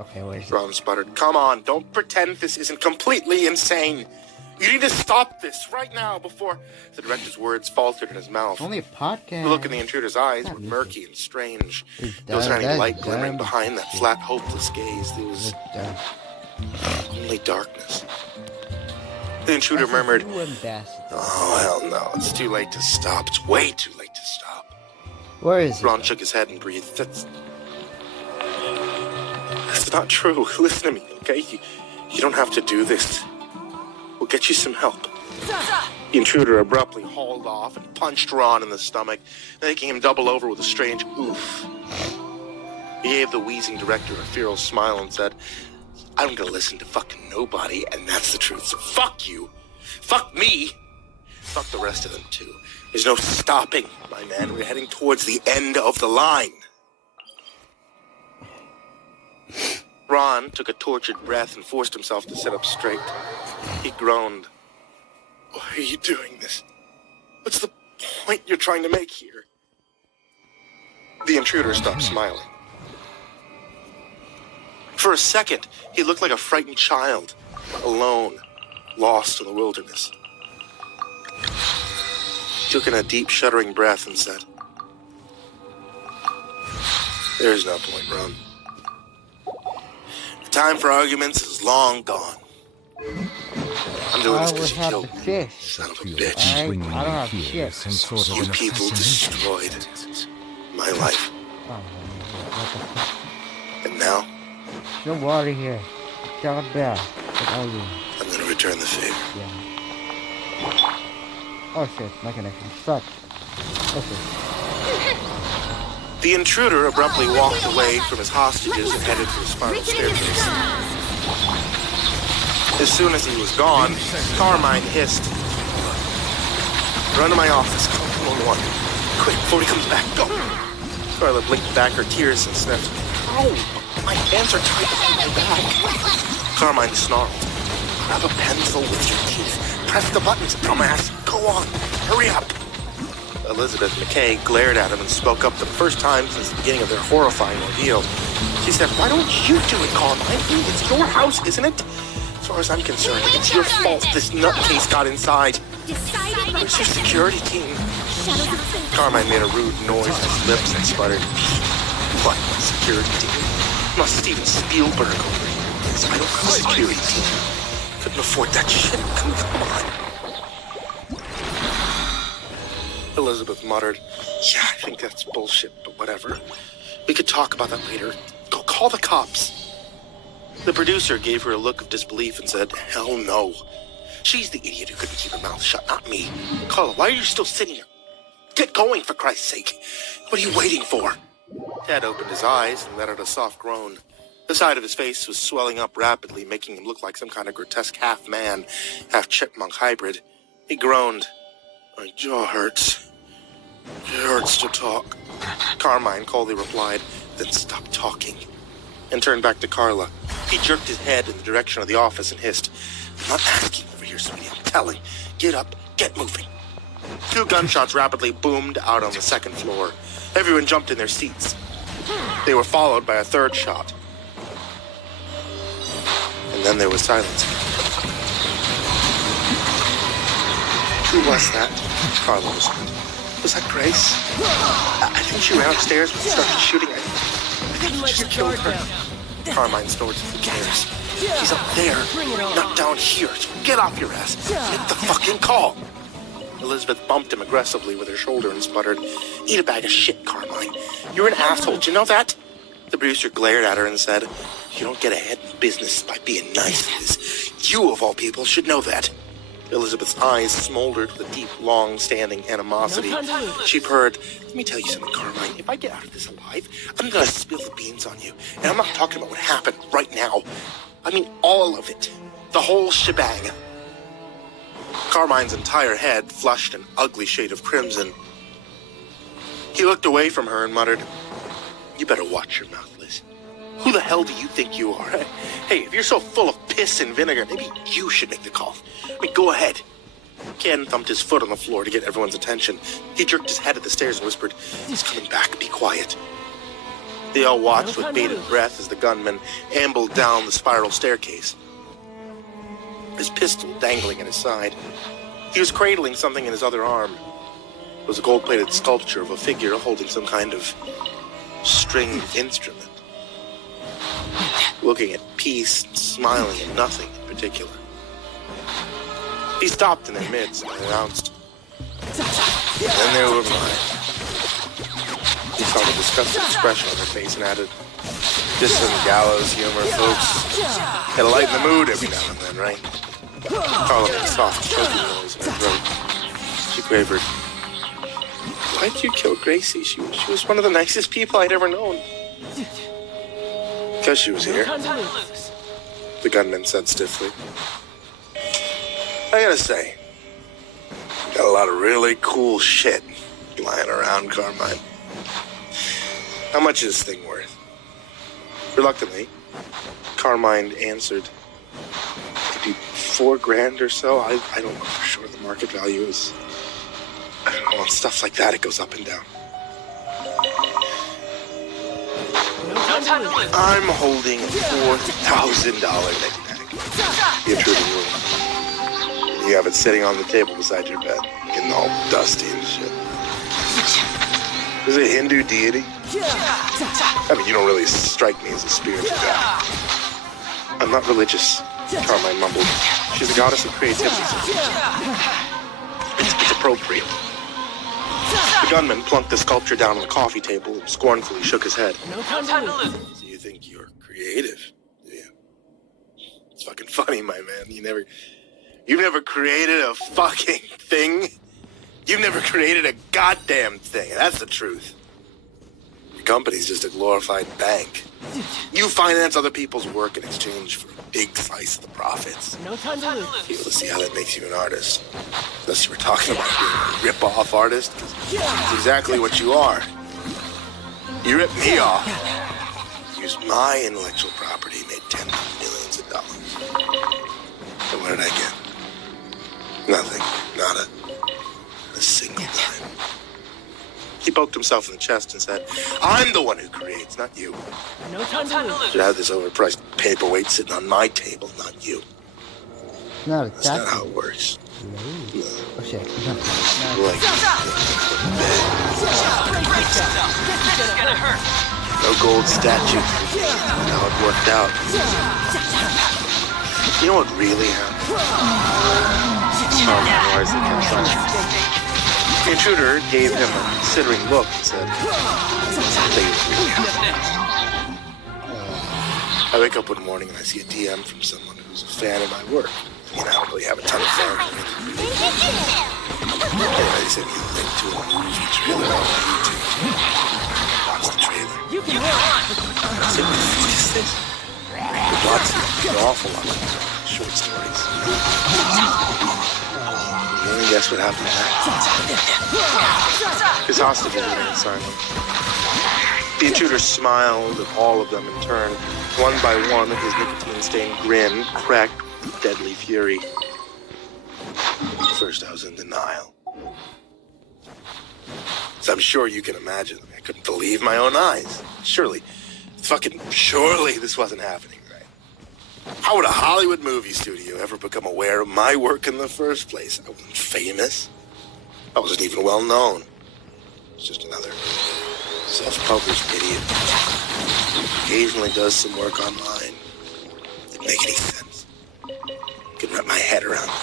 Okay, what is it? Ron sputtered. Come on, don't pretend this isn't completely insane. You need to stop this right now before... The director's words faltered in his mouth. It's only a podcast. The look in the intruder's eyes were murky and strange. There wasn't any light glimmering behind that flat, hopeless gaze. There was only darkness. The intruder murmured, oh, hell no, it's too late to stop. It's way too late to stop. Where is he? Ron shook his head and breathed. That's not true. Listen to me, okay? You don't have to do this. We'll get you some help. The intruder abruptly hauled off and punched Ron in the stomach, making him double over with a strange oof. He gave the wheezing director a feral smile and said, I'm gonna listen to fucking nobody, and that's the truth, so fuck you. Fuck me. Fuck the rest of them, too. There's no stopping, my man. We're heading towards the end of the line. Ron took a tortured breath and forced himself to sit up straight. He groaned. Why are you doing this? What's the point you're trying to make here? The intruder stopped smiling. For a second, he looked like a frightened child, alone, lost in the wilderness. He took in a deep, shuddering breath and said, There's no point, Ron. The time for arguments is long gone. I'm doing this because you killed me, son of a bitch. I don't have shit. You people destroyed my life. And now, no water here. Shut up. What are you? I'm going to return the favor. Yeah. Oh shit, my connection sucks. Okay. The intruder abruptly walked away from his hostages and headed for the spiral staircase. As soon as he was gone, Carmine hissed, Run to my office, call 911. Quick, before he comes back, go! Carla blinked back her tears and sniffed. Ow! My hands are tied behind my back. Carmine snarled. Grab a pencil with your teeth. Press the buttons, dumbass. Go on. Hurry up. Elizabeth McKay glared at him and spoke up the first time since the beginning of their horrifying ordeal. She said, why don't you do it, Carmine? It's your house, isn't it? As far as I'm concerned, it's your fault this nutcase got inside. Where's your security team? Carmine made a rude noise with his lips and sputtered. What security team? Must Steven Spielberg over here. I don't have a security team. Couldn't afford that shit. Come on. Elizabeth muttered. Yeah, I think that's bullshit, but whatever. We could talk about that later. Go call the cops. The producer gave her a look of disbelief and said, hell no. She's the idiot who couldn't keep her mouth shut, not me. Carla, why are you still sitting here? Get going, for Christ's sake. What are you waiting for? Ted opened his eyes and let out a soft groan. The side of his face was swelling up rapidly, making him look like some kind of grotesque half-man, half-chipmunk hybrid. He groaned. My jaw hurts. It hurts to talk. Carmine coldly replied, then stop talking, and turned back to Carla. He jerked his head in the direction of the office and hissed, I'm not asking over here, sweetie, I'm telling. Get up, get moving. 2 gunshots rapidly boomed out on the second floor. Everyone jumped in their seats. They were followed by a third shot. And then there was silence. Who was that? Carla whispered. Was that Grace? I think she ran upstairs and started shooting. I think he just killed her. Carmine snorted. Who cares? He's up there, not down here. So get off your ass. Make the fucking call. Elizabeth bumped him aggressively with her shoulder and sputtered, Eat a bag of shit, Carmine. You're an asshole. Do you know that? The producer glared at her and said, You don't get ahead in business by being nice, Liz. You, of all people, should know that. Elizabeth's eyes smoldered with a deep, long-standing animosity. She purred, Let me tell you something, Carmine. If I get out of this alive, I'm going to spill the beans on you. And I'm not talking about what happened right now. I mean all of it. The whole shebang. Carmine's entire head flushed an ugly shade of crimson. He looked away from her and muttered, You better watch your mouth, Liz. Who the hell do you think you are? Hey, if you're so full of piss and vinegar, maybe you should make the call. I mean, go ahead. Ken thumped his foot on the floor to get everyone's attention. He jerked his head at the stairs and whispered, He's coming back, be quiet. They all watched with bated breath as the gunman ambled down the spiral staircase, his pistol dangling at his side. He was cradling something in his other arm. It was a gold-plated sculpture of a figure holding some kind of stringed instrument, looking at peace and smiling at nothing in particular. He stopped in their midst and announced, "And then there were mine." He saw the disgusted expression on her face and added, "Just some gallows humor, folks. Gotta lighten the mood every now and then, right?" Carla made a soft, choking noise in her throat. She quavered, "Why'd you kill Gracie? She was one of the nicest people I'd ever known." "Because she was here," the gunman said stiffly. "I gotta say, you got a lot of really cool shit lying around, Carmine. How much is this thing worth?" Reluctantly, Carmine answered, "Maybe $4,000 or so. I don't know for sure. The market value is, I don't know, on stuff like that, it goes up and down." "I'm holding a $4,000 knick-knack," the intruder ruled. "You have it sitting on the table beside your bed, getting all dusty and shit. Is it a Hindu deity? I mean, you don't really strike me as a spiritual guy." "I'm not religious," Carmine mumbled. "She's a goddess of creativity. It's appropriate." The gunman plunked the sculpture down on the coffee table and scornfully shook his head. "So you think you're creative, do you? It's fucking funny, my man. You've never created a fucking thing. You've never created a goddamn thing. That's the truth. Your company's just a glorified bank. You finance other people's work in exchange for a big slice of the profits. You able to see how that makes you an artist? Unless you were talking about being a rip-off artist, because that's exactly what you are. You ripped me off. Used my intellectual property, made tens of millions of dollars. And what did I get? Nothing. Not a single dime." He poked himself in the chest and said, "I'm the one who creates, not you. Should have this overpriced paperweight sitting on my table, not you." No, That's not how it works. No. Oh shit. Like, no gold statue. That's how it worked out. You know what really happened? Carmine wisely kept silent. The intruder gave him a considering look and said, "I wake up one morning and I see a DM from someone who's a fan of my work. I don't really have a ton of fans. Anyway, they sent me a link to a movie trailer on YouTube. Watch the trailer. I said, "What the fuck is this?" Lots of an awful lot of short stories. You only guess what happened next? His hostage remained silent. The intruder smiled at all of them in turn. One by one, his nicotine-stained grin cracked with deadly fury. First, I was in denial. As I'm sure you can imagine, I couldn't believe my own eyes. Surely this wasn't happening, right? How would a Hollywood movie studio ever become aware of my work in the first place? I wasn't famous. I wasn't even well known. I was just another self-published idiot. Occasionally does some work online. Didn't make any sense. Couldn't wrap my head around it.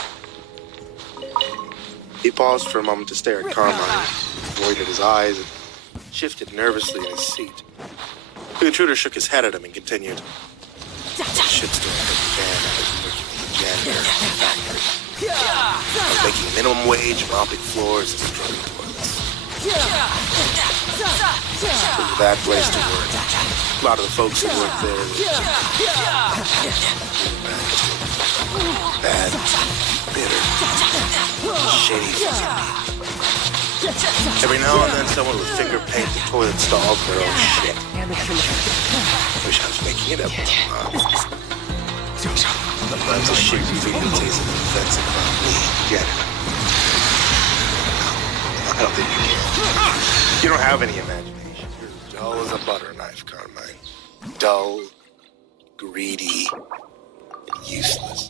He paused for a moment to stare at Carmine, avoided his eyes, and shifted nervously in his seat. The intruder shook his head at him and continued. Shitstorm began. I was working as a janitor at a factory. I was making minimum wage, mopping floors, and scrubbing toilets. It was a bad place to work. A lot of the folks who worked there were bad, bitter, shady people. Every now and then someone would finger paint the toilet stalls with their own shit. Wish I was making it up. Sometimes the shit you feel tastes offensive about me. Get it? No, I don't think you can. You don't have any imagination. You're Dull as a butter knife, Carmine. Dull, greedy, and useless.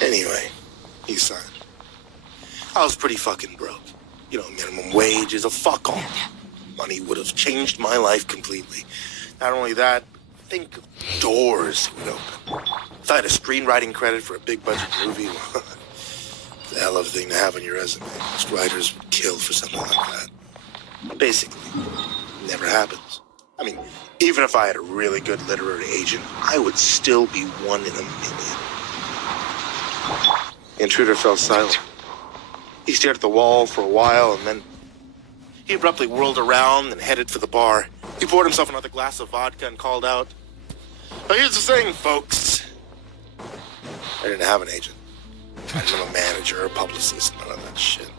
Anyway, he signed. I was pretty fucking broke. You know, minimum wage is a fuck all. Money would have changed my life completely. Not only that, think of doors it would open. If I had a screenwriting credit for a big budget movie, it's a hell of a thing to have on your resume. Most writers would kill for something like that. Basically, it never happens. I mean, even if I had a really good literary agent, I would still be one in a million. The intruder fell silent. He stared at the wall for a while, and then he abruptly whirled around and headed for the bar. He poured himself another glass of vodka and called out, "Now here's the thing, folks. I didn't have an agent. I didn't have a manager or a publicist, none of that shit.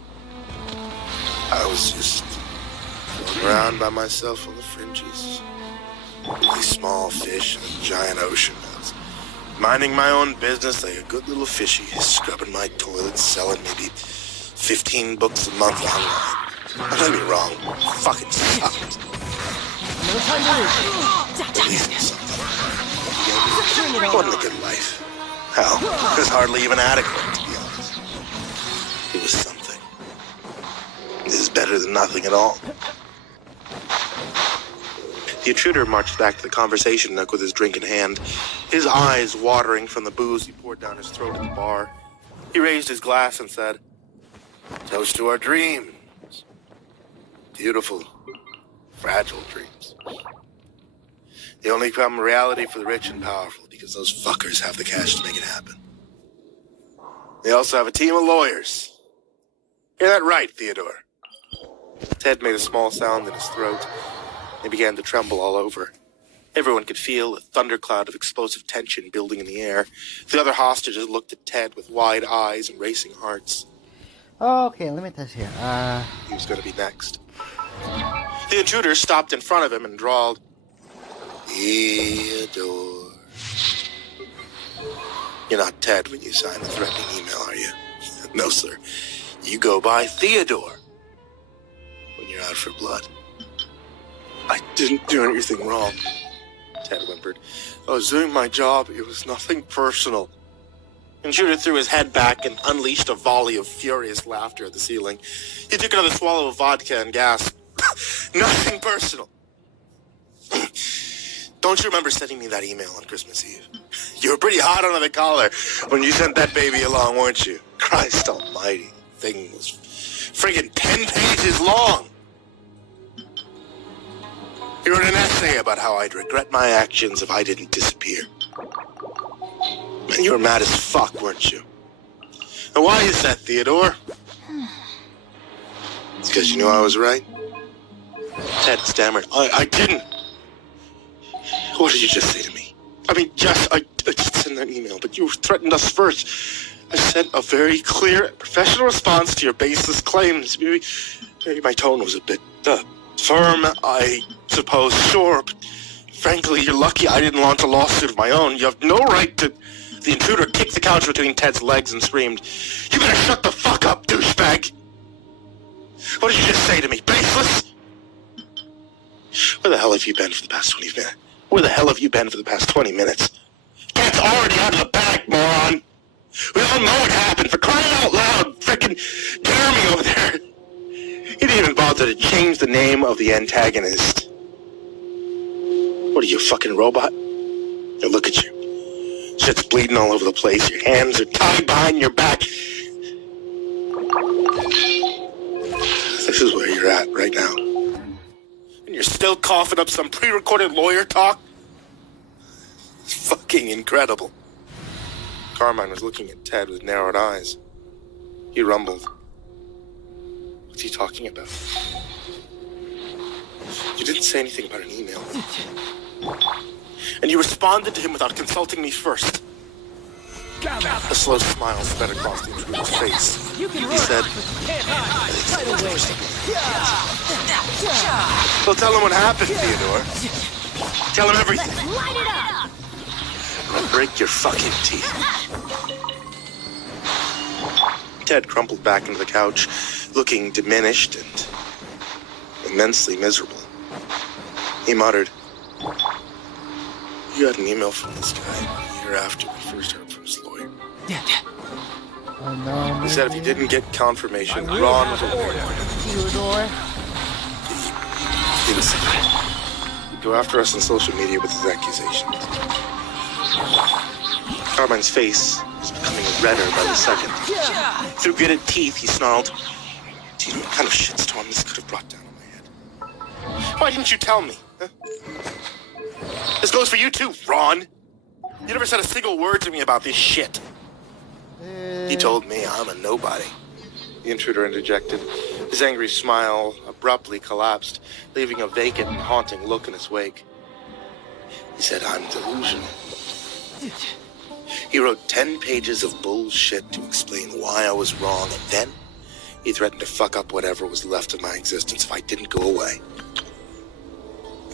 I was just floating around by myself on the fringes. Really small fish in a giant ocean. I was minding my own business like a good little fishy, scrubbing my toilets, selling maybe 15 books a month online. Don't get me wrong, fucking sucked. At least something. It wasn't a good life. Hell, it was hardly even adequate, to be honest. It was something. It is better than nothing at all. The intruder marched back to the conversation nook with his drink in hand, his eyes watering from the booze he poured down his throat at the bar. He raised his glass and said, "Toast to our dreams. Beautiful, fragile dreams. They only become reality for the rich and powerful because those fuckers have the cash to make it happen. They also have a team of lawyers. Hear that right, Theodore?" Ted made a small sound in his throat. He began to tremble all over. Everyone could feel a thundercloud of explosive tension building in the air. The other hostages looked at Ted with wide eyes and racing hearts. Okay, let me test here. He was going to be next. The intruder stopped in front of him and drawled, "Theodore. You're not Ted when you sign a threatening email, are you?" "No, sir. You go by Theodore when you're out for blood." "I didn't do anything wrong," Ted whimpered. "I was doing my job. It was nothing personal." The intruder threw his head back and unleashed a volley of furious laughter at the ceiling. He took another swallow of vodka and gasped, "Nothing personal. Don't you remember sending me that email on Christmas Eve? You were pretty hot under the collar when you sent that baby along, weren't you? Christ almighty, the thing was friggin' 10 pages long. You wrote an essay about how I'd regret my actions if I didn't disappear. And you were mad as fuck, weren't you? And why is that, Theodore?" "It's because you knew I was right." Ted stammered, I didn't. What did you just say to me?" "I mean, yes, I just sent that email, but you threatened us first. I sent a very clear, professional response to your baseless claims. Maybe my tone was a bit firm, I suppose, sure, but frankly, you're lucky I didn't launch a lawsuit of my own. You have no right to..." The intruder kicked the couch between Ted's legs and screamed, "You better shut the fuck up, douchebag! What did you just say to me? Baseless? Where the hell have you been for the past 20 minutes? Where the hell have you been for the past 20 minutes? Cat's already out of the bag, moron! We all know what happened, for crying out loud! Frickin' Jeremy over there! He didn't even bother to change the name of the antagonist. What are you, a fucking robot? Now look at you. Shit's bleeding all over the place. Your hands are tied behind your back. This is where you're at right now. And you're still coughing up some pre-recorded lawyer talk? It's fucking incredible." Carmine was looking at Ted with narrowed eyes. He rumbled, "What's he talking about? You didn't say anything about an email. And you responded to him without consulting me first." A slow smile spread across the intruder's face. He said, "Well, tell him what happened, Theodore. Tell him everything. Light it up! I'll break your fucking teeth." Ted crumpled back into the couch, looking diminished and immensely miserable. He muttered, "You got an email from this guy a year after we first heard from his lawyer." Oh no. He said if he didn't get confirmation, Ron was aware. Theodore. He was he'd go after us on social media with his accusations. Carmine's face was becoming redder by the second. Through gritted teeth, he snarled, "Do you know what kind of shitstorm this could have brought down on my head? Why didn't you tell me? Huh? This goes for you too, Ron. You never said a single word to me about this shit." He told me I'm a nobody. The intruder interjected. His angry smile abruptly collapsed, leaving a vacant and haunting look in his wake. He said I'm delusional. He wrote 10 pages of bullshit to explain why I was wrong, and then he threatened to fuck up whatever was left of my existence if I didn't go away.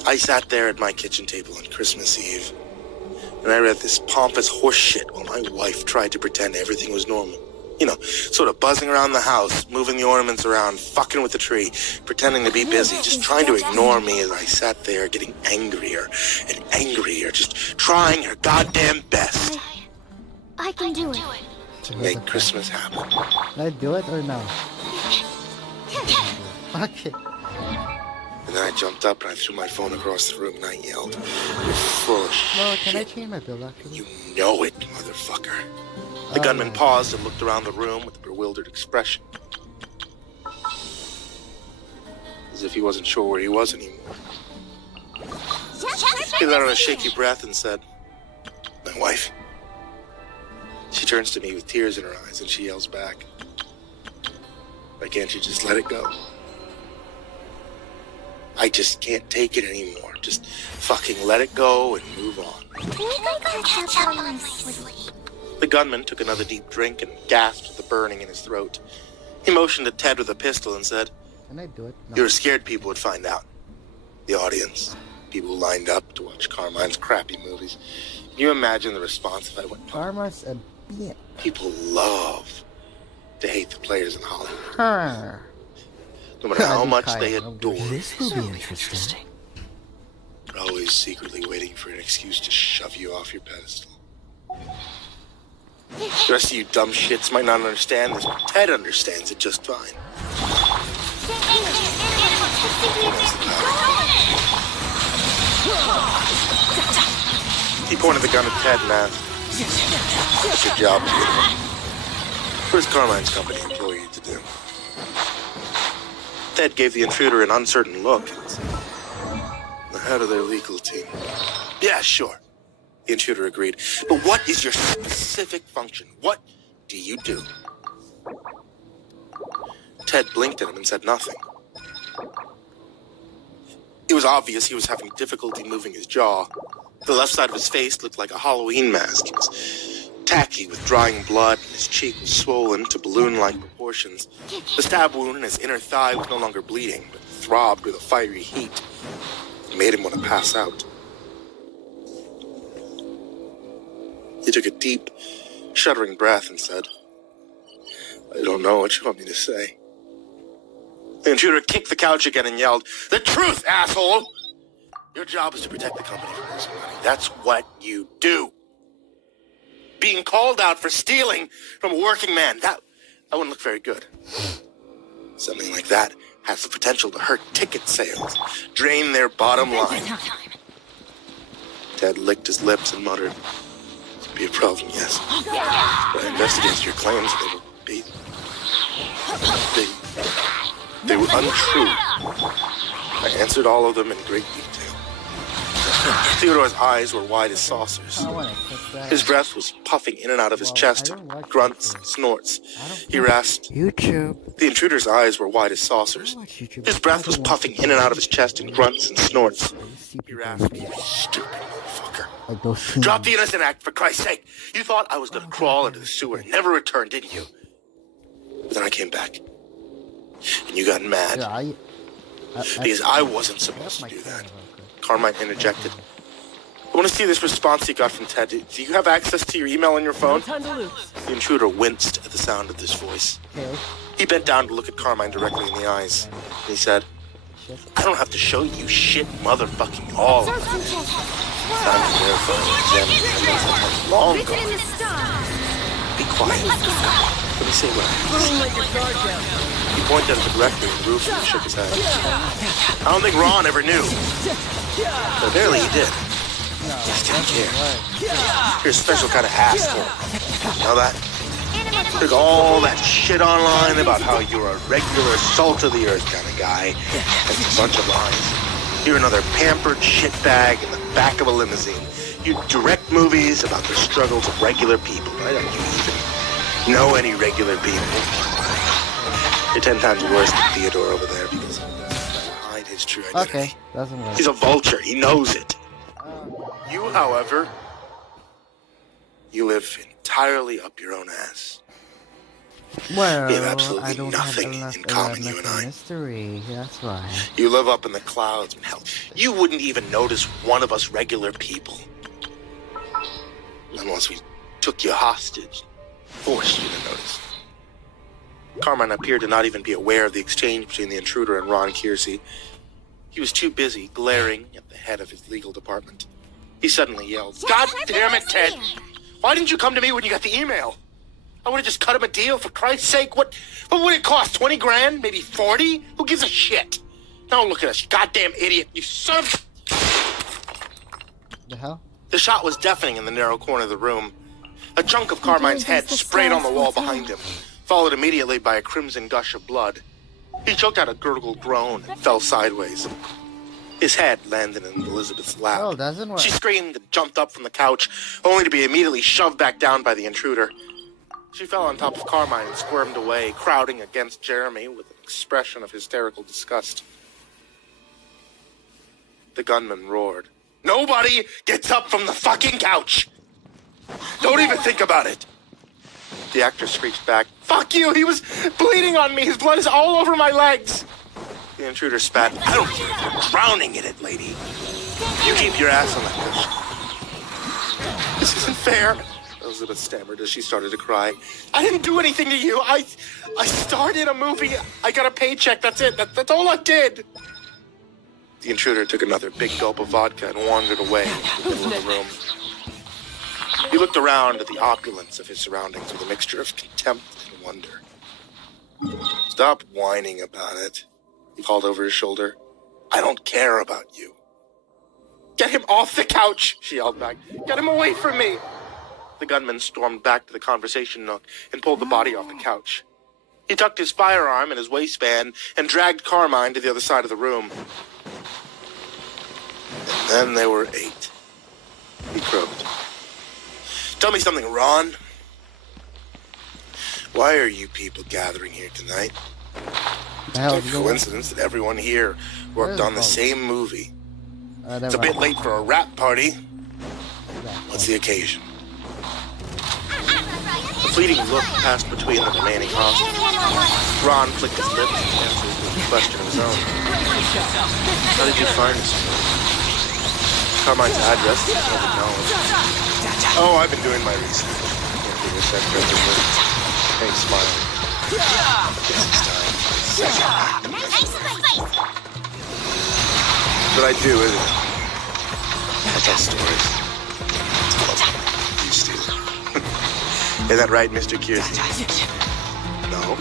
I sat there at my kitchen table on Christmas Eve, and I read this pompous horse shit while my wife tried to pretend everything was normal. You know, sort of buzzing around the house, moving the ornaments around, fucking with the tree, pretending to be busy, just trying to ignore me as I sat there getting angrier and angrier, just trying her goddamn best I can do it. to make Christmas happen. Can I do it or no? Fuck it. And then I jumped up and I threw my phone across the room and I yelled, "You're full of No, can I shit. change my bill actually? You know it, motherfucker." The gunman paused and looked around the room with a bewildered expression, as if he wasn't sure where he was anymore. He let out a shaky breath and said, "My wife." She turns to me with tears in her eyes and she yells back, "Why can't you just let it go? I just can't take it anymore. Just fucking let it go and move on." Can we go catch up on sleep? The gunman took another deep drink and gasped with the burning in his throat. He motioned at Ted with a pistol and said, Can I do it? No. "You were scared people would find out. The audience, people who lined up to watch Carmine's crappy movies. Can you imagine the response if I went public? Karma's a bitch. People love to hate the players in Hollywood. Huh. No matter how I'd be much kind they of adore, This will be interesting. they're always secretly waiting for an excuse to shove you off your pedestal. The rest of you dumb shits might not understand this, but Ted understands it just fine. He pointed the gun at Ted and asked, "What's your job to do? Where's Carmine's company employ you to do?" Ted gave the intruder an uncertain look and said, "The head of their legal team." "Yeah, sure," the intruder agreed. "But what is your specific function? What do you do?" Ted blinked at him and said nothing. It was obvious he was having difficulty moving his jaw. The left side of his face looked like a Halloween mask. It was tacky with drying blood, and his cheek was swollen to balloon-like proportions. The stab wound in his inner thigh was no longer bleeding, but throbbed with a fiery heat. It made him want to pass out. He took a deep, shuddering breath and said, "I don't know what you want me to say." The intruder kicked the couch again and yelled, "The truth, asshole! Your job is to protect the company from losing money. That's what you do. Being called out for stealing from a working man, that wouldn't look very good. Something like that has the potential to hurt ticket sales, drain their bottom line." Ted licked his lips and muttered, "This would be a problem, yes. But I investigated your claims, they were untrue. I answered all of them in great detail." Theodore's eyes were wide as saucers. I wanna kiss that. His breath was puffing in and out of his chest, grunts, snorts. He rasped. YouTube. The intruder's eyes were wide as saucers. His breath was puffing in and out of his chest in grunts and snorts. He rasped, "You stupid motherfucker. Like those Drop the Innocent Act, for Christ's sake. You thought I was going to crawl into the sewer and never return, didn't you? But then I came back. And you got mad. Yeah, Because I wasn't supposed to my do that." camera real quick. Carmine interjected. "I want to see this response you got from Ted. Do you have access to your email on your phone?" The intruder winced at the sound of this voice. Okay. He bent down to look at Carmine directly in the eyes. And he said, shit. I don't have to show you shit motherfucking all. Time to verify and examine the evidence that has long gone. Be quiet. Let me say what He pointed at the director in the roof and shook his head. I don't think Ron ever knew. But apparently he did. Just didn't care. You're a special kind of asshole. You know that? There's all that shit online about how you're a regular salt of the earth kind of guy. That's a bunch of lies. You're another pampered shitbag in the back of a limousine. You direct movies about the struggles of regular people. I don't even know any regular people. You're 10 times worse than Theodore over there because he doesn't hide his true identity. Okay, doesn't work. He's a vulture. He knows it. You, however, you live entirely up your own ass. Well, We have absolutely I don't nothing have in common, you and I. Mystery, that's why. You live up in the clouds, and hell, you wouldn't even notice one of us regular people. Unless we took you hostage, forced you to notice. Carmine appeared to not even be aware of the exchange between the intruder and Ron Kiersey. He was too busy glaring at the head of his legal department. He suddenly yelled, "God damn it, Ted! Why didn't you come to me when you got the email? I would have just cut him a deal, for Christ's sake. What would it cost? 20 grand? Maybe 40? Who gives a shit? Now look at us, you goddamn idiot. You son of... The hell? The shot was deafening in the narrow corner of the room. A chunk of Carmine's head sprayed on the wall behind him, followed immediately by a crimson gush of blood. He choked out a gurgled groan and fell sideways. His head landed in Elizabeth's lap. Oh, doesn't work. She screamed and jumped up from the couch, only to be immediately shoved back down by the intruder. She fell on top of Carmine and squirmed away, crowding against Jeremy with an expression of hysterical disgust. The gunman roared. "Nobody gets up from the fucking couch! Don't even think about it!" The actor screeched back, "Fuck you! He was bleeding on me! His blood is all over my legs!" The intruder spat, "I don't care if you're drowning in it, lady. You keep your ass on that cushion." "This isn't fair," Elizabeth stammered as she started to cry. "I didn't do anything to you. I started a movie. I got a paycheck. That's it. That's all I did." The intruder took another big gulp of vodka and wandered away into the middle of the room. He looked around at the opulence of his surroundings with a mixture of contempt and wonder. "Stop whining about it," he called over his shoulder. "I don't care about you." "Get him off the couch," she yelled back. "Get him away from me." The gunman stormed back to the conversation nook and pulled the body off the couch. He tucked his firearm in his waistband and dragged Carmine to the other side of the room. And then there were 8. He croaked. "Tell me something, Ron. Why are you people gathering here tonight? The hell It's is a going on? coincidence that everyone here worked on the same movie. It's a never bit mind. late for a rap party. Yeah. What's the occasion?" A fleeting look passed between the remaining hostages. Ron flicked his lips and answered with a question of his own. "How did you find us?" Carmine's address was never known. "Oh, I've been doing my research." He said presently. Hank smiled. "I guess it's time for a second act." But I do, isn't it? I tell stories. You steal. Is that right, Mr. Kiersey? "No,"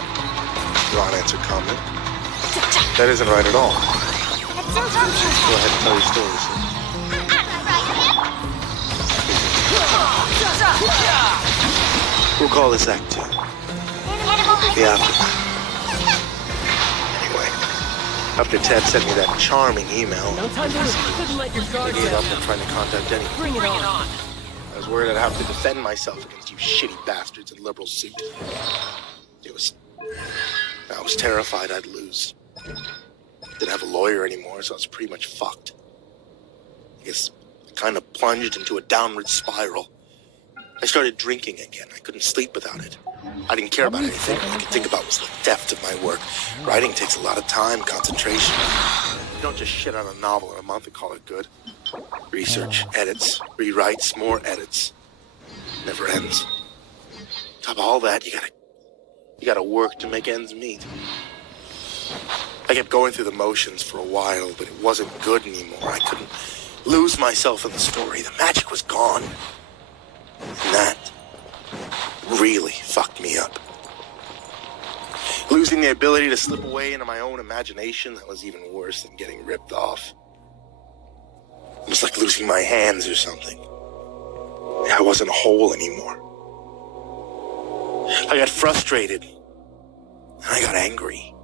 Ron answered calmly. "That isn't right at all. Go ahead and tell your story, sir." We'll call this Act 2. The aftermath. Anyway, after Ted sent me that charming email, I gave up on trying to contact anyone. Bring it on. I was worried I'd have to defend myself against you shitty bastards in liberal suit. I was terrified I'd lose. Didn't have a lawyer anymore, so I was pretty much fucked. I guess I kind of plunged into a downward spiral. I started drinking again. I couldn't sleep without it. I didn't care about anything. All I could think about was the theft of my work. Writing takes a lot of time, concentration. You don't just shit out a novel in a month and call it good. Research, edits, rewrites, more edits. Never ends. On top of all that, you gotta work to make ends meet. I kept going through the motions for a while, but it wasn't good anymore. I couldn't lose myself in the story. The magic was gone. And that really fucked me up. Losing the ability to slip away into my own imagination, that was even worse than getting ripped off. It was like losing my hands or something. I wasn't whole anymore. I got frustrated, and I got angry.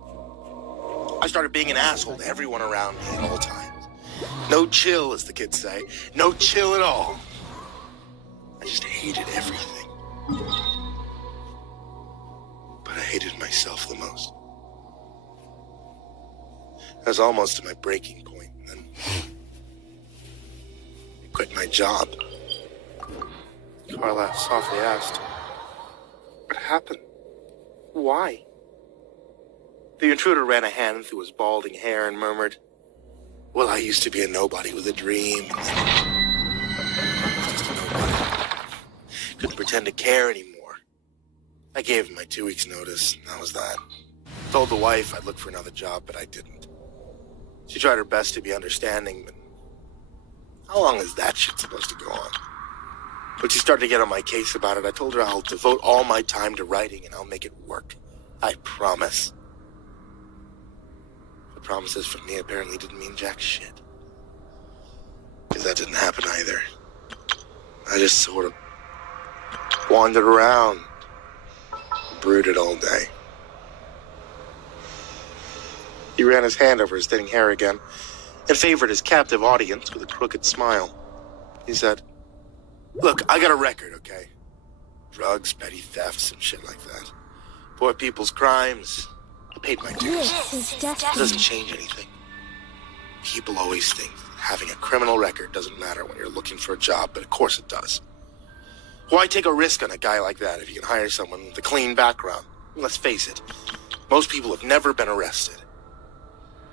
I started being an asshole to everyone around me at all times. No chill, as the kids say. No chill at all. I just hated everything. But I hated myself the most. I was almost to my breaking point, and then I quit my job. Carla softly asked, "What happened? Why?" The intruder ran a hand through his balding hair and murmured, "Well, I used to be a nobody with a dream. Just a nobody. Couldn't pretend to care anymore. I gave him my 2 weeks' notice, and that was that. Told the wife I'd look for another job, but I didn't. She tried her best to be understanding, but how long is that shit supposed to go on? When she started to get on my case about it, I told her I'll devote all my time to writing and I'll make it work. I promise." But promises from me apparently didn't mean jack shit. Because that didn't happen either. I just sort of wandered around, brooded all day. He ran his hand over his thinning hair again and favored his captive audience with a crooked smile. He said, "Look, I got a record, okay? Drugs, petty thefts, and shit like that. Poor people's crimes. I paid my dues. It doesn't change anything. People always think having a criminal record doesn't matter when you're looking for a job, but of course it does. Why take a risk on a guy like that if you can hire someone with a clean background? Let's face it, most people have never been arrested,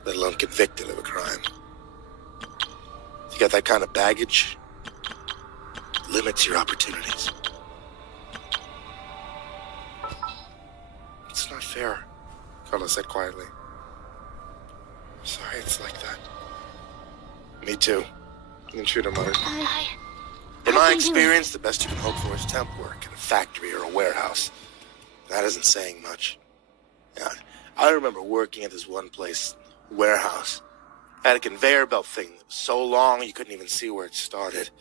let alone convicted of a crime. If you got that kind of baggage, it limits your opportunities. It's not fair," Carla said quietly. "Sorry it's like that." "Me too," the intruder muttered. "In my experience, the best you can hope for is temp work in a factory or a warehouse. That isn't saying much. Yeah, I remember working at this one place, warehouse. Had a conveyor belt thing that was so long you couldn't even see where it started.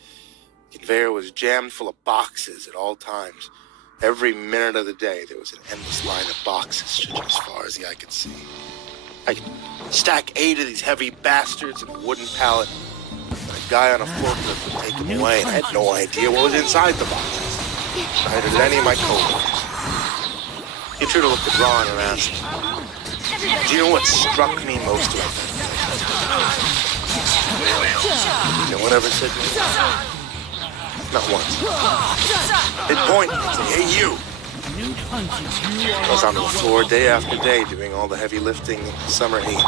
The conveyor was jammed full of boxes at all times. Every minute of the day, there was an endless line of boxes stretching as far as the eye could see. I could stack 8 of these heavy bastards in a wooden pallet, and a guy on a forklift would take them away, and I had no idea what was inside the boxes. Neither did any of my coworkers." The intruder looked at Ron and asked, "Do you know what struck me most about that? No one ever said no. Not once. They'd point and say, 'Hey, you!' I was on the floor day after day doing all the heavy lifting in the summer heat.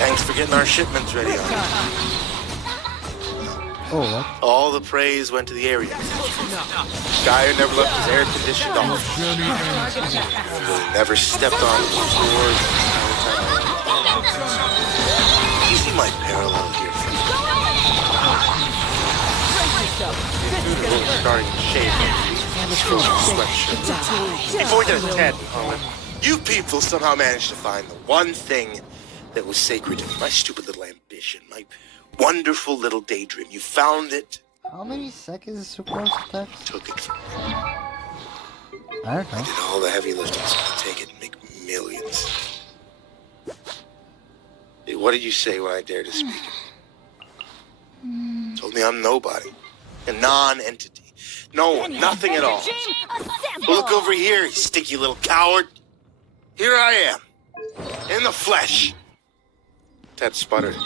Thanks for getting our shipments ready on it." Oh, what? All the praise went to the area. Guy who never left his air-conditioned office. Really never stepped on his floors. You see my parallel here? Starting to shave his sweatshirt. He pointed at Ted and commented, "You people somehow managed to find the one thing that was sacred to me. My stupid little ambition. My wonderful little daydream. You found it." How many seconds is supposed to text? Took it from me. I don't know. I did all the heavy lifting so I could take it and make millions. Hey, what did you say when I dared to speak? Told me I'm nobody. A non-entity. No one, nothing at all. Well, look over here, you sticky little coward. Here I am. In the flesh. Ted sputtered.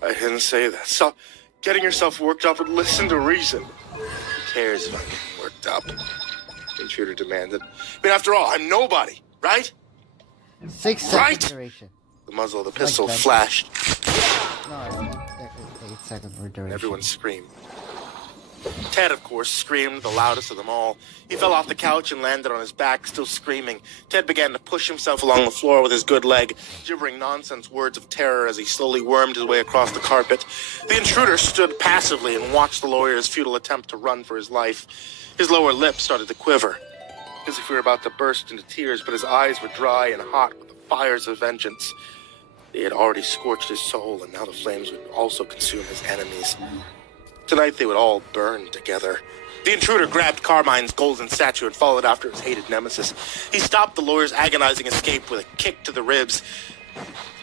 "I didn't say that. Stop getting yourself worked up and listen to reason." "Who cares if I'm getting worked up?" the intruder demanded. "I mean, after all, I'm nobody, right?" 6 second Right. duration. The muzzle of the pistol that. flashed. No, it's 8 second duration. Everyone screamed. Ted, of course, screamed the loudest of them all. He fell off the couch and landed on his back, still screaming. Ted began to push himself along the floor with his good leg, gibbering nonsense words of terror as he slowly wormed his way across the carpet. The intruder stood passively and watched the lawyer's futile attempt to run for his life. His lower lip started to quiver, as if he were about to burst into tears, but his eyes were dry and hot with the fires of vengeance. They had already scorched his soul, and now the flames would also consume his enemies. Tonight they would all burn together. The intruder grabbed Carmine's golden statue and followed after his hated nemesis. He stopped the lawyer's agonizing escape with a kick to the ribs.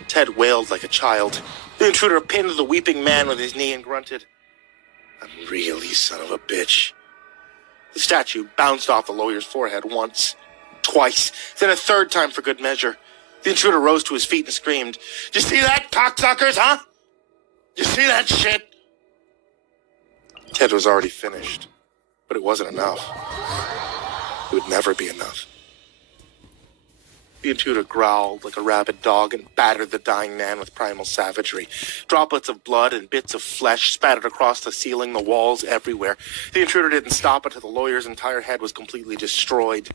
Ted wailed like a child. The intruder pinned the weeping man with his knee and grunted, "I'm real, you son of a bitch." The statue bounced off the lawyer's forehead once, twice, then a third time for good measure. The intruder rose to his feet and screamed, "You see that, cocksuckers, huh? You see that shit?" Ted was already finished, but it wasn't enough. It would never be enough. The intruder growled like a rabid dog and battered the dying man with primal savagery. Droplets of blood and bits of flesh spattered across the ceiling, the walls, everywhere. The intruder didn't stop until the lawyer's entire head was completely destroyed.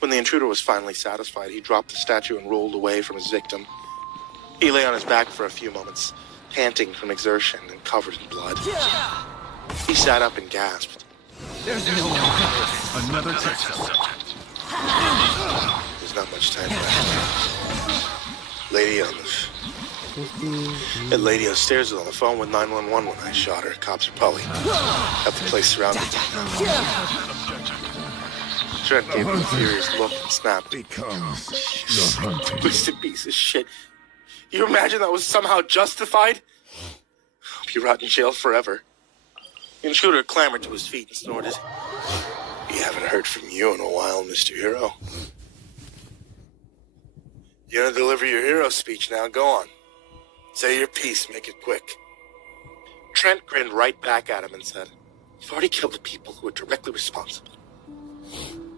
When the intruder was finally satisfied, he dropped the statue and rolled away from his victim. He lay on his back for a few moments, panting from exertion and covered in blood. He sat up and gasped. There's no one. Another text. There's not much time left. That lady upstairs was on the phone with 911 when I shot her. Cops are probably have the place surrounded. Trent gave him a furious look and snapped. Twisted piece of shit. You imagine that was somehow justified? Hope you rot in jail forever. The intruder clambered to his feet and snorted. We haven't heard from you in a while, Mr. Hero. You're gonna deliver your hero speech now. Go on. Say your piece. Make it quick. Trent grinned right back at him and said, "You've already killed the people who are directly responsible.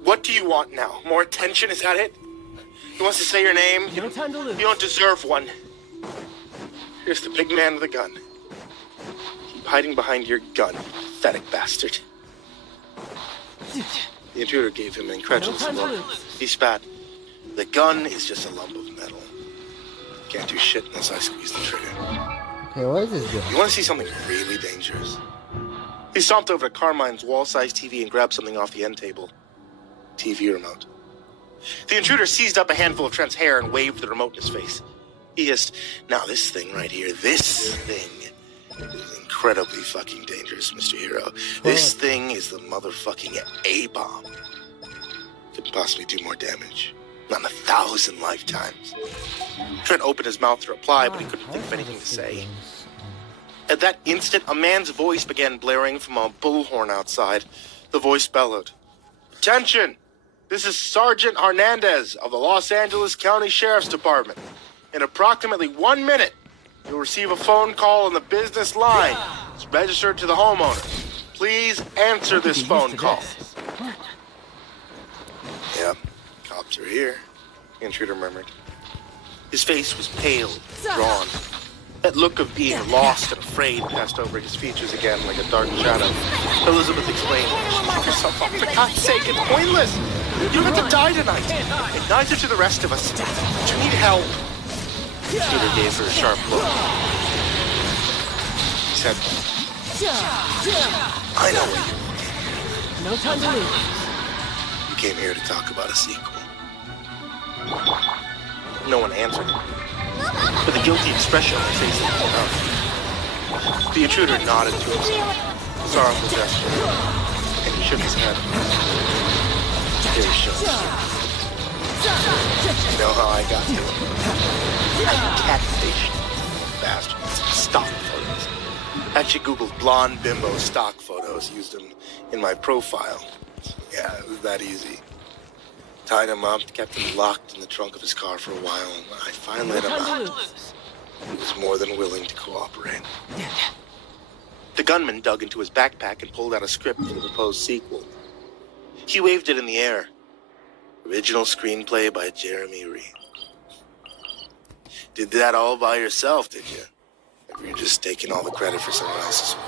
What do you want now? More attention? Is that it? He wants to say your name? No time to lose. You don't deserve one. Here's the big man with a gun. Keep hiding behind your gun, you pathetic bastard." The intruder gave him an incredulous look. He spat. "The gun is just a lump of metal. Can't do shit unless I squeeze the trigger. Okay, what is this doing? You want to see something really dangerous?" He stomped over to Carmine's wall-sized TV and grabbed something off the end table. TV remote. The intruder seized up a handful of Trent's hair and waved the remote in his face. He hissed, "Now this thing right here, this thing is incredibly fucking dangerous, Mr. Hero. This thing is the motherfucking A-bomb. Couldn't possibly do more damage. Not in 1,000 lifetimes." Trent opened his mouth to reply, but he couldn't think of anything to say. At that instant, a man's voice began blaring from a bullhorn outside. The voice bellowed, "Attention! This is Sergeant Hernandez of the Los Angeles County Sheriff's Department. In approximately 1 minute, you'll receive a phone call on the business line. It's registered to the homeowner. Please answer this phone call." "Yep, cops are here," the intruder murmured. His face was pale, drawn. That look of being lost and afraid passed over his features again like a dark shadow. Elizabeth explained, "Lock yourself up, for God's sake, it's pointless. You're going to die tonight, and neither do the rest of us. But you need help." The intruder gave her a sharp look. He said, "I know what you want. No time to lose. You came here to talk about a sequel." No one answered him. With a guilty expression on his face that came out. The intruder nodded to himself, sorrowful gesture, and he shook his head. Very shook. "You know how I got you? I catfished bastards. Stock photos. Actually Googled blonde bimbo stock photos, used them in my profile. Yeah, it was that easy. Tied him up, kept him locked in the trunk of his car for a while, and I finally let him out. He was more than willing to cooperate." The gunman dug into his backpack and pulled out a script for the proposed sequel. He waved it in the air. "Original screenplay by Jeremy Reed." "Did that all by yourself, did you? Or you're just taking all the credit for someone else's work?"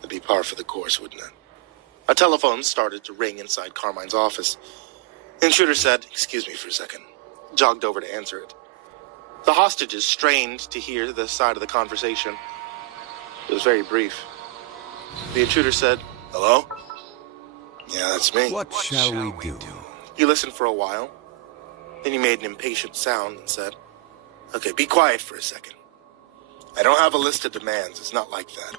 That'd be par for the course, wouldn't it? A telephone started to ring inside Carmine's office. The intruder said, "Excuse me for a second," jogged over to answer it. The hostages strained to hear the side of the conversation. It was very brief. The intruder said, "Hello? Yeah, that's me." What shall we do? He listened for a while. Then he made an impatient sound and said, "Okay, be quiet for a second. I don't have a list of demands. It's not like that.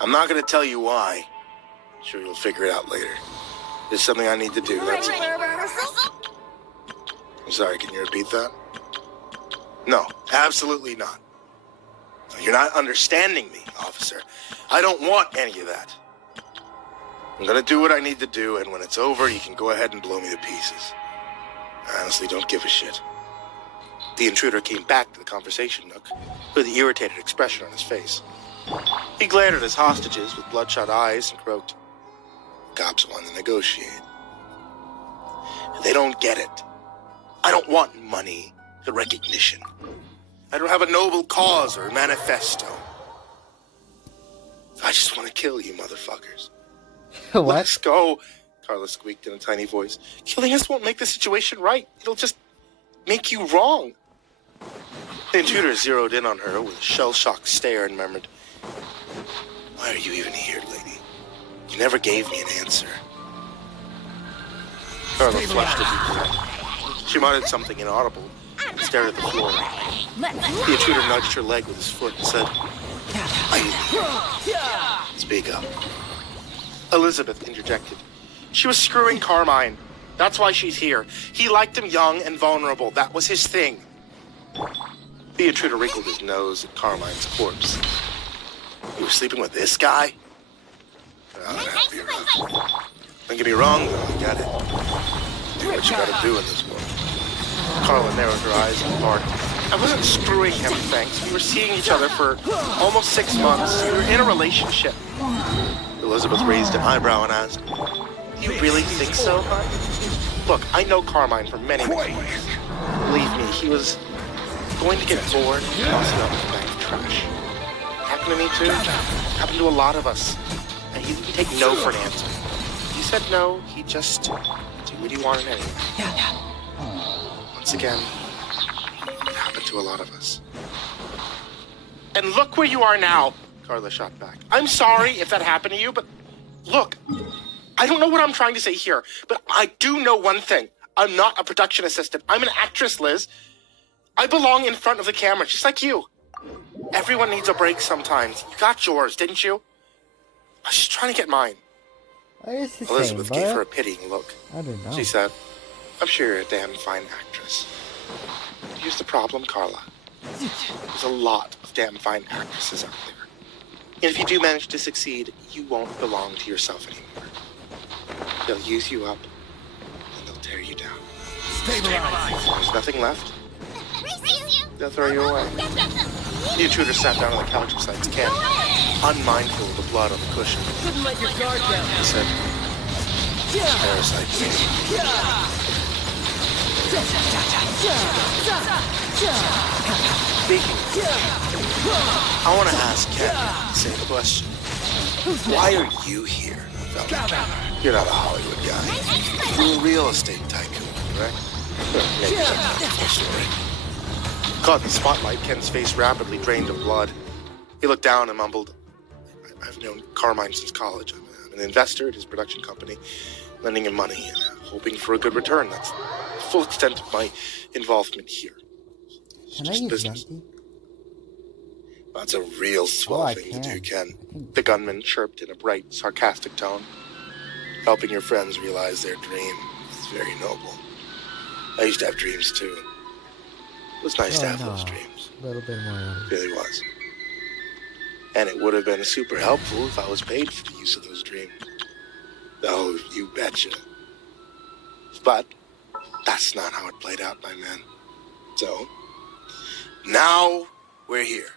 I'm not going to tell you why. I'm sure you'll figure it out later. There's something I need to do. That's it." I'm sorry, can you repeat that? No, absolutely not. You're not understanding me, officer. I don't want any of that. I'm gonna do what I need to do, and when it's over, you can go ahead and blow me to pieces. I honestly don't give a shit. The intruder came back to the conversation nook with an irritated expression on his face. He glared at his hostages with bloodshot eyes and croaked, "Cops want to negotiate. They don't get it. I don't want money or recognition. I don't have a noble cause or a manifesto. I just want to kill you motherfuckers. What? Let's go," Carla squeaked in a tiny voice. "Killing us won't make the situation right. It'll just make you wrong." The intruder zeroed in on her with a shell-shocked stare and murmured, "Why are you even here, lady? You never gave me an answer." Carla flushed as he did. She muttered something inaudible and stared at the floor. The intruder nudged her leg with his foot and said, "Are you here? Speak up." Elizabeth interjected. She was screwing Carmine. That's why she's here. He liked him young and vulnerable. That was his thing. The intruder wrinkled his nose at Carmine's corpse. "You were sleeping with this guy?" "Oh, that'd be rough. Don't get me wrong, though. I got it. Do what you gotta do in this world." Carla narrowed her eyes apart. "I wasn't screwing him, thanks. We were seeing each other for almost 6 months. We were in a relationship." Elizabeth raised an eyebrow and asked, "You really think so, huh?" "Look, I know Carmine for many years. Believe me, he was going to get bored and tossing up a bag of trash. Happened to me too. Happened to a lot of us. And he didn't take no for an answer. He said no, he just do what he wanted anyway. Once again, it happened to a lot of us. And look where you are now," Carla shot back. "I'm sorry if that happened to you, but look, I don't know what I'm trying to say here, but I do know one thing. I'm not a production assistant. I'm an actress, Liz. I belong in front of the camera, just like you. Everyone needs a break sometimes. You got yours, didn't you? I was just trying to get mine." What is he Elizabeth saying, gave her a bud? pitying look. I don't know. She said, "I'm sure you're a damn fine actress. Here's the problem, Carla. There's a lot of damn fine actresses out there. And if you do manage to succeed, you won't belong to yourself anymore. They'll use you up, and they'll tear you down. There's nothing left. They'll throw you away." The intruder sat down on the couch beside Ken, unmindful of the blood on the cushion. Couldn't let your guard down. He said, "Parasite me." Speaking of which, I want to ask Ken the same question. Why are you here, fella? You're not a Hollywood guy. You're a real estate tycoon, right? Maybe that's your story. Caught in the spotlight, Ken's face rapidly drained of blood. He looked down and mumbled, "I've known Carmine since college. I'm an investor at his production company, lending him money and hoping for a good return. That's the full extent of my involvement here. It's Can I just use business." Yankee? "That's a real swell I thing to can. do, Ken," the gunman chirped in a bright, sarcastic tone. "Helping your friends realize their dream is very noble. I used to have dreams too. It was nice to have those dreams. A little bit more. It really was. And it would have been super helpful if I was paid for the use of those dreams. Oh, you betcha. But that's not how it played out, my man. So, now we're here."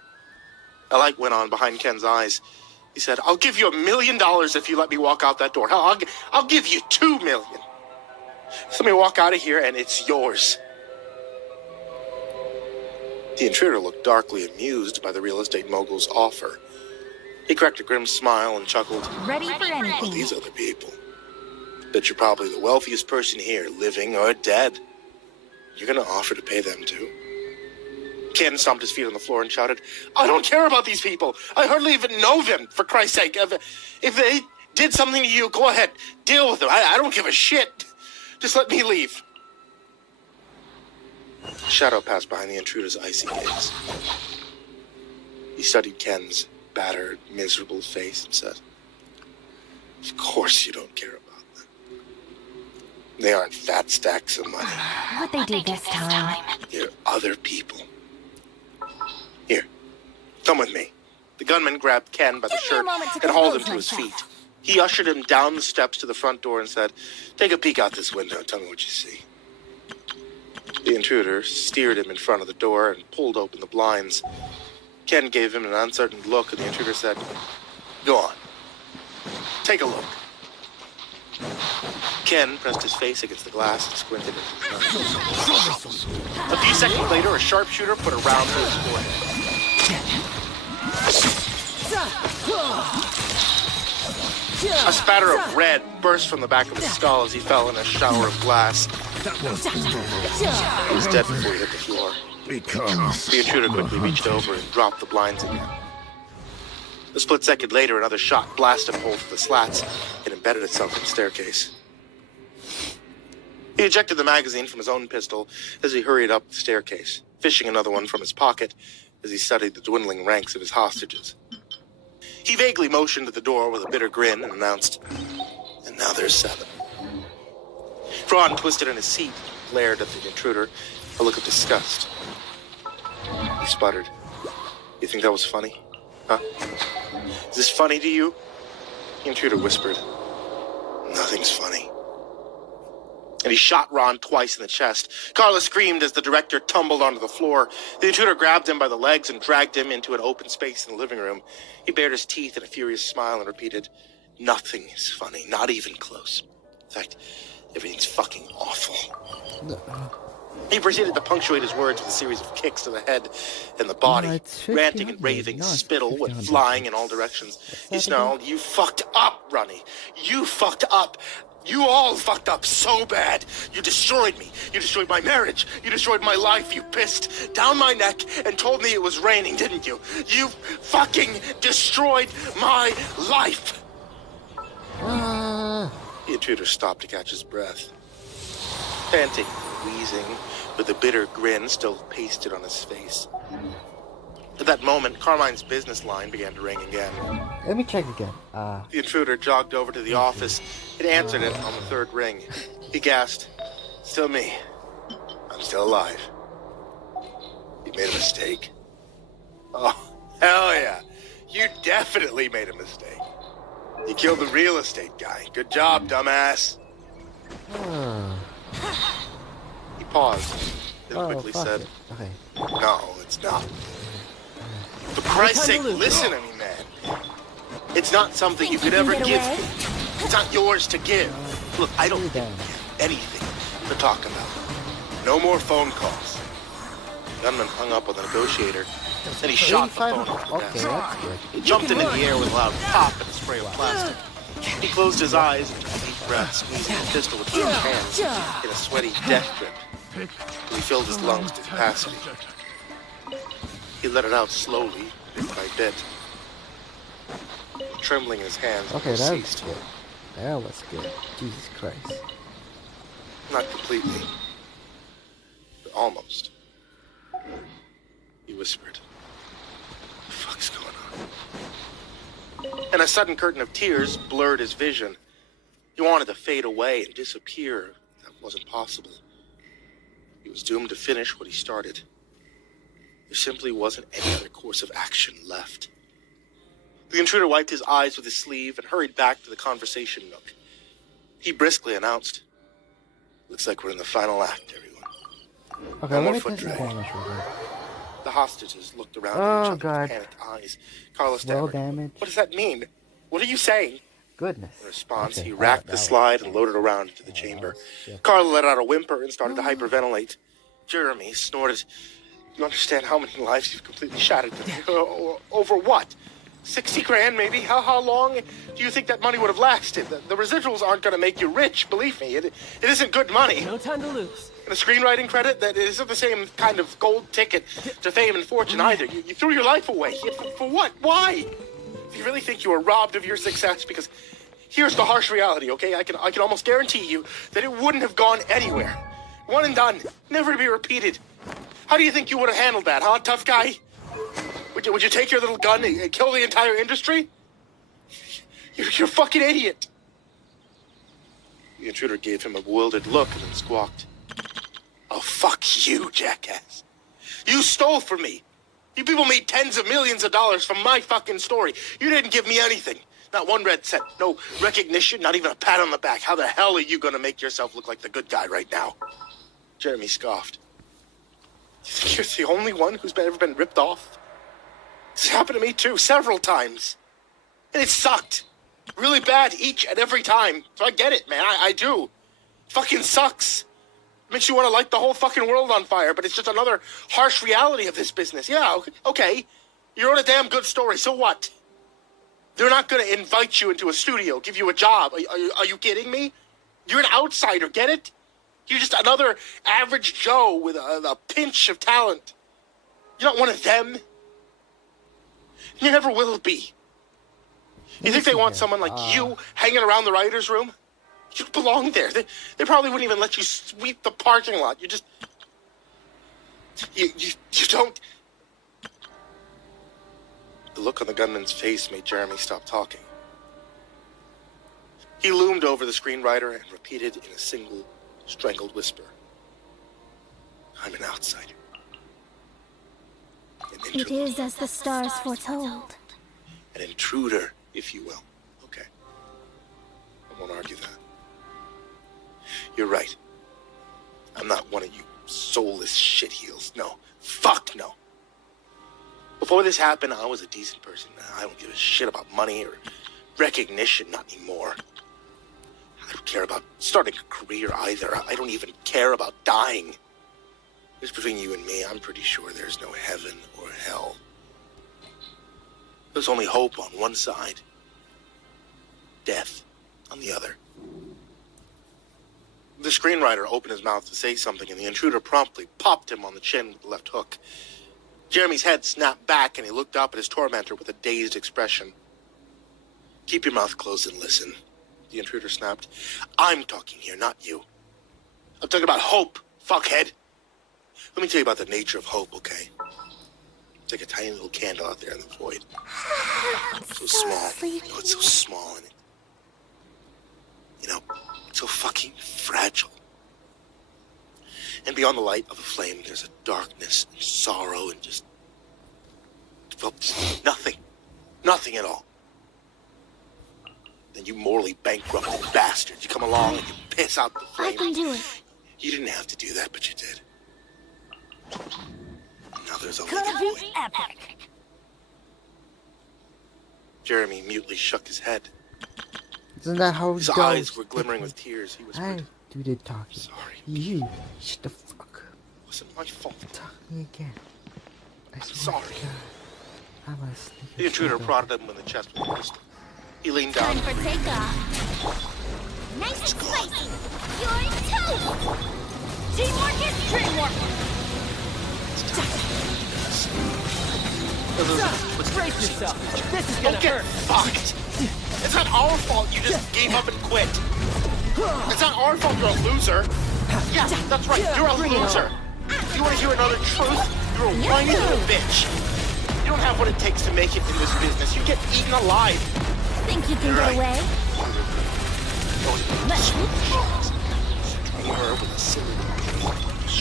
A light went on behind Ken's eyes. He said, "I'll give you $1 million if you let me walk out that door. Hell, I'll give you $2 million. Let me walk out of here and it's yours." The intruder looked darkly amused by the real estate mogul's offer. He cracked a grim smile and chuckled. Ready for Well, anything. these other people. Bet you're probably the wealthiest person here, living or dead. You're gonna offer to pay them too? Ken stomped his feet on the floor and shouted, I don't care about these people. I hardly even know them, for Christ's sake. If they did something to you, go ahead. Deal with them. I don't give a shit. Just let me leave. A shadow passed behind the intruder's icy gaze. He studied Ken's battered, miserable face and said, Of course you don't care about them. They aren't fat stacks of money. What they do this time. They're other people. Here, come with me. The gunman grabbed Ken by the Give me a shirt moment to and hauled him compose to his myself. feet. He ushered him down the steps to the front door and said, Take a peek out this window and tell me what you see. The intruder steered him in front of the door and pulled open the blinds. Ken gave him an uncertain look, and the intruder said, Go on. Take a look. Ken pressed his face against the glass and squinted into the dark. A few seconds later, a sharpshooter put a round through his forehead. A spatter of red burst from the back of his skull as he fell in a shower of glass. He was dead before he hit the floor. The intruder quickly reached over and dropped the blinds again. A split second later, another shot blasted a hole through the slats and embedded itself in the staircase. He ejected the magazine from his own pistol as he hurried up the staircase, fishing another one from his pocket as he studied the dwindling ranks of his hostages. He vaguely motioned to the door with a bitter grin and announced, And now there's 7. Ron twisted in his seat and glared at the intruder, a look of disgust. He sputtered, You think that was funny? Huh? Is this funny to you? The intruder whispered, Nothing's funny. And he shot Ron twice in the chest. Carla screamed as the director tumbled onto the floor. The intruder grabbed him by the legs and dragged him into an open space in the living room. He bared his teeth in a furious smile and repeated, Nothing is funny, not even close. In fact, everything's fucking awful. He proceeded to punctuate his words with a series of kicks to the head and the body. No, it's Ranting 50-100. and raving, No, it's spittle went 50-100. flying in all directions. He that snarled, You fucked up, Ronnie. You fucked up. You all fucked up so bad. You destroyed me. You destroyed my marriage. You destroyed my life. You pissed down my neck and told me it was raining, didn't you? You fucking destroyed my life. The intruder stopped to catch his breath. Panting, wheezing, with a bitter grin still pasted on his face. At that moment, Carmine's business line began to ring again. Let me check again. The intruder jogged over to the office and answered it on the third ring. He gasped, Still me. I'm still alive. You made a mistake. Oh, hell yeah. You definitely made a mistake. You killed the real estate guy. Good job, dumbass. He paused, then quickly fuck said, it. Okay. No, it's not. For Christ's sake, listen to me, man. It's not something you could ever get give away? me. It's not yours to give. Look, I don't Screw think them. we have anything to talk about. No more phone calls. The gunman hung up on the negotiator, then he shot the phone off the Okay, desk. that's good. He jumped into the air with a loud pop and a spray of plastic. He closed his eyes and took a deep breath, squeezing the pistol with both hands in a sweaty death grip. He filled his lungs to capacity. He let it out slowly, bit by bit. Trembling in his hands, Okay, that was ceased. good. That was good. Jesus Christ. Not completely, but almost. He whispered, What the fuck's going on? And a sudden curtain of tears blurred his vision. He wanted to fade away and disappear. That wasn't possible. He was doomed to finish what he started. There simply wasn't any other course of action left. The intruder wiped his eyes with his sleeve and hurried back to the conversation nook. He briskly announced, Looks like we're in the final act, everyone. Okay, No let more me foot test the drag. damage real quick. The hostages looked around Oh, at each other God. with panicked eyes. Carlos Well stammered, damage. What does that mean? What are you saying? Goodness. In response, Okay, he I racked got the that slide and loaded around into the chamber. shit. Carla let out a whimper and started to hyperventilate. Jeremy snorted, You understand how many lives you've completely shattered today? Over what? 60 grand, maybe. How long do you think that money would have lasted? The residuals aren't going to make you rich, believe me. It isn't good money. No time to lose. And a screenwriting credit, that isn't the same kind of gold ticket to fame and fortune either. You threw your life away. For what? Why? Do you really think you were robbed of your success? Because here's the harsh reality, okay? I can almost guarantee you that it wouldn't have gone anywhere. One and done, never to be repeated. How do you think you would have handled that, huh, tough guy? Would you take your little gun and kill the entire industry? You're a fucking idiot. The intruder gave him a bewildered look and then squawked. Oh, fuck you, jackass. You stole from me. You people made tens of millions of dollars from my fucking story. You didn't give me anything. Not one red cent. No recognition, not even a pat on the back. How the hell are you going to make yourself look like the good guy right now? Jeremy scoffed. You think you're the only one who's ever been ripped off? This happened to me too, several times. And it sucked. Really bad each and every time. So I get it, man. I do. Fucking sucks. Makes you want to light the whole fucking world on fire, but it's just another harsh reality of this business. Yeah, okay. You wrote a damn good story, so what? They're not going to invite you into a studio, give you a job. Are you kidding me? You're an outsider, get it? You're just another average Joe with a pinch of talent. You're not one of them. You never will be. You think they want someone like you hanging around the writer's room? You belong there. They probably wouldn't even let you sweep the parking lot. You just... You don't... The look on the gunman's face made Jeremy stop talking. He loomed over the screenwriter and repeated in a single, strangled whisper. I'm an outsider. It is as the stars foretold. An intruder, if you will. Okay. I won't argue that. You're right. I'm not one of you soulless shitheels. No. Fuck no. Before this happened, I was a decent person. I don't give a shit about money or recognition, not anymore. I don't care about starting a career either. I don't even care about dying. Just between you and me, I'm pretty sure there's no heaven or hell. There's only hope on one side. Death on the other. The screenwriter opened his mouth to say something, and the intruder promptly popped him on the chin with the left hook. Jeremy's head snapped back, and he looked up at his tormentor with a dazed expression. Keep your mouth closed and listen, the intruder snapped. I'm talking here, not you. I'm talking about hope, fuckhead. Let me tell you about the nature of hope, okay? It's like a tiny little candle out there in the void. So small. You know, it's so small, and it's so fucking fragile. And beyond the light of a flame, there's a darkness and sorrow and just... well, just nothing. Nothing at all. Then you morally bankrupted bastards. You come along and you piss out the flame. I can do it. You didn't have to do that, but you did. Now there's only Gonna one be way. epic. Jeremy mutely shook his head. Isn't that how it His goes? eyes were glimmering with tears. He I whispered, do the talking. Sorry. You, shut the fuck. It wasn't my fault. Talk me again. I swear Sorry. to God. I'm a sneaky The intruder shadow. prodded him in the chest with a pistol. He leaned down. Time for takeoff. Nice and spicy. You're toast. Teamwork is dreamwork. Brace yourself. This is gonna Don't get hurt. fucked. It's not our fault you just gave up and quit. It's not our fault you're a loser. Yeah, that's right. You're a Bring it loser. You want to hear another truth? You're a whiny little bitch. You don't have what it takes to make it in this business. You get eaten alive. Think you can You're get right. away? Dreamer with a silly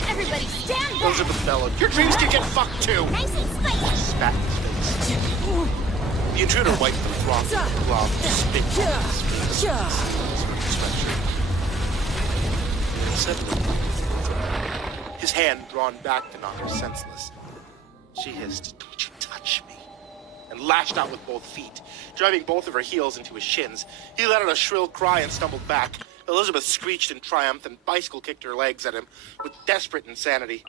Everybody stand back. Elizabeth bellowed. Your dreams can get fucked too. Nice and spicy. Spat in his face. The intruder wiped the froth with the glove and spit on his suddenly, his hand drawn back to knock her senseless. She hissed, "Don't you touch me," and lashed out with both feet, driving both of her heels into his shins. He let out a shrill cry and stumbled back. Elizabeth screeched in triumph and bicycle kicked her legs at him with desperate insanity.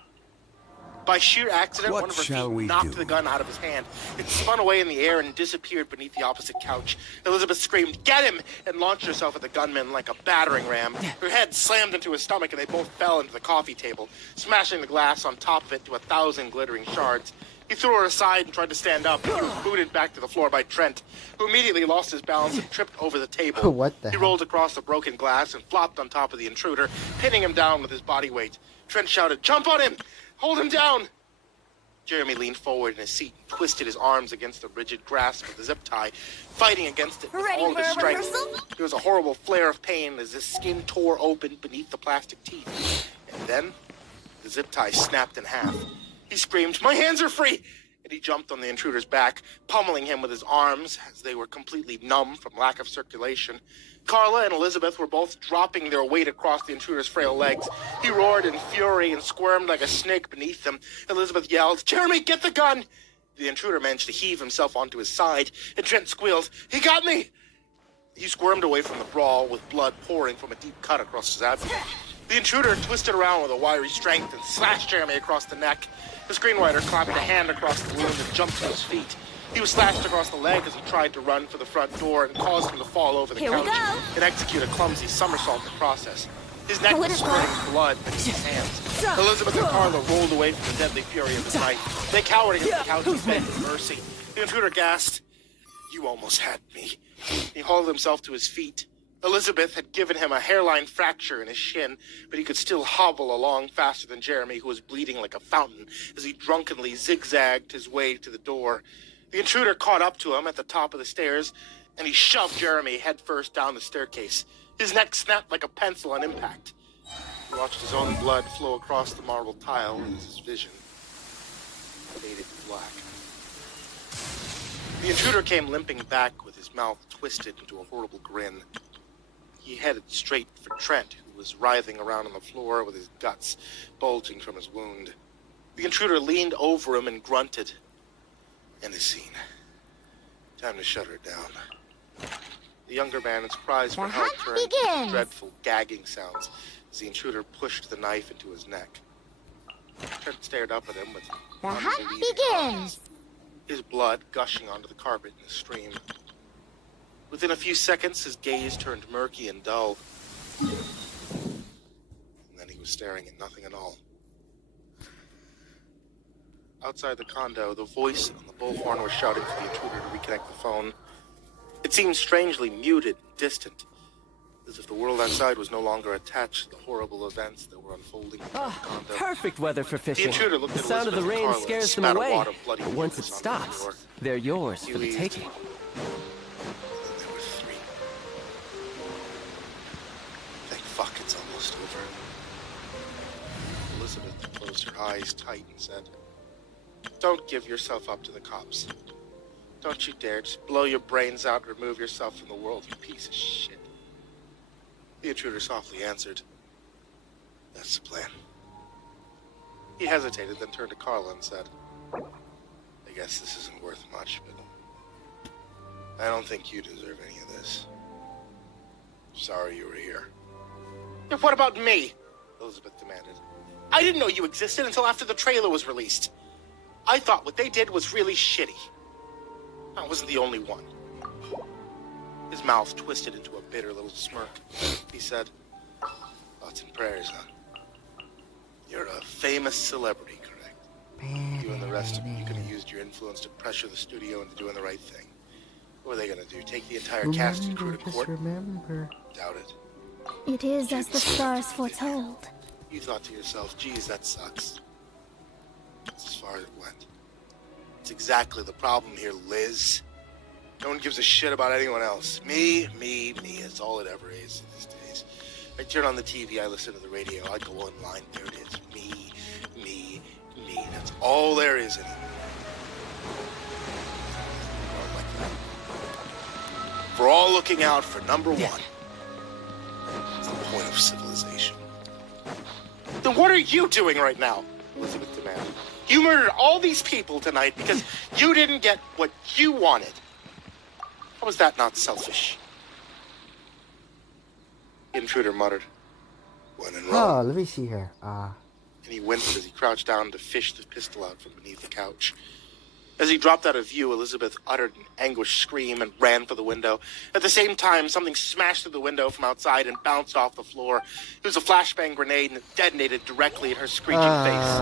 By sheer accident, What one of her shall feet we knocked do? the gun out of his hand. It spun away in the air and disappeared beneath the opposite couch. Elizabeth screamed, "Get him!" and launched herself at the gunman like a battering ram. Her head slammed into his stomach and they both fell into the coffee table, smashing the glass on top of it to 1,000 glittering shards. He threw her aside and tried to stand up. He was booted back to the floor by Trent, who immediately lost his balance and tripped over the table. What the He hell? rolled across the broken glass and flopped on top of the intruder, pinning him down with his body weight. Trent shouted, "Jump on him! Hold him down!" Jeremy leaned forward in his seat and twisted his arms against the rigid grasp of the zip tie, fighting against it with Ready all of his for a strength. rehearsal? There was a horrible flare of pain as his skin tore open beneath the plastic teeth. And then, the zip tie snapped in half. He screamed, "My hands are free!" And he jumped on the intruder's back, pummeling him with his arms as they were completely numb from lack of circulation. Carla and Elizabeth were both dropping their weight across the intruder's frail legs. He roared in fury and squirmed like a snake beneath them. Elizabeth yelled, "Jeremy, get the gun!" The intruder managed to heave himself onto his side, and Trent squealed, "He got me!" He squirmed away from the brawl with blood pouring from a deep cut across his abdomen. The intruder twisted around with a wiry strength and slashed Jeremy across the neck. The screenwriter clapped a hand across the wound and jumped to his feet. He was slashed across the leg as he tried to run for the front door and caused him to fall over the Here we couch go. and execute a clumsy somersault in the process. His neck What was is squirting that? blood beneath his hands. Elizabeth and Carla rolled away from the deadly fury of the knife. They cowered against the couch and begged for mercy. The intruder gasped, "You almost had me." He hauled himself to his feet. Elizabeth had given him a hairline fracture in his shin, but he could still hobble along faster than Jeremy, who was bleeding like a fountain, as he drunkenly zigzagged his way to the door. The intruder caught up to him at the top of the stairs, and he shoved Jeremy headfirst down the staircase. His neck snapped like a pencil on impact. He watched his own blood flow across the marble tile as his vision faded to black. The intruder came limping back with his mouth twisted into a horrible grin. He headed straight for Trent, who was writhing around on the floor with his guts bulging from his wound. The intruder leaned over him and grunted. End of scene. Time to shut her down. The younger man, in surprise for The help, hunt turned to begins. dreadful gagging sounds as the intruder pushed the knife into his neck. Trent stared up at him with The hunt unbelieving begins. eyes, his blood gushing onto the carpet in a stream. Within a few seconds, his gaze turned murky and dull. And then he was staring at nothing at all. Outside the condo, the voice on the bullhorn was shouting for the intruder to reconnect the phone. It seemed strangely muted and distant, as if the world outside was no longer attached to the horrible events that were unfolding in the condo. Perfect weather for fishing. intruder looked The at sound of the Elizabeth rain and Carla scares and them spat a away. wad of bloody But once it mucus onto the stops, floor. they're yours He for the wheezed. taking. And then there were three. Thank fuck it's almost over. Elizabeth closed her eyes tight and said, "Don't give yourself up to the cops. Don't you dare just blow your brains out and remove yourself from the world, you piece of shit." The intruder softly answered, "That's the plan." He hesitated, then turned to Carla and said, "I guess this isn't worth much, but I don't think you deserve any of this. Sorry you were here." "And what about me?" Elizabeth demanded. "I didn't know you existed until after the trailer was released. I thought what they did was really shitty. I wasn't the only one." His mouth twisted into a bitter little smirk. He said, "Thoughts and prayers, huh? You're a famous celebrity, correct? You and the rest of you could have used your influence to pressure the studio into doing the right thing. What are they gonna do, take the entire cast and crew to court? Remember. Doubt it. It is as the stars foretold. You thought to yourself, geez, that sucks. That's as far as it went. It's exactly the problem here, Liz. No one gives a shit about anyone else. Me. It's all it ever is these days. I turn on the TV, I listen to the radio, I go online, there it is. Me. That's all there is anymore. Like that. We're all looking out for number one. It's the point of civilization. Then what are you doing right now? Elizabeth demanded. You murdered all these people tonight because you didn't get what you wanted. How was that not selfish? The intruder muttered. When in Rome. Oh, let me see here. and he whimpered as he crouched down to fish the pistol out from beneath the couch. As he dropped out of view, Elizabeth uttered an anguished scream and ran for the window. At the same time, something smashed through the window from outside and bounced off the floor. It was a flashbang grenade, and it detonated directly at her screeching face.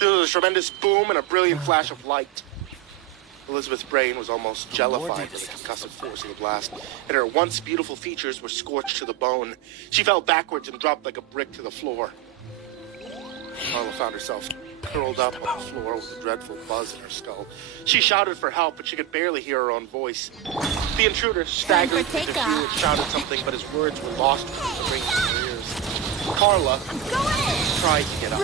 There was a tremendous boom and a brilliant flash of light. Elizabeth's brain was almost jellified by the concussive force of the blast, and her once beautiful features were scorched to the bone. She fell backwards and dropped like a brick to the floor. Carla found herself curled up on the floor with a dreadful buzz in her skull. She shouted for help, but she could barely hear her own voice. The intruder staggered into view and shouted something, but his words were lost in the ring of her ears. Carla tried to get up.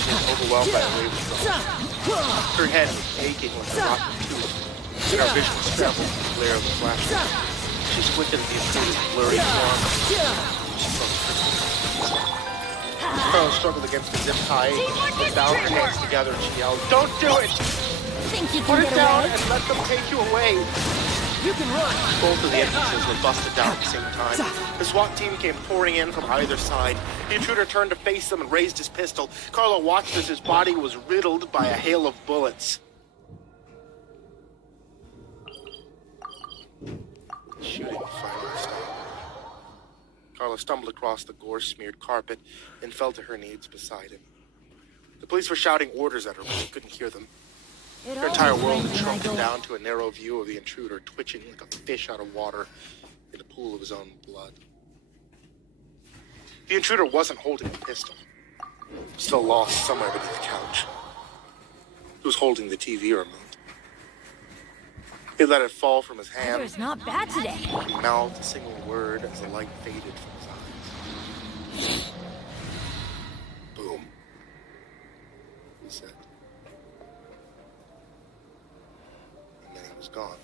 She was overwhelmed by a wave of trouble. Her head was aching like a rotten tooth, and her vision scrambled in the glare of the flashlight. She squinted at the intruder's blurry form. She felt her. Carla struggled against the zip tie, put down her hands together, and she yelled, "Don't do it! Put it down and let them take you away!" You can run. Both of the entrances were busted down at the same time. The SWAT team came pouring in from either side. The intruder turned to face them and raised his pistol. Carla watched as his body was riddled by a hail of bullets. The shooting finally stopped. Carla stumbled across the gore-smeared carpet and fell to her knees beside him. The police were shouting orders at her, but she couldn't hear them. Her entire world had shrunk down to a narrow view of the intruder twitching like a fish out of water in a pool of his own blood. The intruder wasn't holding a pistol. Still lost somewhere beneath the couch. He was holding the TV remote. He let it fall from his hand. Weather's not bad today. He mouthed a single word as the light faded from his eyes. Boom, he said. And then he was gone.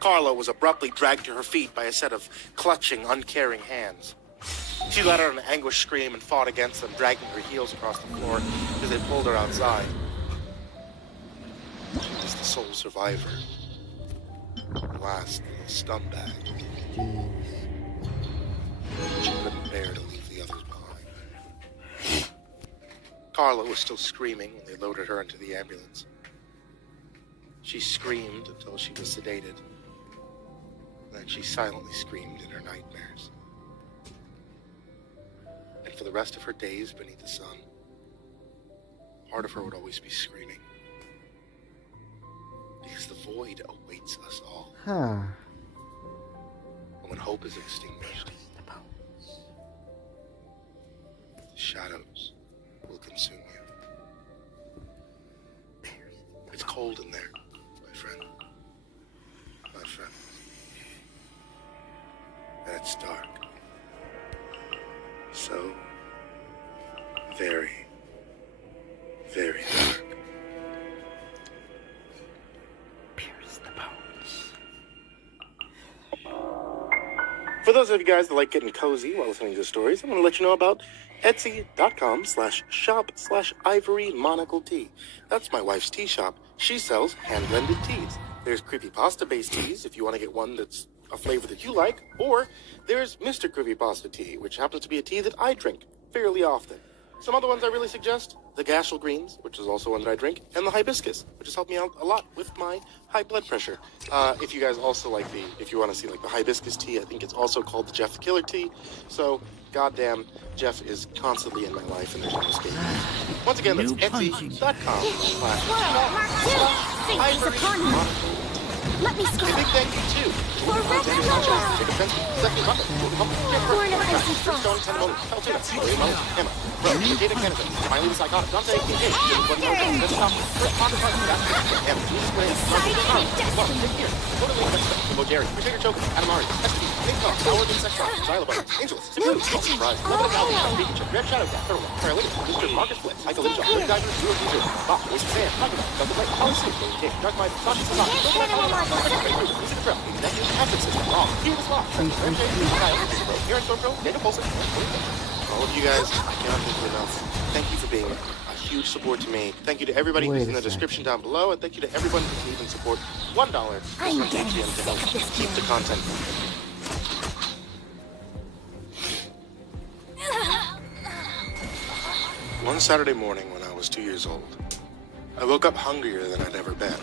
Carla was abruptly dragged to her feet by a set of clutching, uncaring hands. She let out an anguished scream and fought against them, dragging her heels across the floor as they pulled her outside. She was the sole survivor. The last little scumbag. She couldn't bear to leave the others behind. Carla was still screaming when they loaded her into the ambulance. She screamed until she was sedated. Then she silently screamed in her nightmares. And for the rest of her days beneath the sun, part of her would always be screaming. Because the void awaits us all. And when hope is extinguished, the shadows will consume you. It's cold in there, my friend. My friend. And it's dark. So very, very dark. Pierce the bones. For those of you guys that like getting cozy while listening to stories, I'm going to let you know about Etsy.com/shop/Ivory Monocle Tea. That's my wife's tea shop. She sells hand-blended teas. There's creepypasta-based teas if you want to get one that's a flavor that you like, or there's Mr. Creepypasta tea, which happens to be a tea that I drink fairly often. Some other ones I really suggest, the Gashel Greens, which is also one that I drink, and the Hibiscus, which has helped me out a lot with my high blood pressure. If you guys also like if you want to see like the Hibiscus tea, I think it's also called the Jeff the Killer tea. So, goddamn, Jeff is constantly in my life and there's no escape. Once again, that's Etsy.com/Ivory. Let me A scrub. big thank you too. For Red Color. Take a fence, second bucket, We're in a place in front. Stone, Tendon, Feltina, Emma, Bro, Jada Kennison, Finally the Psychotic, Dante, Kincaid, What Knows, Let's Stop, First Pocket Party, Emma, Jesus Grace, Martin, Here, Totally Mexico, Jerry, Potato Choke, Adamari, Esteby, Pink Talk, Howard and Sex Rock, Zyla Buttons, Angelus, Simone, Surprise, Love it Valley, Pikachu, Red Shadow Cat, Turtle, Carolina, Mr. Marcus Blitz, Michael Lynch, Red Diver, Zero Teaser, Bob, Waste Sam, Talking About, Delta Blake, Holly Sleep, Cake, Dark Might, Sasha Savant, Music Prep, Nephew, Captain System, Raw, Here was Law, Aaron Stormfro, Daniel Polson, all of you guys, I cannot thank you enough. Thank you for being huge support to me. Thank you to everybody who's Wait in a the sec. description down below, and thank you to everyone who can even support $1 I'm on getting Patreon to sick help of this keep the game. content. One Saturday morning when I was 2 years old, I woke up hungrier than I'd ever been.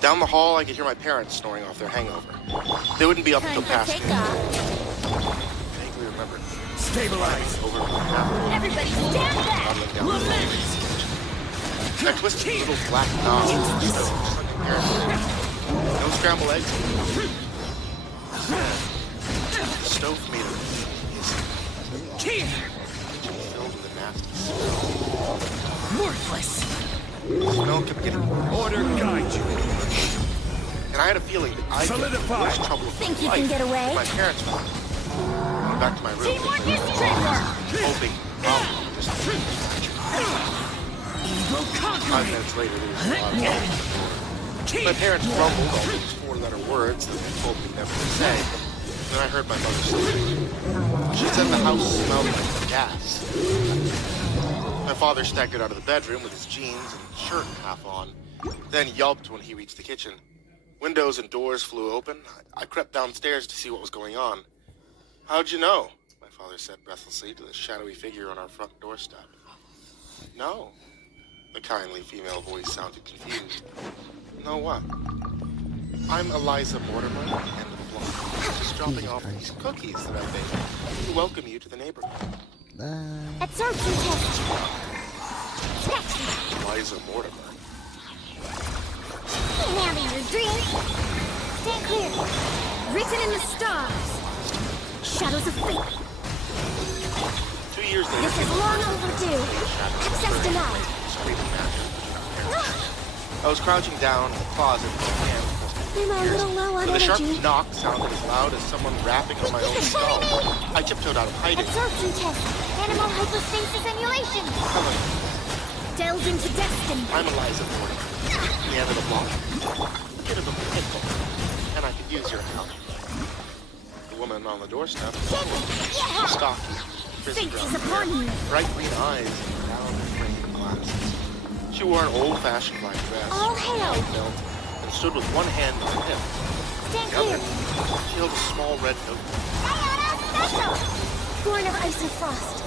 Down the hall, I could hear my parents snoring off their hangover. They wouldn't be up Time until for past noon. takeoff. Vaguely remembered. Stabilize. Over my half, Everybody stand back! toddling down the stairs. I twisted the little black knob on the stove, just like my parents did. No scrambled eggs. The stove made a Here! filled with a nasty smell. Worthless! The smell kept getting worse. Order guide you. And I had a feeling that I Solidify. was trouble with Think my you can life get away? with my parents were going back to my room, Teamwork is teamwork! hoping probably just Evil 5 conquering! minutes later, there was a lot of talking. My parents grumbled all these 4-letter words that they told me never to say. Then I heard my mother say, she said the house smelled like gas. My father staggered out of the bedroom with his jeans and shirt half on, then yelped when he reached the kitchen. Windows and doors flew open. I crept downstairs to see what was going on. How'd you know? My father said breathlessly to the shadowy figure on our front doorstep. No. The kindly female voice sounded confused. Know what? I'm Eliza Mortimer, and the blonde. Just dropping off these cookies that I baked to welcome you to the neighborhood. Absorption test. Taxi. Eliza Mortimer. Now to your drink. Stand clear. Written in the stars. Shadows of fate. 2 years later, This is long overdue. Access denied. screaming mattress. I was crouching down in the closet with my hand I'm a little low on when a sharp energy. knock sounded as loud as someone rapping on my own skull. I tiptoed out of hiding. Absorption test. Animal hypostasis emulation. Hello, Delved into destiny. I'm Eliza Mortimer, the end of the block. A bit of a pickle, and I could use your help. The woman on the doorstep, Yeah. stocky, frizzy Fate brown is upon hair, you. bright green eyes, and round framed glasses. She wore an old-fashioned black dress, All hail. tight belt, and stood with one hand on her hip. Stand The other, clear. she held a small red notebook. Special. Born of ice and frost.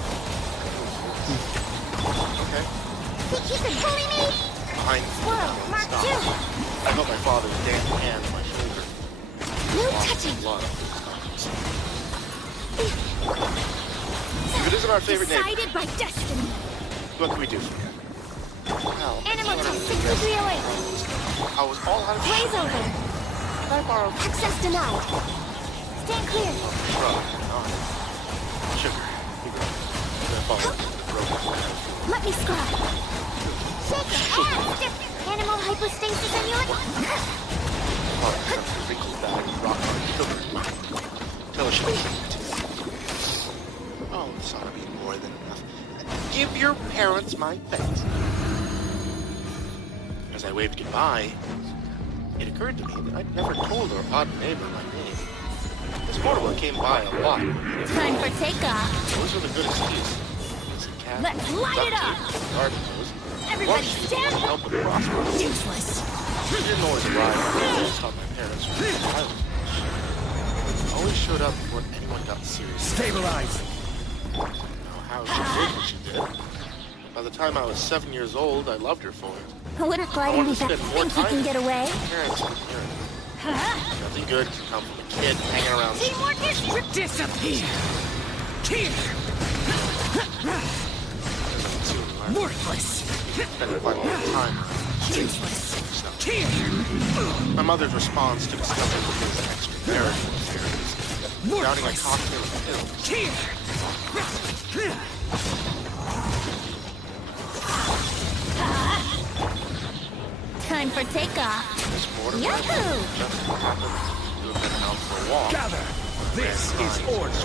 Okay. Think you could bully me? Behind Squirrel, Mark stopped. II. I felt my father's damp hand on my shoulder. No Lost touching. blood. If it isn't our favorite neighbor, Decided by destiny. what can we do for you? Well, Animal test 6308. I was all out of Blaze over. Can I borrow Access denied. Stand clear. shrub? Sugar. I followed the broken. Let me scribe. Shake your ass. Animal hypostasis emulation. The wrinkled bag of rock hard sugar. Tell her she can keep it. Oh, this ought to be more than enough. Give your parents my thanks. As I waved goodbye, it occurred to me that I'd never told our odd neighbor my name. Miss Mortimer came by a lot. Time for takeoff. Those were the good excuse. Some cat, Let's light it up. garden hose. Everybody Once she stand would help with the crossroads. Useless. She didn't always arrive. I taught my parents were violent. Always showed up before anyone got serious. Stabilize. I don't know how she did what she did. By the time I was 7 years old, I loved her for it. A little I gliding wanted me to back. spend more Think you time can with get away? my parents didn't hear it. Nothing good can come from a kid hanging around. Teamwork is Disappear! Here! Soon learn. Worthless! Spending quite a lot of time around. Useless! Stuff. Here! My mother's response to discovering the things extra marital affairs, drowning a Worthless! cocktail of pills. Here! Time for takeoff. Miss Mortimer Yahoo! just happened to have been out for a walk. Gather. This is order.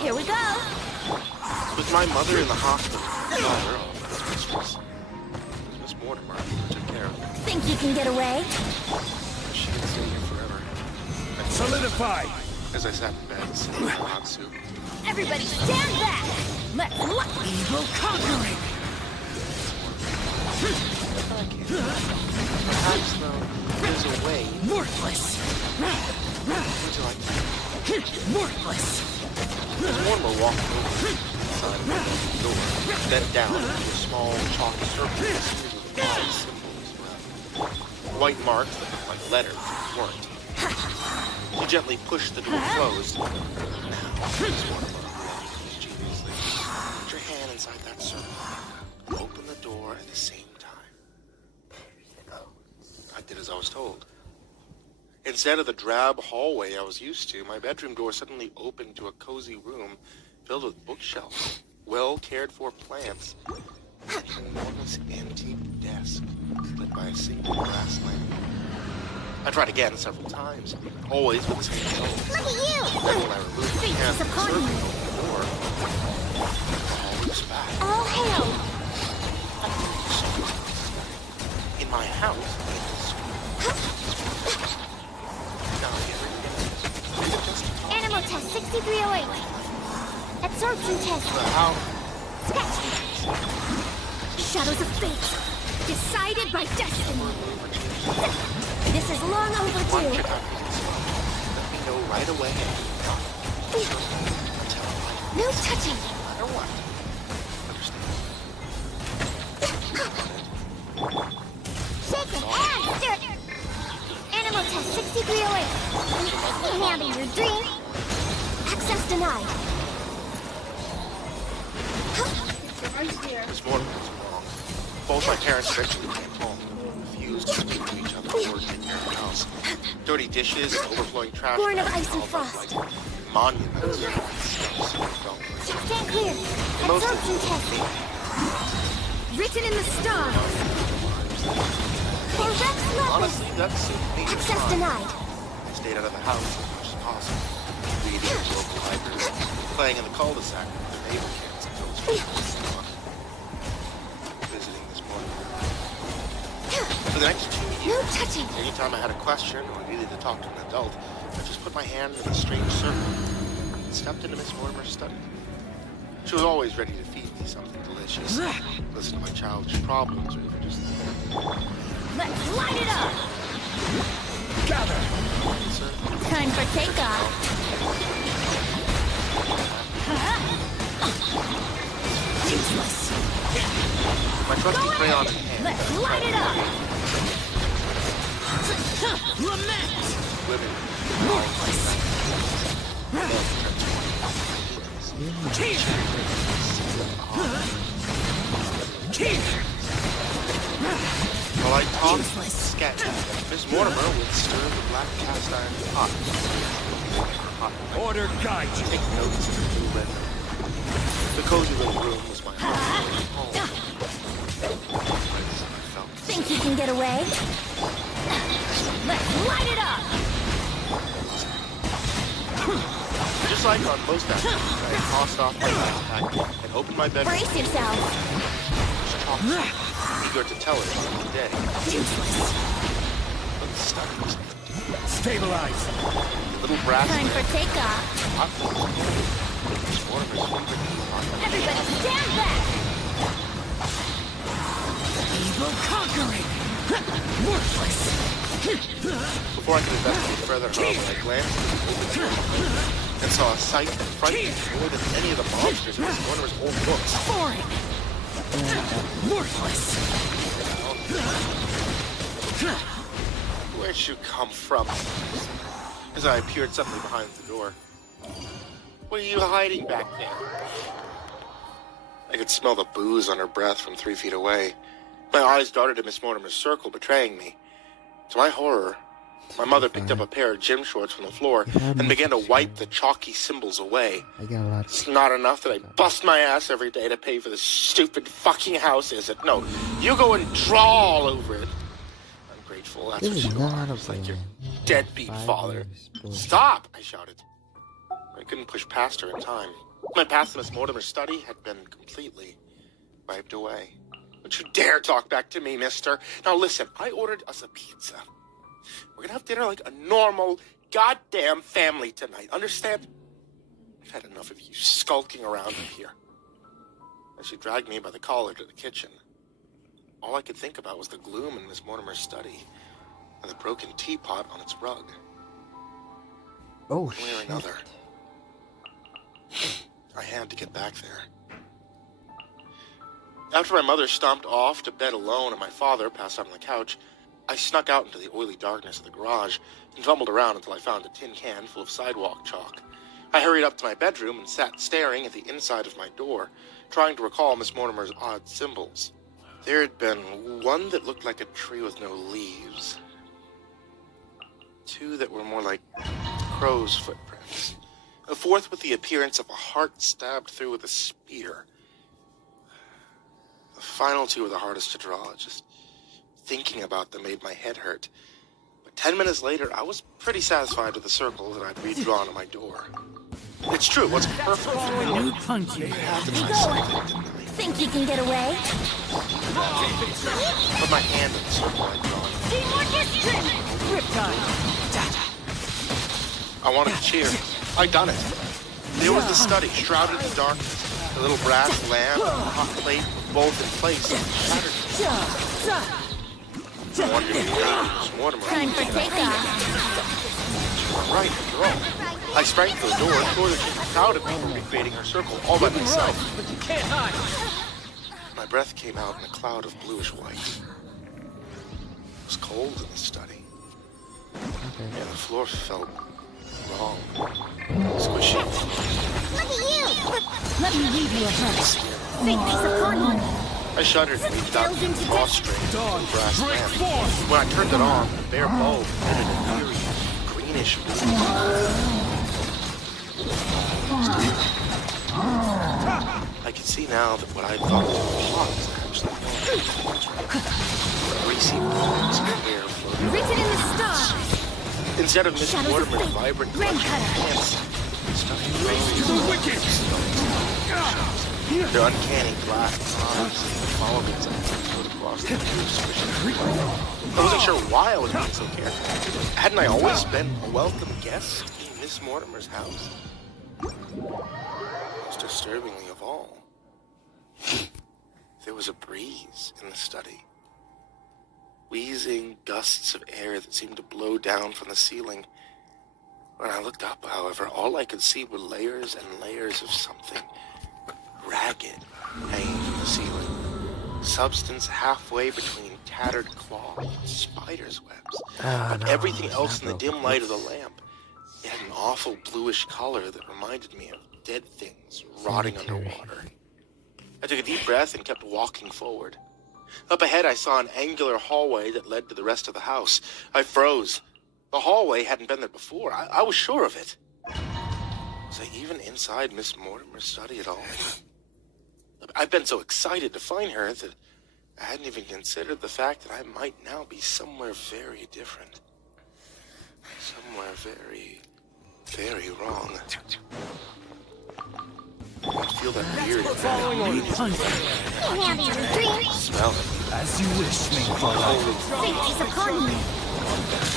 Here we go. With my mother in the hospital, father on his mistress. Miss Mortimer took care of her. Think you can get away? She can stay here forever. Solidify. As I sat in bed, sipping my hot soup. Everybody stand back! Let's look! Evil conquering. Perhaps, though, there's a way. Worthless. Would you like to? Worthless. As Mortimer walked over inside of the door, bent down into a small chalk circle with a series of 5 symbols around. White marks that looked like letters weren't. She gently pushed the door closed. Now, Miss Mortimer, mischievously, put your hand inside that circle and open the door at the same time. I did as I was told. Instead of the drab hallway I was used to, my bedroom door suddenly opened to a cozy room filled with bookshelves, well cared for plants, and an enormous antique desk lit by a single brass lamp. I tried again several times, always with the same result. Look at you! Then when I removed the Fate hand from the circle disappointing. of the door, all was back. All hail! In my house, Animal test 6308. Absorption test. how? Sketch. Shadows of fate. Decided by destiny. This is long Why overdue. should I be Let me know right away. Until No touching. no matter what. Understand? Shaken and stirred. Animal test 6308. Handling your dream. Access denied. This morning was wrong. Both my parents eventually came home. Refused to speak to each other or take care of the house. Dirty dishes and overflowing trash Born of bags ice and piled up frost. like monuments. Stand clear. Absorption test. Written in the stars. For Rex Leopard. Honestly, that suited me just Access fine. denied. I stayed out of the house as much as possible. Reading at the local library, playing in the cul-de-sac with the neighbor kids until it was gone. Visiting this morning. For the next 2 No years, touching. anytime I had a question or needed to talk to an adult, I just put my hand in a strange circle and stepped into Miss Mortimer's study. She was always ready to feed me something delicious, listen to my childish problems, or even just Let's light it up. Gather. answer. Time for takeoff. Useless. My trusty crayon in hand. Let's light it up. Lament. Women. Worthless. Tear. Tear. While I talked and Useless. sketched, Miss Mortimer would stir the black cast iron pot. Order guide you. Take notes of the blue red. The cozy little room was my home. I felt Think you can get away? Let's light it up. just like on most afternoons, I tossed off my backpack and opened my bedroom. Brace yourself. Eager to tell her about the day. Useless. But the study was Stabilize. the little brass Time for takeoff. Miss Mortimer's favorite pot. Everybody stand back. Evil conquering. Worthless. Before I could investigate further, however, I glanced at the open door and saw a sight that frightened me more than any of the monsters in Miss Mortimer's old books. Boring. Worthless. Where'd you come from? As I appeared suddenly behind the door. What are you hiding back there? I could smell the booze on her breath from 3 feet away. My eyes darted at Miss Mortimer's circle, betraying me. To my horror, my mother picked up a pair of gym shorts from the floor and began to wipe the chalky symbols away. I got a lot. It's not enough that I bust my ass every day to pay for this stupid fucking house, is it? No, you go and draw all over it. I'm grateful, that's what This is you not are. a It's like your plan. deadbeat 5 father. years, boy. Stop! I shouted. I couldn't push past her in time. My path to Miss Mortimer's study had been completely wiped away. Don't you dare talk back to me, mister. Now listen, I ordered us a pizza. We're gonna have dinner like a normal goddamn family tonight, understand? I've had enough of you skulking around up here. As she dragged me by the collar to the kitchen, all I could think about was the gloom in Miss Mortimer's study and the broken teapot on its rug. Oh, One way or shit. another, I had to get back there. After my mother stomped off to bed alone and my father passed out on the couch, I snuck out into the oily darkness of the garage and fumbled around until I found a tin can full of sidewalk chalk. I hurried up to my bedroom and sat staring at the inside of my door, trying to recall Miss Mortimer's odd symbols. There had been one that looked like a tree with no leaves, two that were more like crow's footprints, a fourth with the appearance of a heart stabbed through with a spear. The final two were the hardest to draw. Just thinking about them made my head hurt. But 10 minutes later, I was pretty satisfied with the circle that I'd redrawn on my door. It's true, what's perfect? New punky. Think you can get away? Put my hand in the circle I'd drawn. Teamwork is strength. Riptide. I wanted to cheer. I'd done it. There was the study, shrouded in darkness. The little brass lamp and the hot plate, both in place, shattered. I wondered if Miss Mortimer Time for takeoff. was right after all. I sprang to the door, sure that she was proud of me for recreating her circle all by myself. But you can't hide. My breath came out in a cloud of bluish white. It was cold in the study. Okay. And the floor felt wrong. Squishy. Look at you! Let me leave you a hurt. Big piece of cardboard. I shuddered and reached out to the drawstring of the brass Break lamp. forth. When I turned it on, the bare bulb emitted an eerie, greenish blue. I could see now that what I thought was a pot was actually not. Greasy palms of hair floating. Written in the stars. Instead of Miss Shadows of Mortimer's fate. vibrant Rain collection of cutter. plants, stuffy To roses, the wicked. their uncanny black arms followed me as I tiptoed across the blue. I wasn't sure why I was being so careful. Hadn't I always been a welcome guest in Miss Mortimer's house? Most disturbingly of all, there was a breeze in the study. Wheezing gusts of air that seemed to blow down from the ceiling. When I looked up, however, all I could see were layers and layers of something ragged hanging from the ceiling. Substance halfway between tattered cloth and spider's webs. But everything else in the dim light of the lamp, it had an awful bluish color that reminded me of dead things rotting underwater. I took a deep breath and kept walking forward. Up ahead, I saw an angular hallway that led to the rest of the house. I froze. The hallway hadn't been there before. I was sure of it. Was I even inside Miss Mortimer's study at all? I've been so excited to find her that I hadn't even considered the fact that I might now be somewhere very different. Somewhere very, very wrong. I feel that weird Following New orders. punky. Have your dream. smell. As you wish, Main Big piece of cardboard.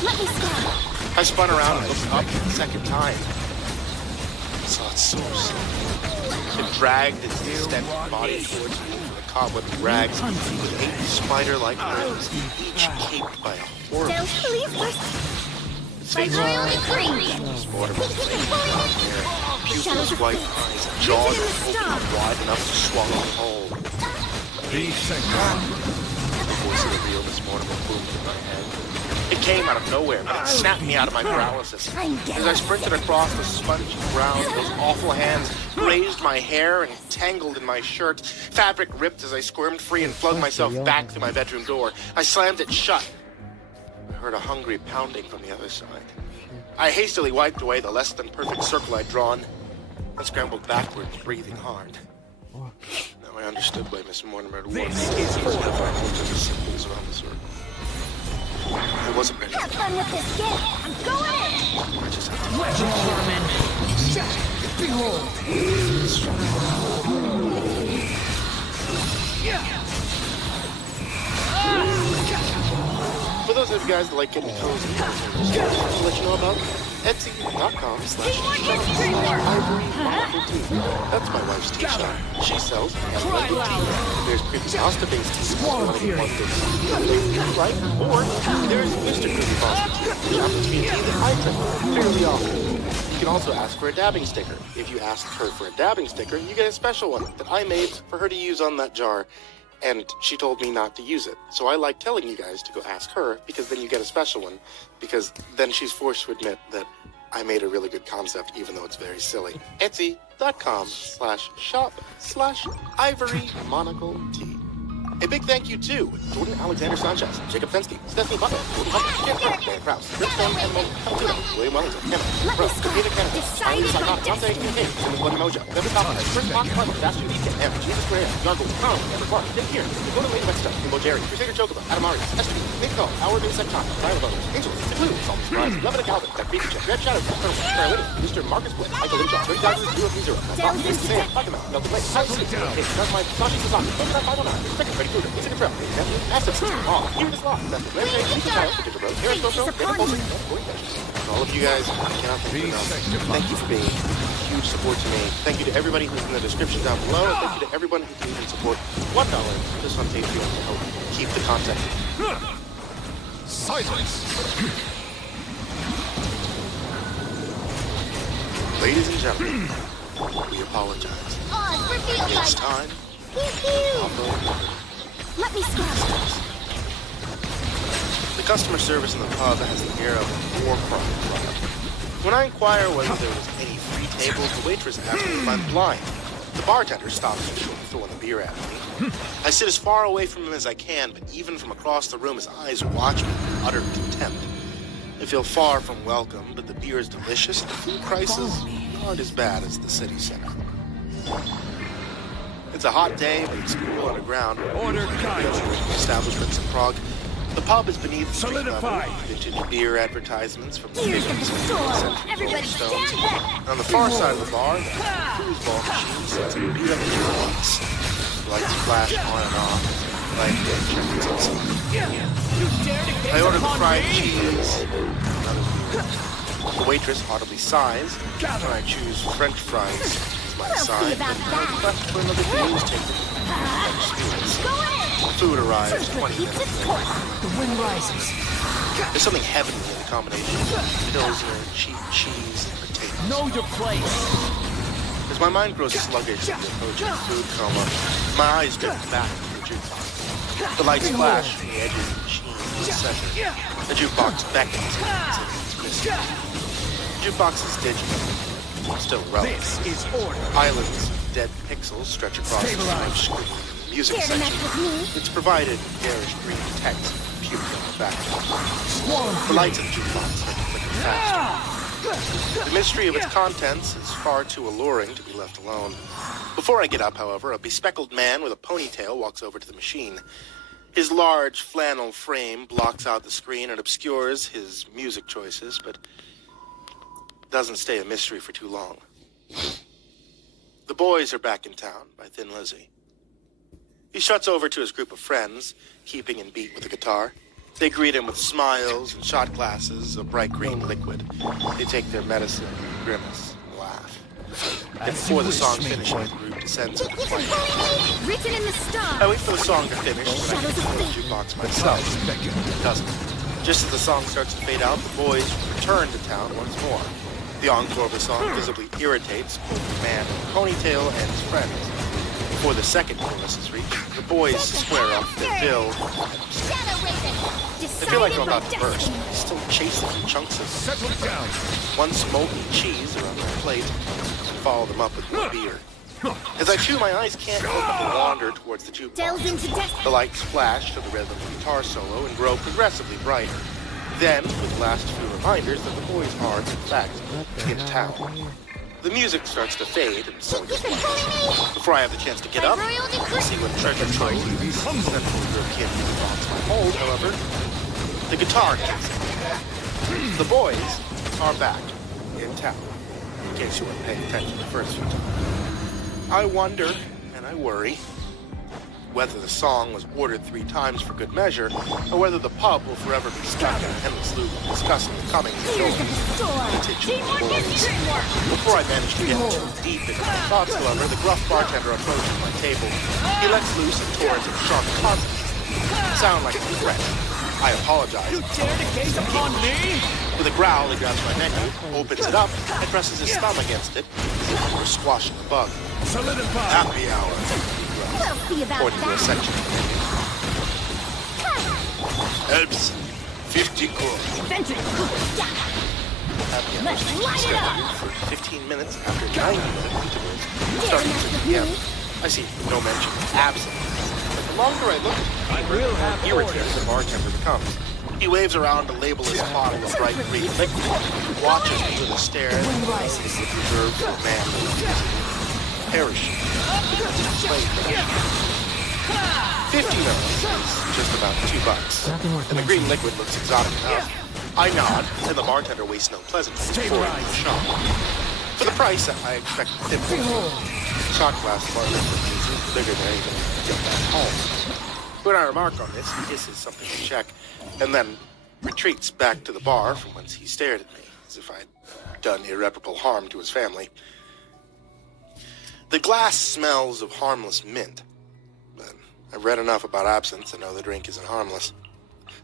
Let me start. I spun around and looked up for the second time. I saw its source. It dragged its distended body towards me from the cobweb rags with 8 spider-like limbs, each caped by a horrible Don't believe first. its By face royal was decree. Miss Mortimer's pupils white eyes, and jaws that opened up wide enough to swallow me whole. The voice of the real Miss Mortimer boomed in my head. It came out of nowhere, and it snapped me out of my paralysis. As I sprinted across the spongy ground, those awful hands raised my hair and tangled in my shirt. Fabric ripped as I squirmed free and flung myself back through my bedroom door. I slammed it shut. I heard a hungry pounding from the other side. I hastily wiped away the less than perfect circle I'd drawn and scrambled backward, breathing hard. Now I understood why Miss Mortimer had warned me it was easy to find most of the symbols around the circle. I wasn't ready. Have fun with this game. I'm going in. I just had to Legend Foreman. Behold. For those those of you guys that like getting cozy, I'll let you know about Etsy.com/ivory-tea. That's my wife's tea shop. She sells blended tea. There's creepypasta-based tea. Right? Or there's Mr. Creepypasta tea. The happens to be a tea that I drink fairly often. You can also ask for a dabbing sticker. If you ask her for a dabbing sticker, you get a special one that I made for her to use on that jar, and she told me not to use it. So I like telling you guys to go ask her, because then you get a special one, because then she's forced to admit that I made a really good concept, even though it's very silly. Etsy.com/shop/ivory-monocle-tea. A big thank you to Jordan Alexander Sanchez, Jacob Fensky, Stephanie Butler, Jordan Hunter, Dan Krause, Ripstone, and William Wellington, Emma, Bro, David Kennedy, Eileen Sakot, Dante Kincaid, Cindy Bloody Mojo, Devin Thomas, Chris Fox, Dash Judy, Emma, Jesus Graham, Jargle, Carl, Ever Clark, Nick Kieran, Dakota Lady Wexter, Kimbo Jerry, Crusader Chocobo, Adam Arias, Esther, Nick Cole, Our New Secton, Tyler Voters, Angels, The Clue, Salt Surprise, Levin Calvin, That Creepy Check, Red Shadow, Colonel, Carolina, Mr. Marcus Wood, Michael Lynch, Greg Douglas, 030, Bob, Sam, Pokemon, Delta Blake, Tyler Lee, That's my Sashi Sasaki, Pokemon 509, Second Freddy Krueger, It's a Trail, Massive System, Here This Lost, That's the Red Ray, Pizza Child, Picture Bros, Harris Social, David Bolton, and Corey Fish. And all of you guys, I cannot thank you enough. Thank you for being huge support to me. Thank you to everybody who's in the description down below. And thank you to everyone who can even support $1 just on Patreon to help keep the content. Silence! Ladies and gentlemen, we apologize. It's time. Let me scout. The customer service in the pub has the air of a war crime. When I inquire whether there was any free tables, the waitress asks me if I'm blind. The bartender stops me from throwing the beer at me. I sit as far away from him as I can, but even from across the room, his eyes watch me with utter contempt. I feel far from welcome, but the beer is delicious, and the food prices aren't as bad as the city center. It's a hot day, but it's cool underground. Order Establishments in Prague. The pub is beneath the street level. Solidify. Vintage beer advertisements from the big Here's the store. Everybody stand back. On the far side of the bar, the foosball machine sits in a beat up box. Lights flash on and off. Like I ordered the fried cheese. The waitress audibly sighs when I choose French fries as my We'll see side. about I that. request for another news ticket. Go in. Food arrives First, 20 keeps minutes its later. course. The wind rises. There's something heavenly in the combination of Pilsner, cheap cheese, and potatoes. Know your place. As my mind grows sluggish in the approaching food coma, my eyes drift back to the jukebox. The lights flash from the edges of the machine in the center. The jukebox beckons and it's missing. The jukebox is digital, still relevant. This is order. Islands of dead pixels stretch across the large screen in the music Dare to mess section. with me? It's provided with garish green text puke on the background. The lights of the jukebox flicker fast. The mystery of its contents is far too alluring to be left alone. Before I get up, however, a bespectacled man with a ponytail walks over to the machine. His large flannel frame blocks out the screen and obscures his music choices, but doesn't stay a mystery for too long. The Boys Are Back in Town by Thin Lizzy. He struts over to his group of friends, keeping in beat with the guitar. They greet him with smiles and shot glasses of bright green liquid. They take their medicine, grimace, and laugh. And before the song finishes, the group descends into quiet. Written in the stars. I wait for the song to finish so I can fill the jukebox myself. It doesn't. Just as the song starts to fade out, the boys return to town once more. The encore of the song visibly irritates both the man in the ponytail and his friends. Before the second chorus is reached, the boys square off their bill. Shadow Raven. I feel like I'm Decided about to my burst. destiny. I still chase them in chunks of Settle down. one molten cheese around my plate and follow them up with more beer. As I chew, my eyes can't help but wander towards the Delves jukebox. into destiny. The lights flash to the rhythm of the guitar solo and grow progressively brighter. Then, with the last few reminders that the boys are, in fact, in town, the music starts to fade and so does You've been calling me. before I have the chance to get up Royal and decree. see what treasure trove Central European box might hold, however, the guitar kicks in. The boys are back in town, in case you weren't paying attention the first few times. I wonder, and I worry, whether the song was ordered 3 times for good measure, or whether the pub will forever be stuck in an endless loop of discussing the coming and Here's going. the store. Teamwork is teamwork. Before I manage to get too deep into my thoughts, however, the gruff bartender approaches my table. He lets loose a torrent of sharp taunts. Sound like a threat. I apologize. You dare to gaze upon me? With a growl, he grabs my menu, opens it up, and presses his thumb against it, as if he were squashing a bug. Solidify. Happy hour. We'll see about Pointing to a that. section of the menu. Helps. 50 core. Vengeance. Happy hour. Let's light it up. For 15 minutes after 90 intervals, starting at 3 p.m. I see no mention of absence. But the longer I look, I will have irritating the bartender becomes. He waves around a labelless bottle of bright green liquid, watches me with a stare that is reserved for a man who is perishing. 50 mils is just about $2, Nothing worth and the green mentioning. liquid looks exotic enough. I nod, and the bartender wastes no pleasantries before I leave the shop. For the price, I expect a tip. Shot glass bar liquid is bigger than anything I can get back home. When I remark on this, he hisses something to check, and then retreats back to the bar from whence he stared at me, as if I'd done irreparable harm to his family. The glass smells of harmless mint, but I've read enough about absinthe to know the drink isn't harmless.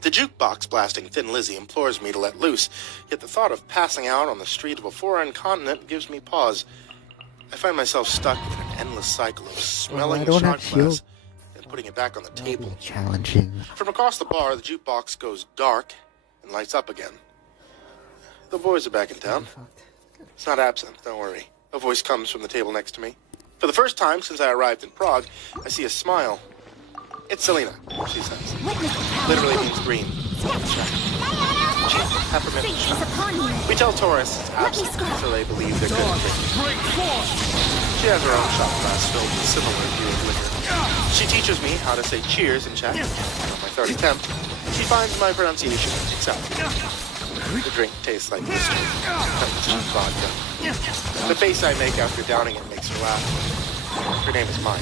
The jukebox blasting Thin Lizzy implores me to let loose, yet the thought of passing out on the street of a foreign continent gives me pause. I find myself stuck in an endless cycle of smelling I the don't shot have glass shield. and putting it back on the table. Challenging. From across the bar, the jukebox goes dark and lights up again. The boys are back in town. It's not absent, don't worry. A voice comes from the table next to me. For the first time since I arrived in Prague, I see a smile. It's Selena, she says. Literally means green. Peppermint. Fate is upon you. We tell tourists it's absent, so they believe they're good at drinking. Great force. She has her own shot glass filled with similar beer liquor. She teaches me how to say cheers in chat. On my third attempt, she finds my pronunciation acceptable. The drink tastes like whiskey, cheap vodka. The face I make after downing it makes her laugh. Her name is Maya.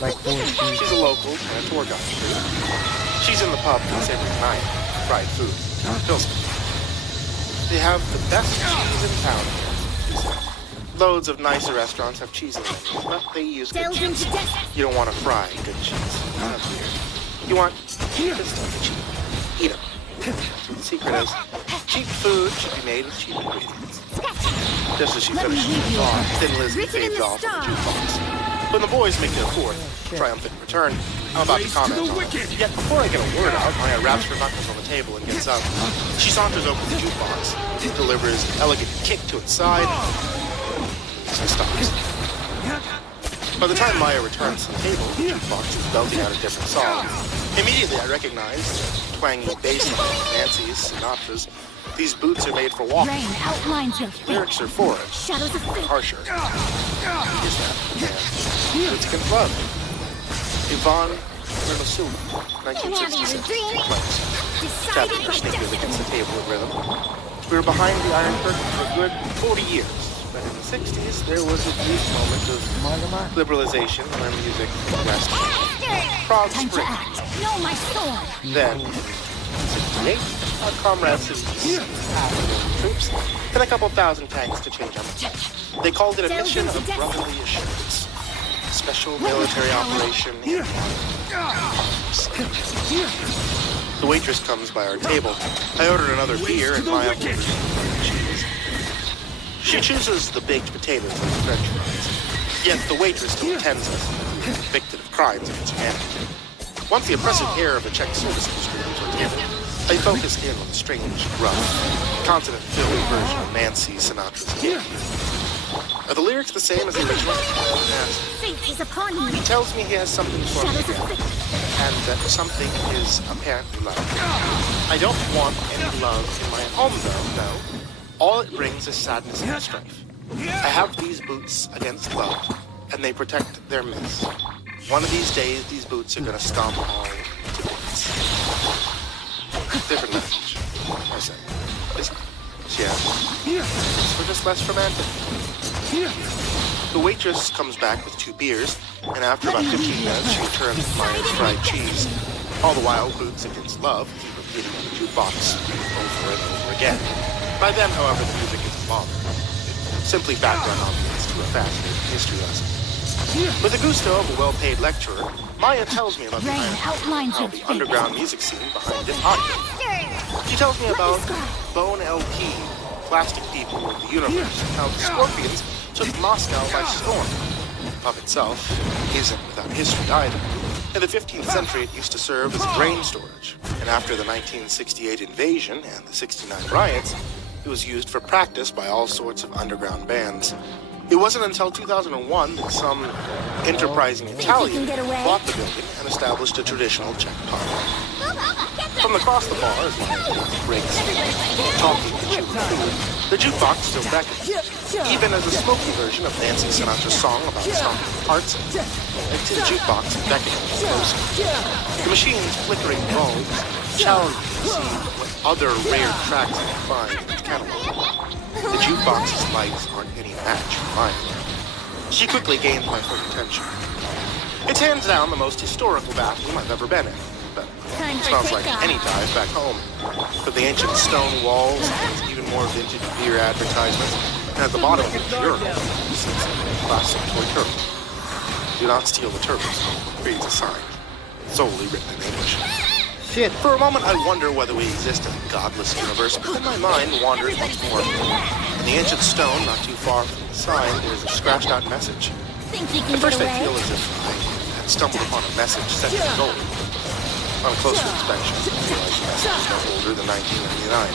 Like She's a local and a tour guide. She's in the pub once every night. Fried food. Pilsner. They have the best cheese in town. Loads of nicer restaurants have cheese in them, but they use good Delve into cheese. depth. You don't want to fry good cheese. That's weird. You want just cheap. Eat them. That's what the secret is. Cheap food should be made with cheap ingredients. Just as she finishes her thought, Thin Lizzy Written in fades the off on the stars. jukebox. When the boys make their fourth, triumphant return, I'm about to comment on it. Yet before I get a word out, Maya wraps her knuckles on the table and gets up. She saunters over to the jukebox, delivers an elegant kick to its side, and stops. By the time Maya returns to the table, the jukebox is belting out a different song. Immediately I recognize the twangy bass line of Nancy's Sinatra's. These boots are made for walking. Rain outlines your fate. Lyrics are for it. Shadows of fate. Harsher. Is that? Yeah. It's good love. Yvonne Renaud, Having a 1966. dream. Decided Tapping by sneakers against the destiny. table in rhythm. We were behind the Iron Curtain for a good 40 years, but in the 60s there was a brief moment of liberalization when music progressed. Prague Time to Spring. act. Know my sword. Then, in 68, our comrades in the troops and a couple thousand tanks to change up. They called it a mission of brotherly assurance. Special military operation. The waitress comes by our table. I ordered another beer and Maya orders cheese. She chooses the baked potatoes and the French fries. Yet the waitress still attends us, convicted of crimes against humanity. Once the oppressive air of the Czech service industry comes on table, I focus in on the strange, rough, consonant-filled version of Nancy Sinatra's Hymn. Are the lyrics the same as the original? I asked. Fate is upon you. He tells me he has something for me Shadows of again, fate. and that something is apparently love. I don't want any love in my home, though, no. All it brings is sadness and strife. I have these boots against love, and they protect their mess. One of these days, these boots are gonna stomp all to bits. Different message, I say. Listen. Yeah. We're just less romantic. The waitress comes back with 2 beers, and after about 15 minutes, she returns with Maya's fried cheese. All the while, Boots Against Love keep repeating on the jukebox over and over again. By then, however, the music isn't bothered. It's simply background ambience to a fascinating history lesson. With the gusto of a well-paid lecturer, Maya tells me about the underground music scene behind this audience. She tells me about Bone LP, Plastic People of the Universe, and how the Scorpions took Moscow by storm. The pub itself isn't without history either. In the 15th century, it used to serve as grain storage, and after the 1968 invasion and the 69 riots, it was used for practice by all sorts of underground bands. It wasn't until 2001 that some enterprising Italian bought the building and established a traditional Czech pub. From across the bar, as Maya breaks talking and chewing food, the jukebox still beckons. Even as a smoky version of Nancy Sinatra's song about stomping hearts, the jukebox beckoning closer. The machine's flickering bulbs challenge you to see what other rare tracks you can find in its catalog. The jukebox's lights aren't any match for mine. She quickly gains my full attention. It's hands down the most historical bathroom I've ever been in. But it smells like any dive back home. From the ancient stone walls, there's even more vintage beer advertisements. And at the bottom of the urinal, sits a plastic toy turtle. Do not steal the turtles, reads a sign, solely written in English. Shit. For a moment, I wonder whether we exist in a godless universe, but then my mind wanders once more. In the ancient stone, not too far from the sign, there's a scratched-out message. At first, I feel as if I had stumbled upon a message set in gold. On a closer inspection, I realized the message is no older than 1999.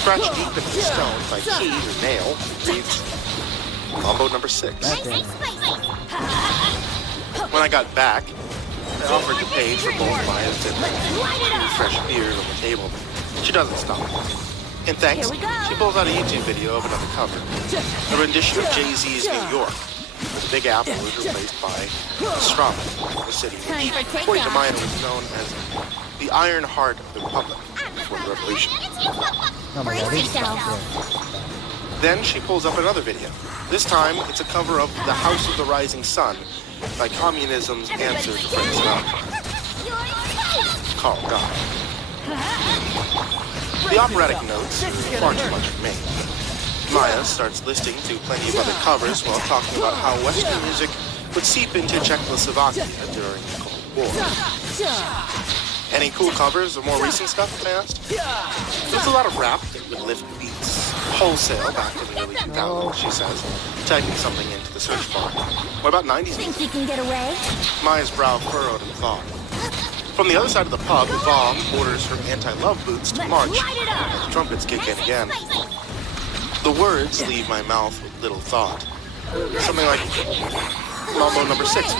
Scratched deep into the stone by key or nail, reads, Mambo number 6. When I got back, I offered to pay for both Maya's dinner and fresh beers on the table. She doesn't stop. In thanks, she pulls out a YouTube video of another cover. A rendition of Jay-Z's New York, where the Big Apple was replaced by Strawberry, the city which, according to Maya, was known as the Iron Heart of the Republic before the Revolution. Then she pulls up another video. This time, it's a cover of The House of the Rising Sun by communism's answer to Frank Sinatra. Call God. The operatic notes are far too much for me. Maya starts listening to plenty of other covers while talking about how Western music would seep into Czechoslovakia during the Cold War. Any cool covers of more recent stuff, I asked? There's a lot of rap that would lift beats wholesale back in the early 2000s, she says, typing something into the search bar. What about 90s music? Think you can get away? Maya's brow furrowed in thought. From the other side of the pub, Yvonne orders her anti-love boots to march as the trumpets kick in again. The words leave my mouth with little thought. Something like Mambo number 6.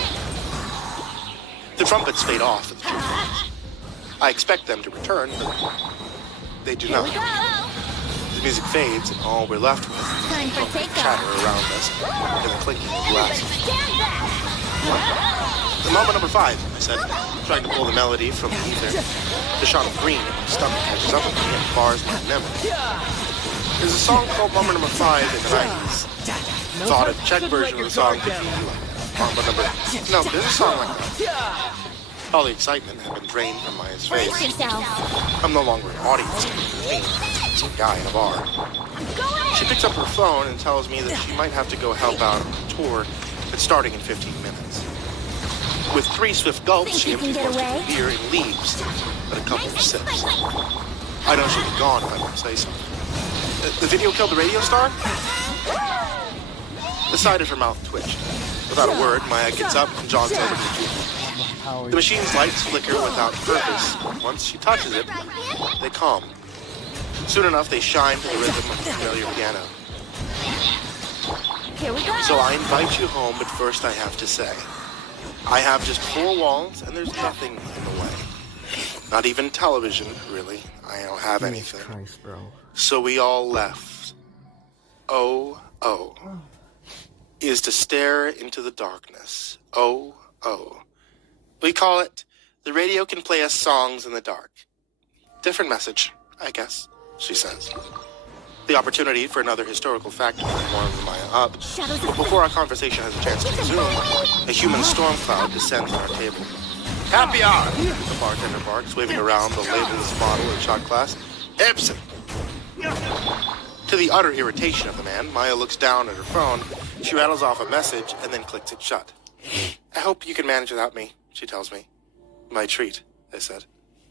The trumpets fade off at the jukebox. I expect them to return, but they do not. The music fades, and all we're left with is the chatter around us and the clinking of glasses. The Mambo number 5, I said, trying to pull the melody from the ether. The shot of green in my stomach catches up with me and bars my memory. There's a song called Mambo number 5 in the 90s. Thought a Czech version of the song could be like Mambo number... No, there's a song like that. All the excitement had been drained from Maya's face. I'm no longer an audience to me. It's a guy in a bar. She picks up her phone and tells me that she might have to go help out on a tour that's starting in 15 minutes. With 3 swift gulps, she empties most of her beer and leaves, but a couple of sips. I know she'll be gone if I don't say something. The video killed the radio star? The side of her mouth twitched. Without a word, Maya gets up and jogs over to the jukebox. The machine's lights flicker without purpose. Once she touches it, they calm. Soon enough, they shine to the rhythm of the familiar piano. Here we go. So I invite you home, but first I have to say, I have just 4 walls, and there's nothing in the way. Not even television, really. I don't have anything. Christ, bro. So we all left. Oh, is to stare into the darkness. Oh. We call it, the radio can play us songs in the dark. Different message, I guess, she says. The opportunity for another historical fact warms Maya up. But before our conversation has a chance to resume, a human storm cloud descends on our table. Happy hour! The bartender barks, waving around the labelless bottle and shot glass. Epson! To the utter irritation of the man, Maya looks down at her phone. She rattles off a message and then clicks it shut. I hope you can manage without me, she tells me. My treat, I said.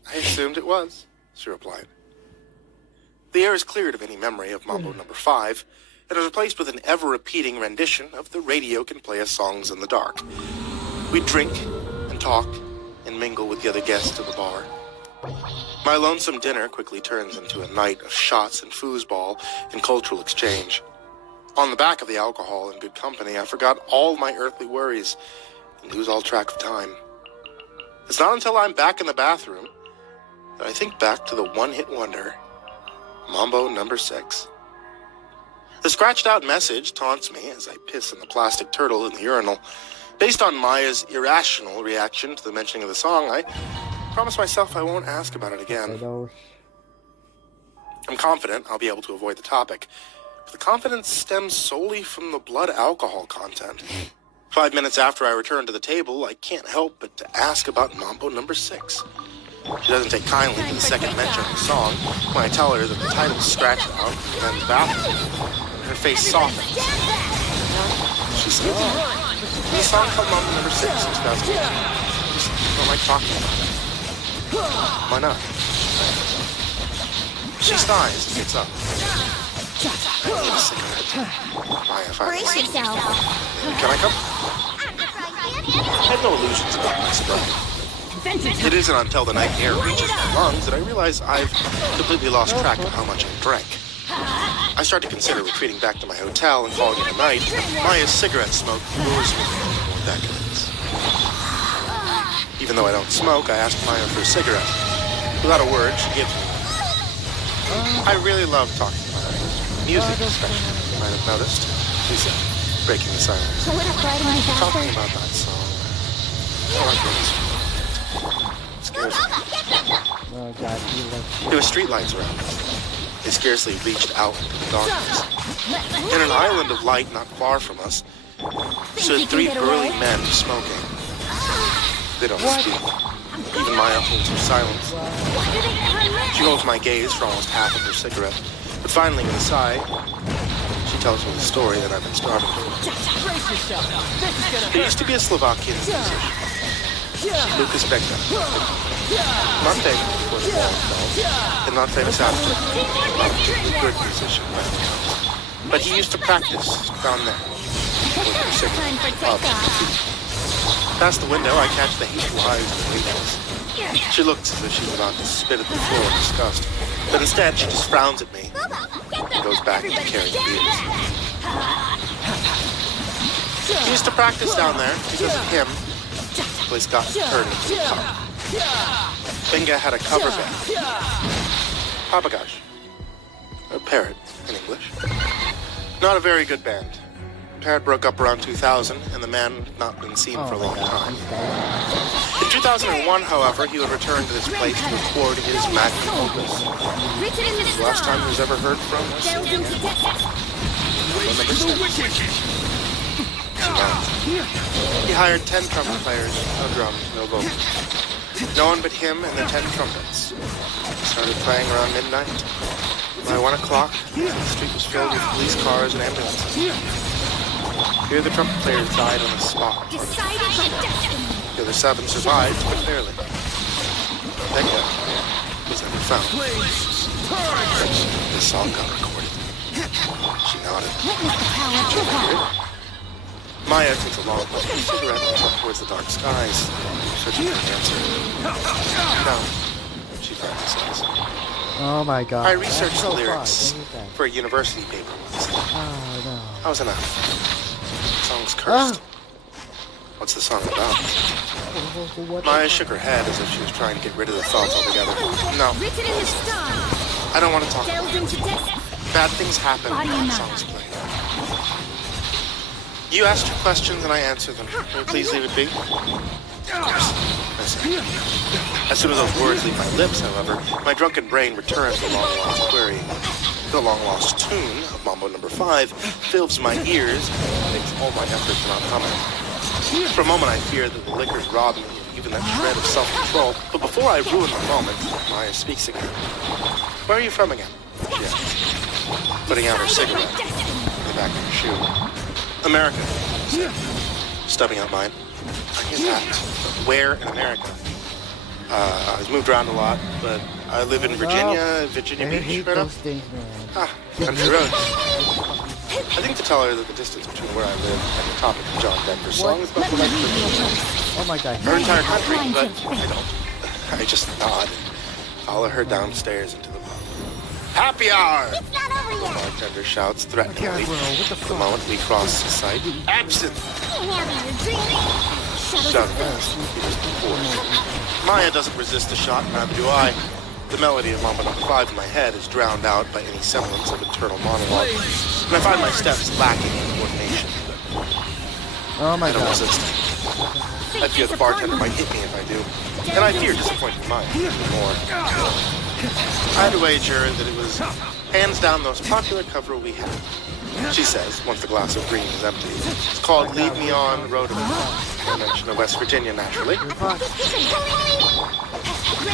I assumed it was, she replied. The air is cleared of any memory of Mambo number 5, and is replaced with an ever-repeating rendition of The Radio Can Play Us Songs in the Dark. We drink and talk and mingle with the other guests at the bar. My lonesome dinner quickly turns into a night of shots and foosball and cultural exchange. On the back of the alcohol and good company, I forgot all my earthly worries and lose all track of time. It's not until I'm back in the bathroom that I think back to the one-hit wonder, Mambo number 6. The scratched-out message taunts me as I piss in the plastic turtle in the urinal. Based on Maya's irrational reaction to the mentioning of the song, I promise myself I won't ask about it again. I'm confident I'll be able to avoid the topic, but the confidence stems solely from the blood alcohol content. 5 minutes after I return to the table, I can't help but to ask about Mambo number 6. She doesn't take kindly to the second mention of the song when I tell her that the title is scratched out and then the bathroom. Her face softens. She says, the song called Mambo number 6 in 2008. What am I talking about? Why not? She sighs and gets up. I need a cigarette. Maya finally. Brace yourself. Can I come? I have no illusions about my sobriety. It isn't until the night air reaches my lungs that I realize I've completely lost track of how much I drank. I start to consider retreating back to my hotel and calling it a night. Maya's cigarette smoke lures me into more decadence. Even though I don't smoke, I ask Maya for a cigarette. Without a word, she gives me one. I really love talking about it. Music, especially, you might have noticed, she said, breaking the silence. Pull it up right on Talking faster. about that song. I like it. Scares me. Oh god, he looks... There were streetlights around us. They scarcely reached out into the darkness. In an island of light not far from us, stood 3 burly men smoking. They don't speak. Even Maya holds her silence. She holds my gaze for almost half of her cigarette. But finally, with a sigh, she tells me the story that I've been starving for. Brace yourself. This is gonna There used to be a Slovakian musician, Lucas Becker. Not famous for his wall himself, and not famous after. Not a good musician, but he used to practice down there. Time for takeoff. Past the window, I catch the hateful eyes of the waitress. She looks as if she's about to spit at the floor in disgust, but instead she just frowns at me and goes back to carrying beers. He used to practice down there because of him. The place got turned into a pub. Benga had a cover band. Papagash. A parrot, in English. Not a very good band. Parrot broke up around 2000, and the man had not been seen for a long time. In 2001, however, he would return to this place to record his magnum opus. Written in the The last time he was ever heard from was Delve into depths. number 6. He hired 10 trumpet players, no drums, no vocals. No one but him and the 10 trumpets. He started playing around midnight. By 1 o'clock, the street was filled with police cars and ambulances. Here the trumpet players died on the spot. Decided by destiny. The other 7 survived, but barely. Becca was never found. The song got recorded. She nodded. Witness the power of hip hop. Maya takes a long puff of her cigarette and looks towards the dark skies, searching for an answer. No, she finally says. Oh my god. I researched That's so the lyrics far. What is that? for a university paper once. Oh no. I was enough. The song's cursed. What's the song about? What? Maya shook her head as if she was trying to get rid of the thoughts altogether. No, Written in the stars. I don't want to talk about Delve into depths. it. Bad things happen when the song's played. You asked your questions and I answered them. Can you please leave it be? Of course, I said. As soon as those words leave my lips, however, my drunken brain returns to the long-lost query. The long-lost tune of Mambo number 5 fills my ears and makes all my efforts not humming. For a moment, I fear that the liquor's robbed me of even that shred of self-control. But before I ruin the moment, Maya speaks again. Where are you from again? She asks, putting out her cigarette in the back of her shoe. America, I said, stubbing out mine. I hear that. But where in America? I've moved around a lot, but I live in Virginia I Beach, hate right up. those things, man. Ah, country road. I think to tell her that the distance between where I live and the topic of John Denver's song is about the length of Oh my god. her entire country, but I don't. I just nod and follow her downstairs into the pub. Happy hour! It's not over The yet. bartender shouts threateningly God, bro, what the the fuck? moment we cross his sight. Absent! Having your dream. Shut fast. He was before. Maya doesn't resist the shot, neither do I. The melody of Mambo number 5 in my head is drowned out by any semblance of internal monologue, and I find my steps lacking in coordination. Oh my I don't god. resist. I fear the bartender might hit me if I do, and I fear disappointing Maya even more. I had to wager that it was hands down the most popular cover we had. She says, once the glass of green is empty. It's called Lead Me On, Road of No mention of West Virginia, naturally.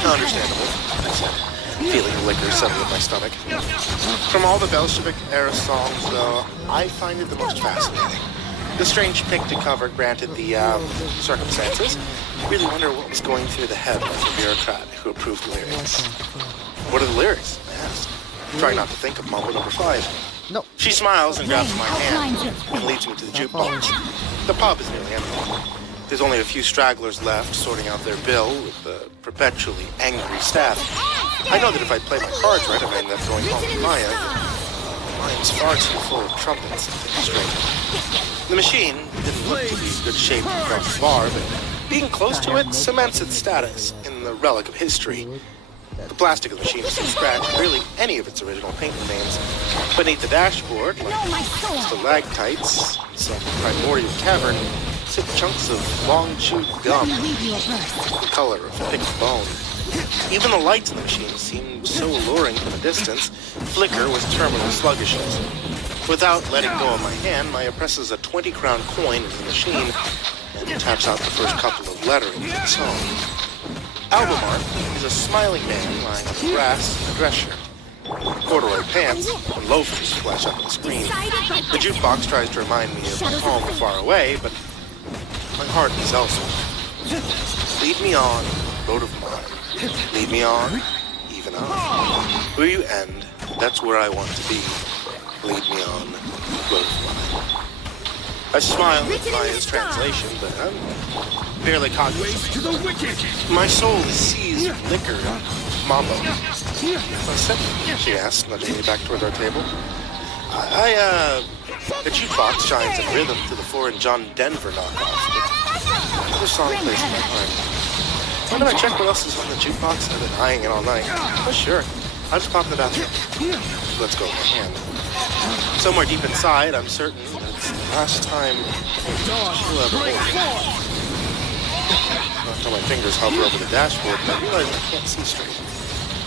Understandable, I said, feeling the liquor settle in my stomach. From all the Bolshevik-era songs, though, I find it the most fascinating. The strange pick to cover, granted the circumstances. I really wonder what was going through the head of the bureaucrat who approved the lyrics. What are the lyrics? I asked, trying not to think of Mambo number 5. No. She smiles and grabs my hand and leads me to the jukebox. The pub is nearly empty. There's only a few stragglers left, sorting out their bill with the perpetually angry staff. I know that if I play my cards right, I may end up going home with Maya. Mine's far too full of trumpets to think straight. The machine didn't look to be in good shape across the bar, but being close to it cements its status in the relic of history. The plastic of the machine is so scratched, barely any of its original paint remains. Beneath the dashboard, like stalactites, some primordial cavern, sit chunks of long-chewed gum, the color of picked bone. Even the lights in the machine seemed so alluring from a distance, flicker with terminal sluggishness. Without letting go of my hand, Maya presses a 20-crown coin into the machine and taps out the first couple of letterings of the song. Album art is a smiling man lying on the grass in a dress shirt. Corduroy pants and loafers flash up on the screen. The jukebox tries to remind me of home far away, but my heart is elsewhere. Lead me on, road of mine. Lead me on, even on. Where you end, that's where I want to be. Lead me on, road of mine. I smile at Maya's translation, but I'm barely cognizant. To the wicked! My soul is seized with liquor and mambo. What's that? She asked, nudging me back toward our table. The jukebox shines in rhythm to the foreign John Denver knockoff, but another song plays in my mind. Why don't I check what else is on the jukebox? I've been eyeing it all night. Oh, sure. I'll just pop in the bathroom. Let's go with my hand. Somewhere deep inside, I'm certain that it's the last time she'll ever hold me. Until my fingers hover over the dashboard, I realize I can't see straight.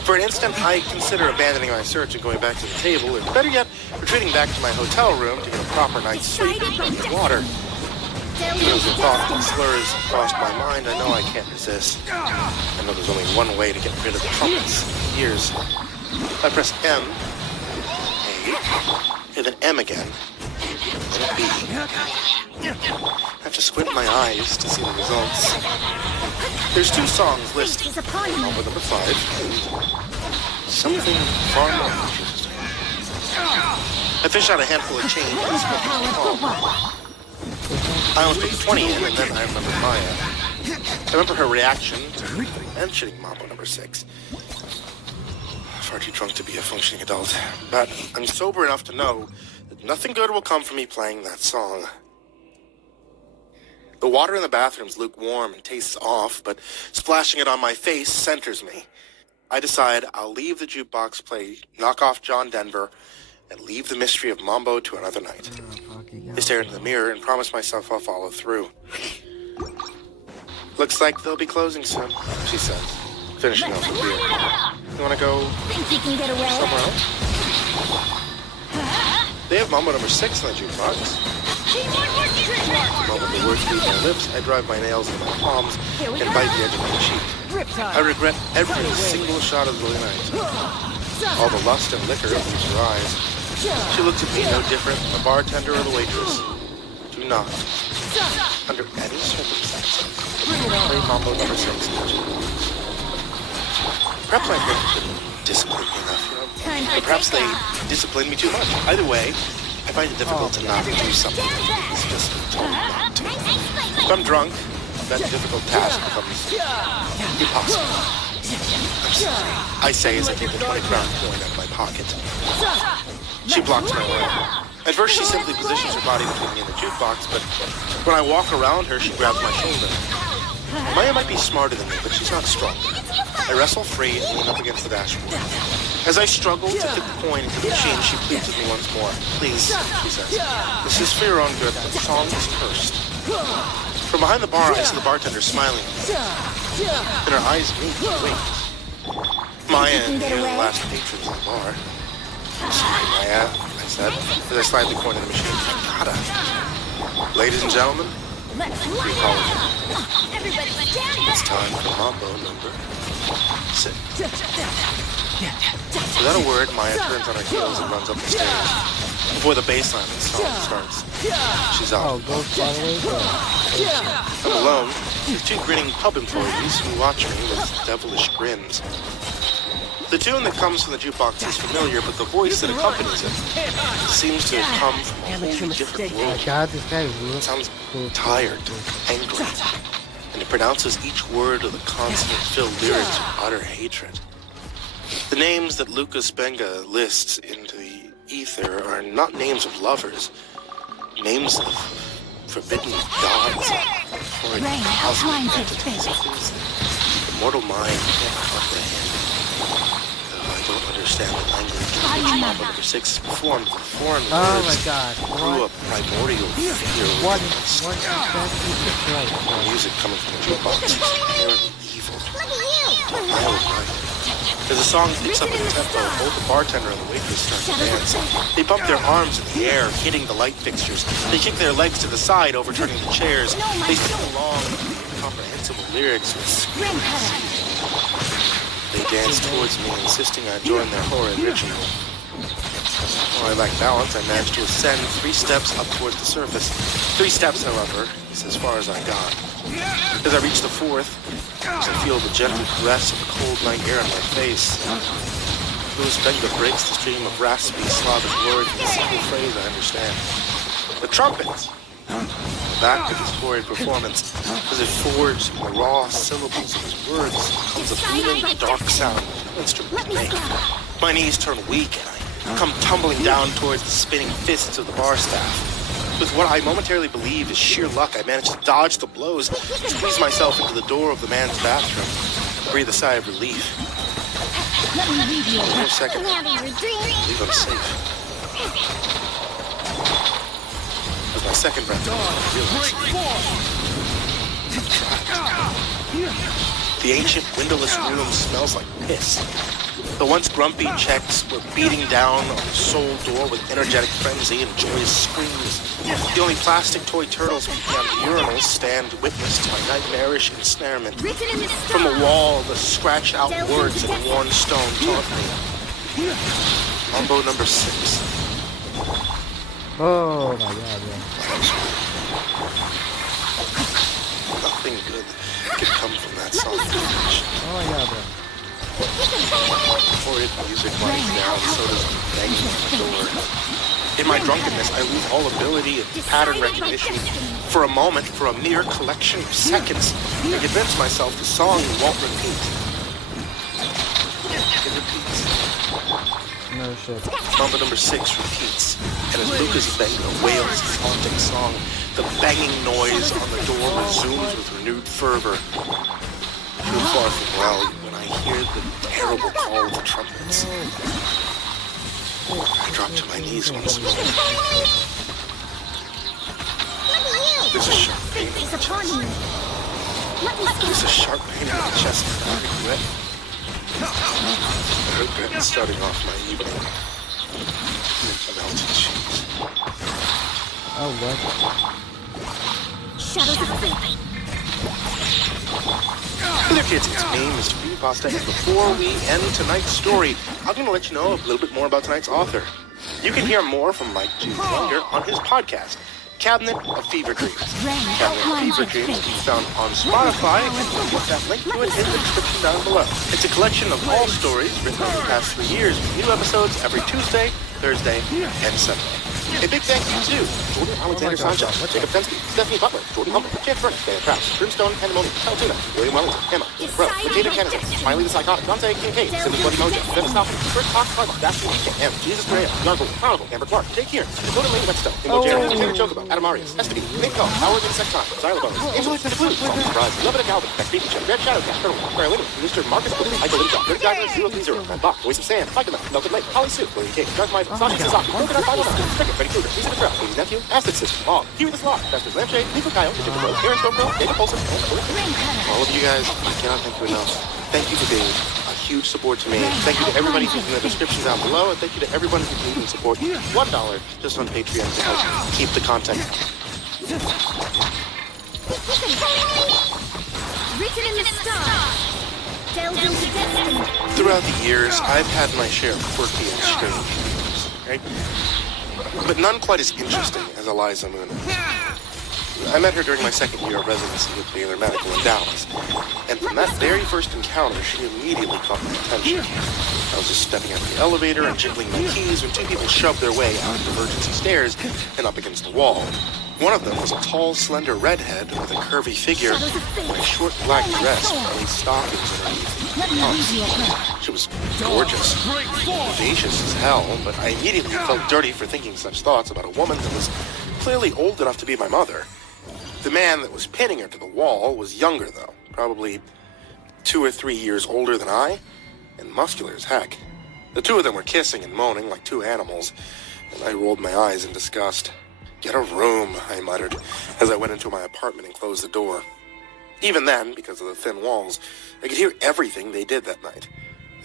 For an instant, I consider abandoning my search and going back to the table, or better yet, retreating back to my hotel room to get a proper night's sleep and drink water. As the thought and slurs crossed my mind, I know I can't resist. I know there's only one way to get rid of the trumpets. Ears. I press M, A, and then M again, and a B. I have to squint my eyes to see the results. There's 2 songs listed, Mambo number 5, and something far more interesting. I fish out a handful of change and split the palm. I almost put 20 in, and then I remember Maya. I remember her reaction to mentioning Mambo number 6. Far too drunk to be a functioning adult, but I'm sober enough to know that nothing good will come from me playing that song. The water in the bathroom's lukewarm and tastes off, but splashing it on my face centers me. I decide I'll leave the jukebox play, knock off John Denver, and leave the mystery of Mambo to another night. I stare into the mirror and promise myself I'll follow through. Looks like they'll be closing soon, she says, finishing off the beer. You want to go Think you can get away? somewhere else? They have Mambo number 6 on the jukebox. The moment the words leave my lips, I drive my nails into my palms and bite the edge of my cheek. Rip time. I regret every single shot of the night. All the lust and liquor leaves her eyes. She looks at me no different than the bartender or the waitress. Do not, under any circumstances, play Mambo number 6 in the jukebox. Perhaps I couldn't discipline me enough, you know? But perhaps they discipline me too much. Either way, I find it difficult to not do something. It's just not. If I'm drunk, that difficult task becomes impossible. I'm sorry, I say as I take the 20 crown coin out of my pocket. She blocks my way. At first, she simply positions her body between me and the jukebox, but when I walk around her, she grabs my shoulder. Maya might be smarter than me, but she's not strong. I wrestle free and lean up against the dashboard. As I struggle to fit the coin into the machine, she pleads with me once more. Please, she says. This is for your own good. The song is cursed. From behind the bar, I see the bartender smiling at me. And her eyes meet and wink. Maya and me are the last patrons of the bar. I'm sorry, Maya, I said, as I slide the coin in the machine. Gotta. Ladies and gentlemen, we call it. It's time for Mambo number 6. Without a word, Maya turns on her heels and runs up the stairs. Before the bass line of the song starts, she's out. Oh, go far away. I'm alone with 2 grinning pub employees who watch me with devilish grins. The tune that comes from the jukebox is familiar, but the voice that accompanies it seems to have come from a wholly different Oh my world. god, this guy is It real. sounds tired, angry, and it pronounces each word of the consonant-filled lyrics with utter hatred. The names that Lucas Benga lists into the ether are not names of lovers, names of forbidden gods, horrid cosmic entities, the mortal mind can't comprehend. Though I don't understand the language in which Mambo number 6 is performed, the foreign Oh my words god. grew a primordial fear What within my exactly is right? the music coming from the jukebox is inherently evil. I was right. As the song picks up in tempo, both the bartender and the waitress start to dance. They bump their arms in the air, hitting the light fixtures. They kick their legs to the side, overturning the chairs. They sing along with incomprehensible lyrics with screams. They dance towards me, insisting I join their horrid ritual. While I lack balance, I managed to ascend 3 steps up towards the surface. 3 steps, however, is as far as I got. As I reach the 4th, as I feel the gentle caress of the cold night air in my face, Louis Benga breaks the stream of raspy Slavic words in a single phrase I understand. The trumpets! Back to his horrid performance, as if forged in the raw syllables of his words, comes a booming, dark sound no instrument can make. My knees turn weak, and I come tumbling down towards the spinning fists of the bar staff. With what I momentarily believe is sheer luck, I manage to dodge the blows, squeeze myself into the door of the man's bathroom, and breathe a sigh of relief. For a second, I believe I'm safe. With my second breath, I realize the ancient windowless room smells like piss. The once grumpy Czechs were beating down on the soul door with energetic frenzy and joyous screams. The only plastic toy turtles peeking out of the urinals stand witness to my nightmarish ensnarement. From the wall, the scratched out words in worn stone taunt me. Mambo number 6. Oh my god, yeah. Nothing good could come from that song. Oh my god, bro. Horrid music winds down, so does the banging on the door. In my drunkenness, I lose all ability and pattern recognition. For a moment, for a mere collection of seconds, I convince myself the song won't repeat. It repeats. No shit. Mambo number 6 repeats, and as Lucas Benga wails his haunting song, the banging noise on the door resumes with renewed fervor. Too far from well when I hear the terrible call of the trumpets. I drop to my knees once more. There's a sharp pain in the chest. There's a sharp pain in my chest that I regret. I regret starting off my evening. Melted cheese. Oh, what? Shadows of fate. Hey there kids, it's me, Mr. B Pasta, and before we end tonight's story, I'm going to let you know a little bit more about tonight's author. You can hear more from Mike G. Wonder on his podcast, Cabinet of Fever Dreams. Cabinet of Fever Dreams can be found on Spotify, and we'll put that link to it in the description down below. It's a collection of all stories written over the past 3 years, with new episodes every Tuesday, Thursday, and Sunday. A big thank you to Jordan Alexander Sanchez, Jacob Fensky, Stephanie Butler, Jordan Humble, Chance Burns, Dan Travis, Brimstone, Pandemonium, Taltuna, William Wellington, Emma, Bro, Potato Kennedy, Smiley the Psychotic, Dante Kincaid, Cindy Bloody Mojo, Dennis Falcon, First Fox Carla, Bastion, M, Jesus Correa, Gargle, Chronicle, Amber Clark, Jake Here, Dakota Lane Whetstone, Imbo Jerry, Taylor Chocobo, Adam Arias, Esteby, Nick Cole, Howard and Sexton, Xylophone, Angel Lights and the Blues, Paul Surprise, Love It Calvin, Beck Beacon, Red Shadow Cat, Colonel, Carolina, Mr. Marcus Blue, Michael Lincoln, Dirty Diner, 030, Red Box, Voice of Sand, Fight Melted Lake, Holly Sue, William King, Darth Michael, Sasha Sasaki, Coconut 509, Cricket, Betty Kruger, Lisa the Crowd, Baby's Nephew, Acid System, Mom, Huey the Sloth, Festus Lampshade, Lisa Kyle, Richard the Pro, Aaron Stokeville, David Polson, all of you guys, I cannot thank you enough. Thank you for being a huge support to me. Thank you to everybody who's in the description down below, and thank you to everyone who can even support $1 just on Patreon to help keep the content. Written in the stars. Delved into destiny. Throughout the years, I've had my share of quirky and strange humors, right? But none quite as interesting as Eliza Moon. I met her during my second year of residency with Baylor Medical in Dallas, and from that very first encounter, she immediately caught my attention. I was just stepping out of the elevator and jiggling my keys when two people shoved their way out of emergency stairs and up against the wall. One of them was a tall, slender redhead with a curvy figure and a short black dress with stockings underneath. She was gorgeous, audacious as hell, but I immediately felt dirty for thinking such thoughts about a woman that was clearly old enough to be my mother. The man that was pinning her to the wall was younger, though, probably 2 or 3 years older than I, and muscular as heck. The two of them were kissing and moaning like two animals, and I rolled my eyes in disgust. "Get a room," I muttered, as I went into my apartment and closed the door. Even then, because of the thin walls, I could hear everything they did that night.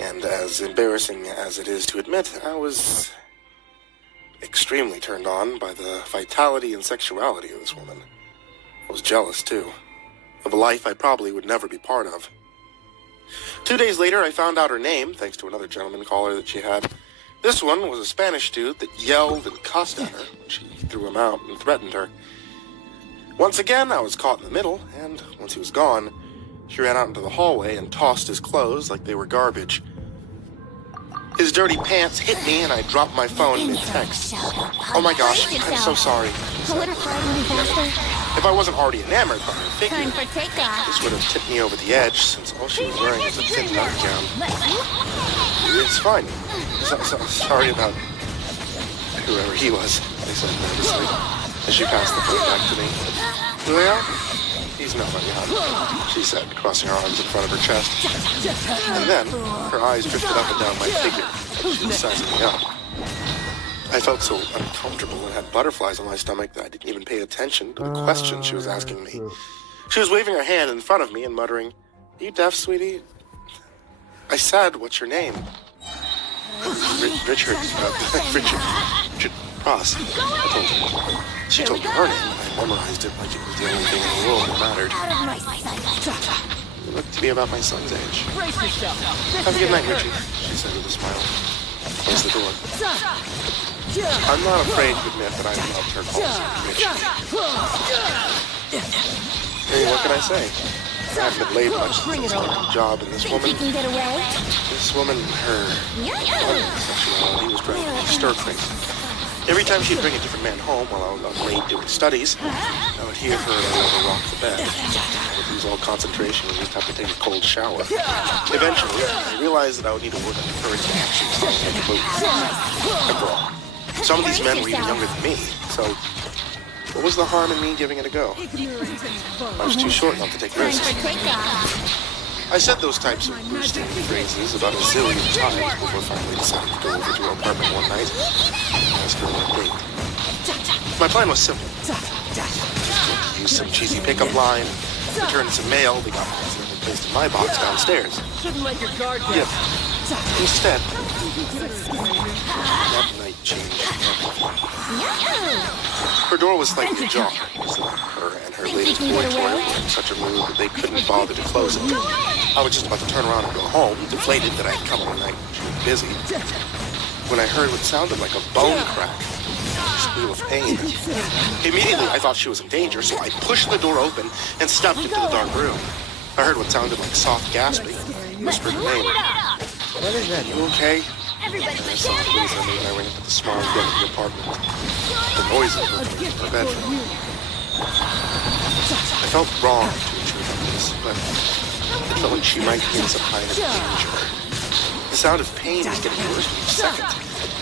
And as embarrassing as it is to admit, I was extremely turned on by the vitality and sexuality of this woman. I was jealous, too, of a life I probably would never be part of. 2 days later, I found out her name, thanks to another gentleman caller that she had. This one was a Spanish dude that yelled and cussed at her when she threw him out and threatened her. Once again, I was caught in the middle, and once he was gone, she ran out into the hallway and tossed his clothes like they were garbage. His dirty pants hit me, and I dropped my phone mid-text. "Oh my gosh, I'm so sorry." A little flying faster. If I wasn't already enamored by her figure, Time for takeoff. this would have tipped me over the edge, since all she was wearing was a thin nightgown. "It's fine. Sorry about whoever he was," I said nervously, as she passed the phone back to me. "Well, he's nobody, hon," she said, crossing her arms in front of her chest. And then, her eyes drifted up and down my figure, like she was sizing me up. I felt so uncomfortable and had butterflies on my stomach that I didn't even pay attention to the questions she was asking me. She was waving her hand in front of me and muttering, "Are you deaf, sweetie?" I said, "What's your name?" Richard Ross, I told her. She told me her name, and I memorized it like it was the only thing in the world that mattered. Out of my sight. You look to be about my son's age. Brace yourself. "Have a good night, Richie," she said with a smile. Closed the door. I'm not afraid to admit that I loved her calls, Richie. Hey, what can I say? I haven't been laid much since I started the job, and this Think you woman, can get away? her sexuality was driving me stir crazy. Every time she'd bring a different man home while I was out late doing studies, I would hear her and I would rock the bed. I would lose all concentration and just have to take a cold shower. Eventually, I realized that I would need to work on the courage to actually stop taking moves. After all, some of these men were even younger than me, so what was the harm in me giving it a go? I was too short not to take Time risks. for takeoff. I said those types of boosting phrases about a zillion times before finally deciding to go over to her apartment one night and ask her on a date. My plan was simple. Use some cheesy pickup line, return some mail they got accidentally placed in my box downstairs. Shouldn't let your guard down. Yep. Instead, That night changed everything. Her door was slightly ajar, so her and her latest boy toy were in such a mood that they couldn't bother to close it. I was just about to turn around and go home, deflated that I'd come on a night busy, when I heard what sounded like a bone crack. A squeal of pain. Immediately, I thought she was in danger, so I pushed the door open and stepped into the dark room. I heard what sounded like soft gasping, whispered her name. What is that? You okay? Everybody, I saw the police on me when I went into the small den of the apartment. The noises were coming from her bedroom. I felt wrong to intrude on this, but I felt like she might be in some kind of danger. The sound of pain was getting worse each second,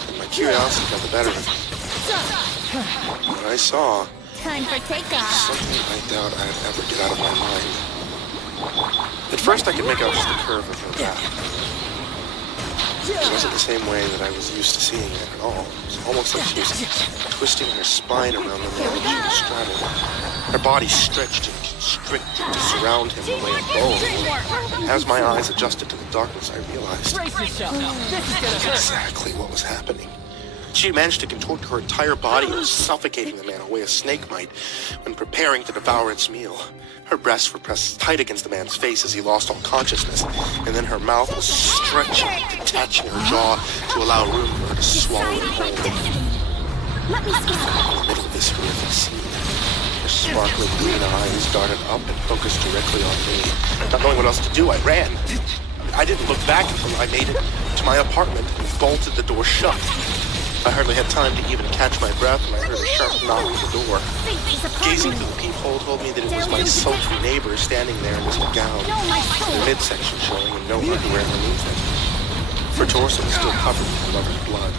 and my curiosity got the better of me. What I saw, time for takeoff. something I doubt I'd ever get out of my mind. At first I could make out just the curve of her back. It wasn't the same way that I was used to seeing it at all. It was almost like she was twisting her spine around the man she was straddled. Her body stretched and constricted to surround him the way a bow. As my eyes adjusted to the darkness, I realized Brace yourself. This is gonna hurt. exactly what was happening. She managed to contort her entire body and was suffocating the man the way a snake might when preparing to devour its meal. Her breasts were pressed tight against the man's face as he lost all consciousness, and then her mouth was stretching, detaching her jaw to allow room for her to swallow it whole. Let me In the middle of this horrific scene, her sparkling green eyes darted up and focused directly on me. Not knowing what else to do, I ran. I didn't look back until I made it to my apartment and bolted the door shut. I hardly had time to even catch my breath when I heard a sharp knock at the door. Gazing through the peephole told me that it was my sultry neighbor standing there in his gown, her midsection showing and no underwear underneath it. Her torso was still covered with lover's blood.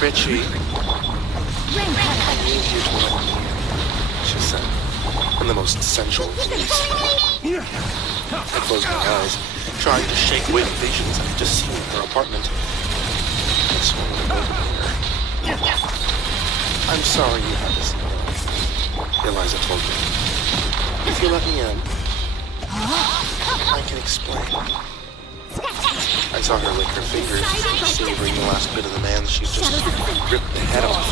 Richie, I need you to let me in, she said, in the most sensual voice. I closed my eyes, trying to shake away the visions I had just seen in her apartment. I'm sorry you had to see that, Eliza told me. If you let me in, I can explain. I saw her lick her fingers, savoring the last bit of the man she'd just ripped the head off.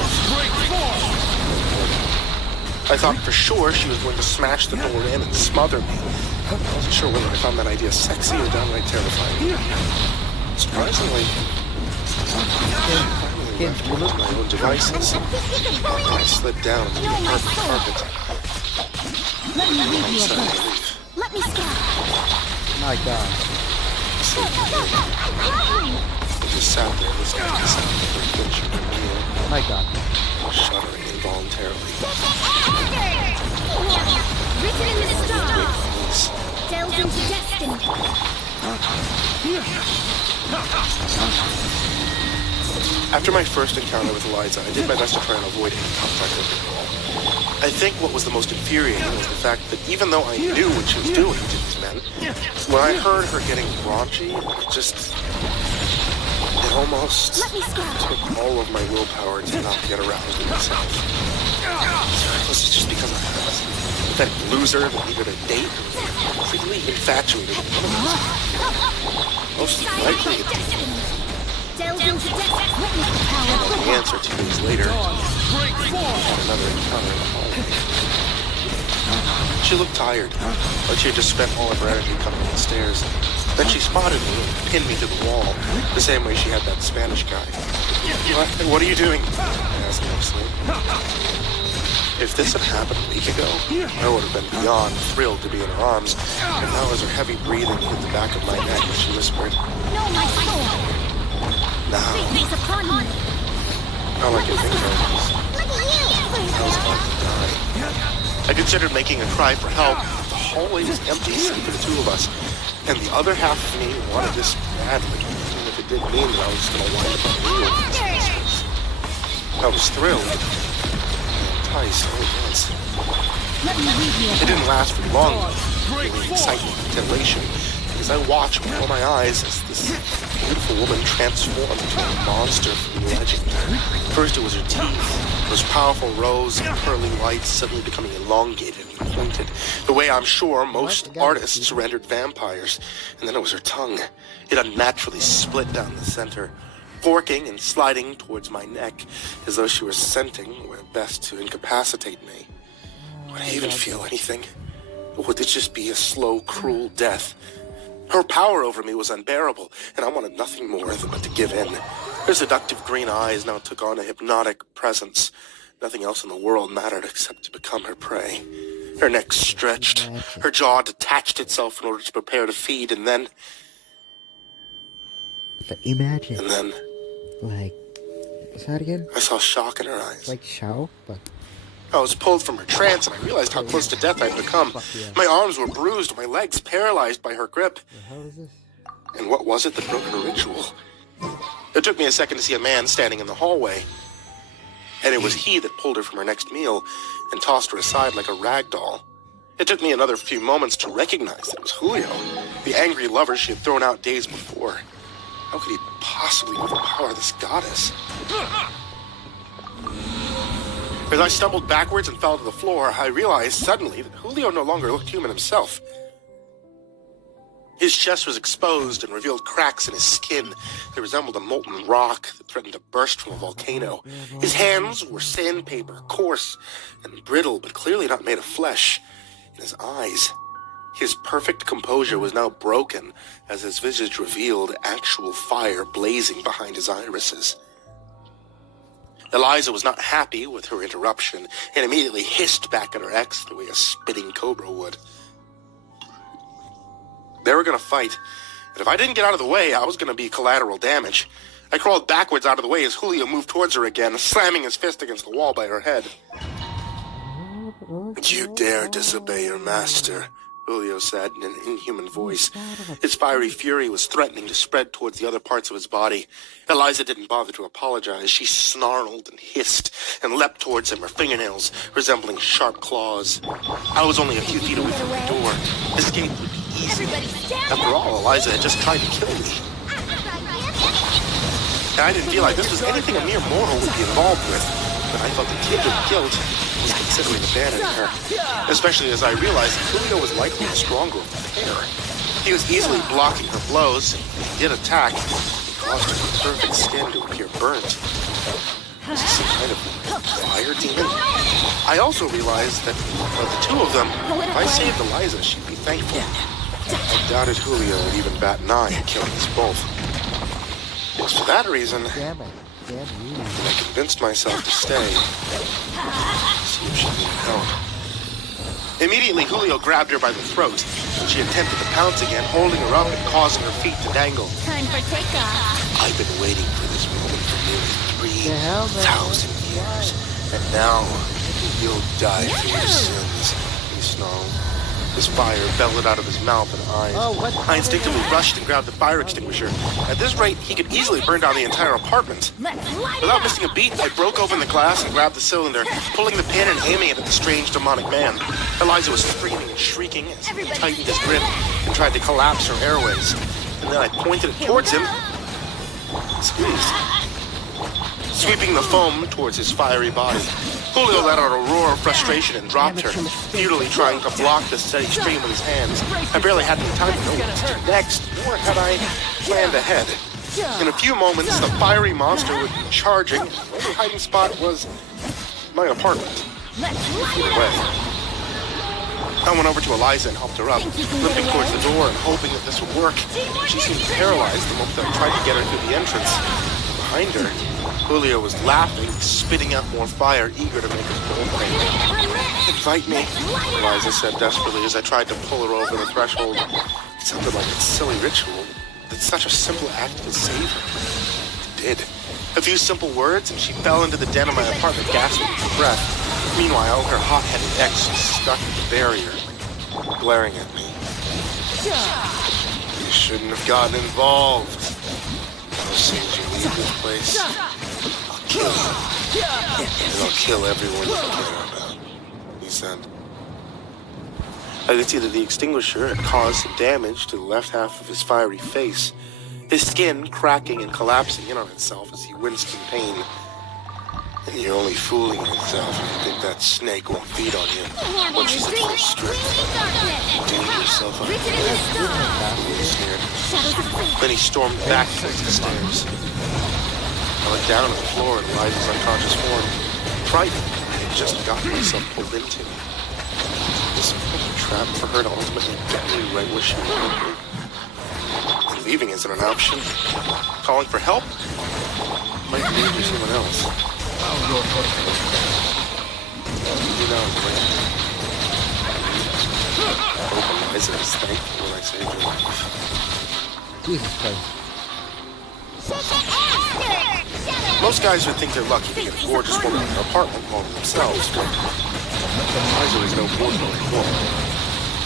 I thought for sure she was going to smash the door in and smother me. I wasn't sure whether I found that idea sexy or downright terrifying. Surprisingly, I left my own devices. I slid down onto the apartment carpet. Let me read you a verse. Let me scout. My God. I just sat there listening to the sound of her flinching her meal, My God. shuddering involuntarily. Written in the stars. Please. Delved into destiny. After my first encounter with Eliza, I did my best to try and avoid any contact with her. I think what was the most infuriating was the fact that even though I knew what she was doing to these men, when I heard her getting raunchy, it almost took all of my willpower to not get aroused in myself. Was it just because I was a pathetic loser that needed a date, or completely infatuated with one of them? Most likely, Delved into destiny. Witness the power of the answer 2 days later, I had another encounter in the hallway. She looked tired, like she had just spent all of her energy coming up the stairs. Then she spotted me and pinned me to the wall, the same way she had that Spanish guy. What are you doing? I asked nervously. If this had happened a week ago, I would have been beyond thrilled to be in her arms. And now as her heavy breathing hit the back of my neck, she whispered, know my soul. now, Face upon me. all I could think of was, I was about to die. I considered making a cry for help. The hallway was empty except for the two of us. And the other half of me wanted this badly, even if it did mean that I was just going to wind up on wheels. I was thrilled. Enticed all at once. Let me read you It didn't last for long, feeling excitement and titillation, because I watched before my eyes as this beautiful woman transformed into a monster from legend. First it was her teeth, those powerful rows of pearly whites suddenly becoming elongated and pointed, the way I'm sure most What? I got it. artists rendered vampires. And then it was her tongue. It unnaturally split down the center, forking and sliding towards my neck, as though she were scenting where best to incapacitate me. Would I even feel anything? Or would it just be a slow, cruel death? Her power over me was unbearable, and I wanted nothing more than but to give in. Her seductive green eyes now took on a hypnotic presence. Nothing else in the world mattered except to become her prey. Her neck stretched, her jaw detached itself in order to prepare to feed, and then, But imagine, like, what's that again? I saw shock in her eyes. It's like Shao, but I was pulled from her trance, and I realized how close to death I'd become. My arms were bruised, my legs paralyzed by her grip. the hell is this? And what was it that broke her ritual? It took me a second to see a man standing in the hallway. And it was he that pulled her from her next meal and tossed her aside like a rag doll. It took me another few moments to recognize that it was Julio, the angry lover she had thrown out days before. How could he possibly overpower this goddess? As I stumbled backwards and fell to the floor, I realized suddenly that Julio no longer looked human himself. His chest was exposed and revealed cracks in his skin that resembled a molten rock that threatened to burst from a volcano. His hands were sandpaper, coarse and brittle, but clearly not made of flesh. In his eyes, his perfect composure was now broken as his visage revealed actual fire blazing behind his irises. Eliza was not happy with her interruption and immediately hissed back at her ex the way a spitting cobra would. They were going to fight, and if I didn't get out of the way, I was going to be collateral damage. I crawled backwards out of the way as Julio moved towards her again, slamming his fist against the wall by her head. You dare disobey your master, Julio said in an inhuman voice. His fiery fury was threatening to spread towards the other parts of his body. Eliza didn't bother to apologize. She snarled and hissed and leapt towards him, her fingernails resembling sharp claws. I was only a few feet away from the door. Escape would be easy. After all, Eliza had just tried to kill me. And I didn't feel like this was anything a mere mortal would be involved with. But I felt the kindred guilt was considering abandoning her. Especially as I realized that Julio was likely the stronger of the pair. He was easily blocking her blows, and when he did attack, he caused her perfect skin to appear burnt. Was he some kind of fire demon? I also realized that of the two of them, if I saved Eliza, she'd be thankful. I doubted Julio would even bat an eye at killing us both. It was for that reason Damn it. Damn you. I convinced myself to stay. See if she needed help. Immediately, Julio grabbed her by the throat. She attempted to pounce again, holding her up and causing her feet to dangle. Time for takeoff. I've been waiting for this moment for nearly The hell, man? 3,000 years. And now, you'll die for your sins, he snarled. His fire bellowed out of his mouth and eyes. Oh, what? I instinctively rushed and grabbed the fire extinguisher. At this rate, he could easily burn down the entire apartment. Let's light it Without up. missing a beat, I broke open the glass and grabbed the cylinder, pulling the pin and aiming it at the strange demonic man. Eliza was screaming and shrieking as he tightened his grip and tried to collapse her airways. And then I pointed it towards him, squeezed, sweeping the foam towards his fiery body. Julio let out a roar of frustration and dropped her, futilely trying to block the steady stream with his hands. I barely had any time to know what to do next, nor had I planned ahead. In a few moments, the fiery monster would be charging, and the only hiding spot was my apartment. Either way, I went over to Eliza and helped her up, limping towards the door and hoping that this would work. She seemed paralyzed the moment that I tried to get her through the entrance. Behind her, Julio was laughing, spitting out more fire, eager to make us both angry. Invite me, Eliza said desperately as I tried to pull her over the threshold. It sounded like a silly ritual, that such a simple act could save her. It did. A few simple words, and she fell into the den of my apartment, gasping for breath. Meanwhile, her hot-headed ex was stuck at the barrier, glaring at me. You shouldn't have gotten involved. As soon as you leave this place, I'll kill you. And I'll kill everyone you care about, he said. I could see that the extinguisher had caused some damage to the left half of his fiery face, his skin cracking and collapsing in on itself as he winced in pain. And you're only fooling yourself if you think that snake won't feed on you once she's at full strength. Do yourself up. Written in the stars. He sneered. Shadows of fate. Then he stormed back towards the stairs. I looked down at the floor at Eliza's unconscious form, frightened I had just gotten myself pulled into. This was a trap for her to ultimately get me right where she wanted me. And leaving isn't an option. Calling for help might lead to someone else. You know, I hope Eliza is thankful when I saved her life. Jesus Christ. Most guys would think they're lucky to get a gorgeous woman in their apartment all to themselves, but Eliza was no ordinary woman.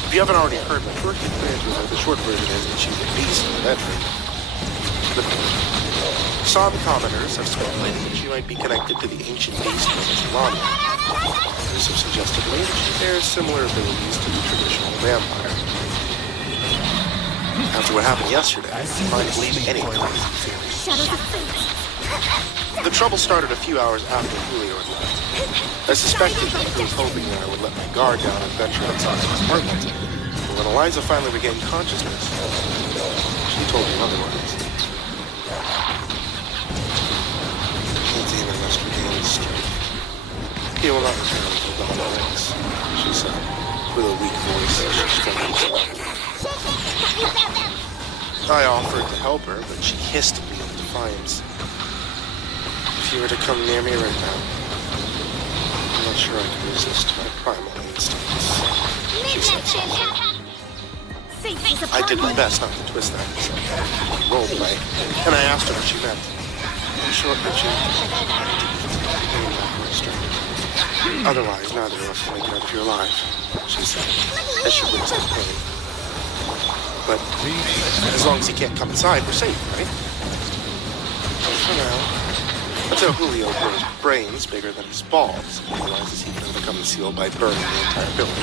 If you haven't already heard my short version, the short version is that she's a beast in the bedroom. Some commenters have speculated that she might be connected to the ancient beast known as Lana. Others have suggested that she bears similar abilities to the traditional vampire. After what happened yesterday, I find believe anything in these theories. Shadows of fate. The trouble started a few hours after Julio had left. I suspected that he was hoping that I would let my guard down and venture outside his apartment. But when Eliza finally regained consciousness, she told me otherwise. Demon must regain his strength. He will not return until dawn awakes, she said, with a weak voice as she struggled to survive. I offered to help her, but she hissed at me in defiance. If you were to come near me right now, I'm not sure I could resist my primal instincts, she said softly. I did my best not to twist that as a role play, and I asked her what she meant. In short, Richard, otherwise, neither of us will make it out if you're alive, she said, as she winced in pain. But as long as he can't come inside, we're safe, right? Well, for now, until Julio grows brains bigger than his balls and realizes he can become sealed by burning the entire building.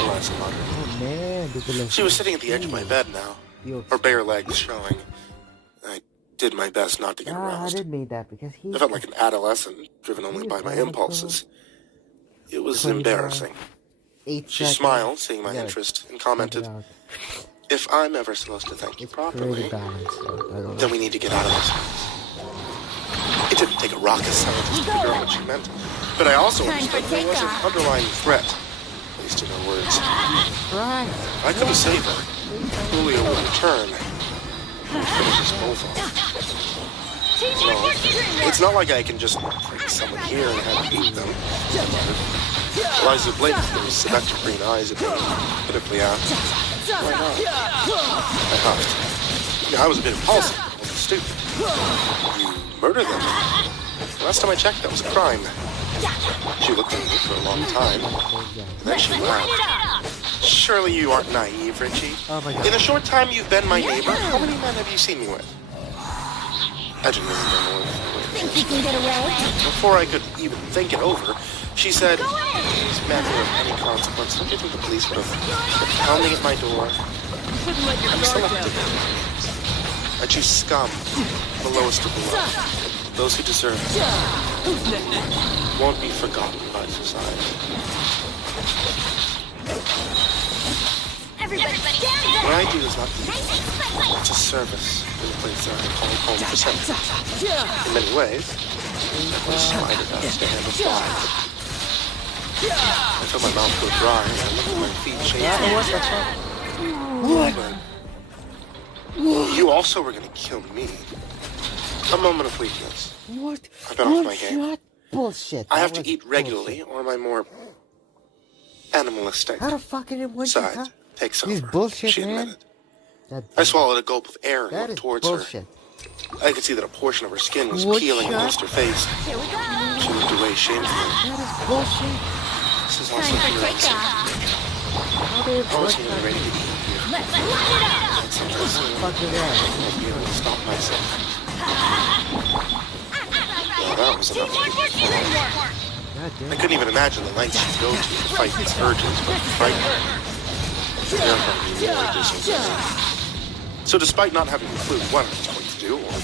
Eliza muttered. Oh man, She was sitting at the edge of my bed now, her bare legs showing. I did my best not to get I aroused. did made that because he. I felt like an adolescent, driven only by my impulses. It was embarrassing. She smiled, seeing my interest, and commented, "If I'm ever supposed to thank you properly, then we need to get out of this place." It didn't take a rocket scientist to figure out what she meant, but I also understood there was an underlying threat, at least in her words. Right. If I couldn't save her, Julio would return and finish us both off. No, it's not like I can just bring someone here and have them eat them. Eliza blinked those seductive green eyes at me, pitifully asked, "Why not?" I huffed. Yeah, I was a bit impulsive, I wasn't stupid. You murdered them? Last time I checked, that was a crime. She looked at me for a long time, and then she laughed. Surely you aren't naive, Richie. Oh my God. In the short time you've been my neighbor, how many men have you seen me with? I didn't really know what. Think you can get away? Before I could even think it over, she said, "These men were of any consequence. Don't you think the police would have been pounding at my door?" I'm selective. I choose scum, the lowest of the low. Those who deserve it won't be forgotten by society. Everybody down! What I do is not evil. It's a service in a place that I call home for some. In many ways, I slight it out to handle fly. I feel my mouth go dry and I look at my feet shaking. You also were going to kill me. A moment of weakness. What? I've been off my game. Bullshit. Bullshit. I have That to was eat regularly, or am I more animalistic? How the fuck did it work? Side takes These over. bullshit, She man. admitted. That, I swallowed a gulp of air and that looked is towards bullshit. her. I could see that a portion of her skin was What peeling shot? against her face. Here we go! She looked away shamefully. That is bullshit. This is Time also for heroes. takeoff! How did it I was work? getting ready to eat here. Let's light it up! That's interesting. Fuck is that? I'll be able to stop myself. Well, that was enough to get me Teamwork! God damn. I couldn't even imagine the lengths she'd go to fight these urges, but frightening. Terrifying me more than so. So despite not having a clue what I was going to do, or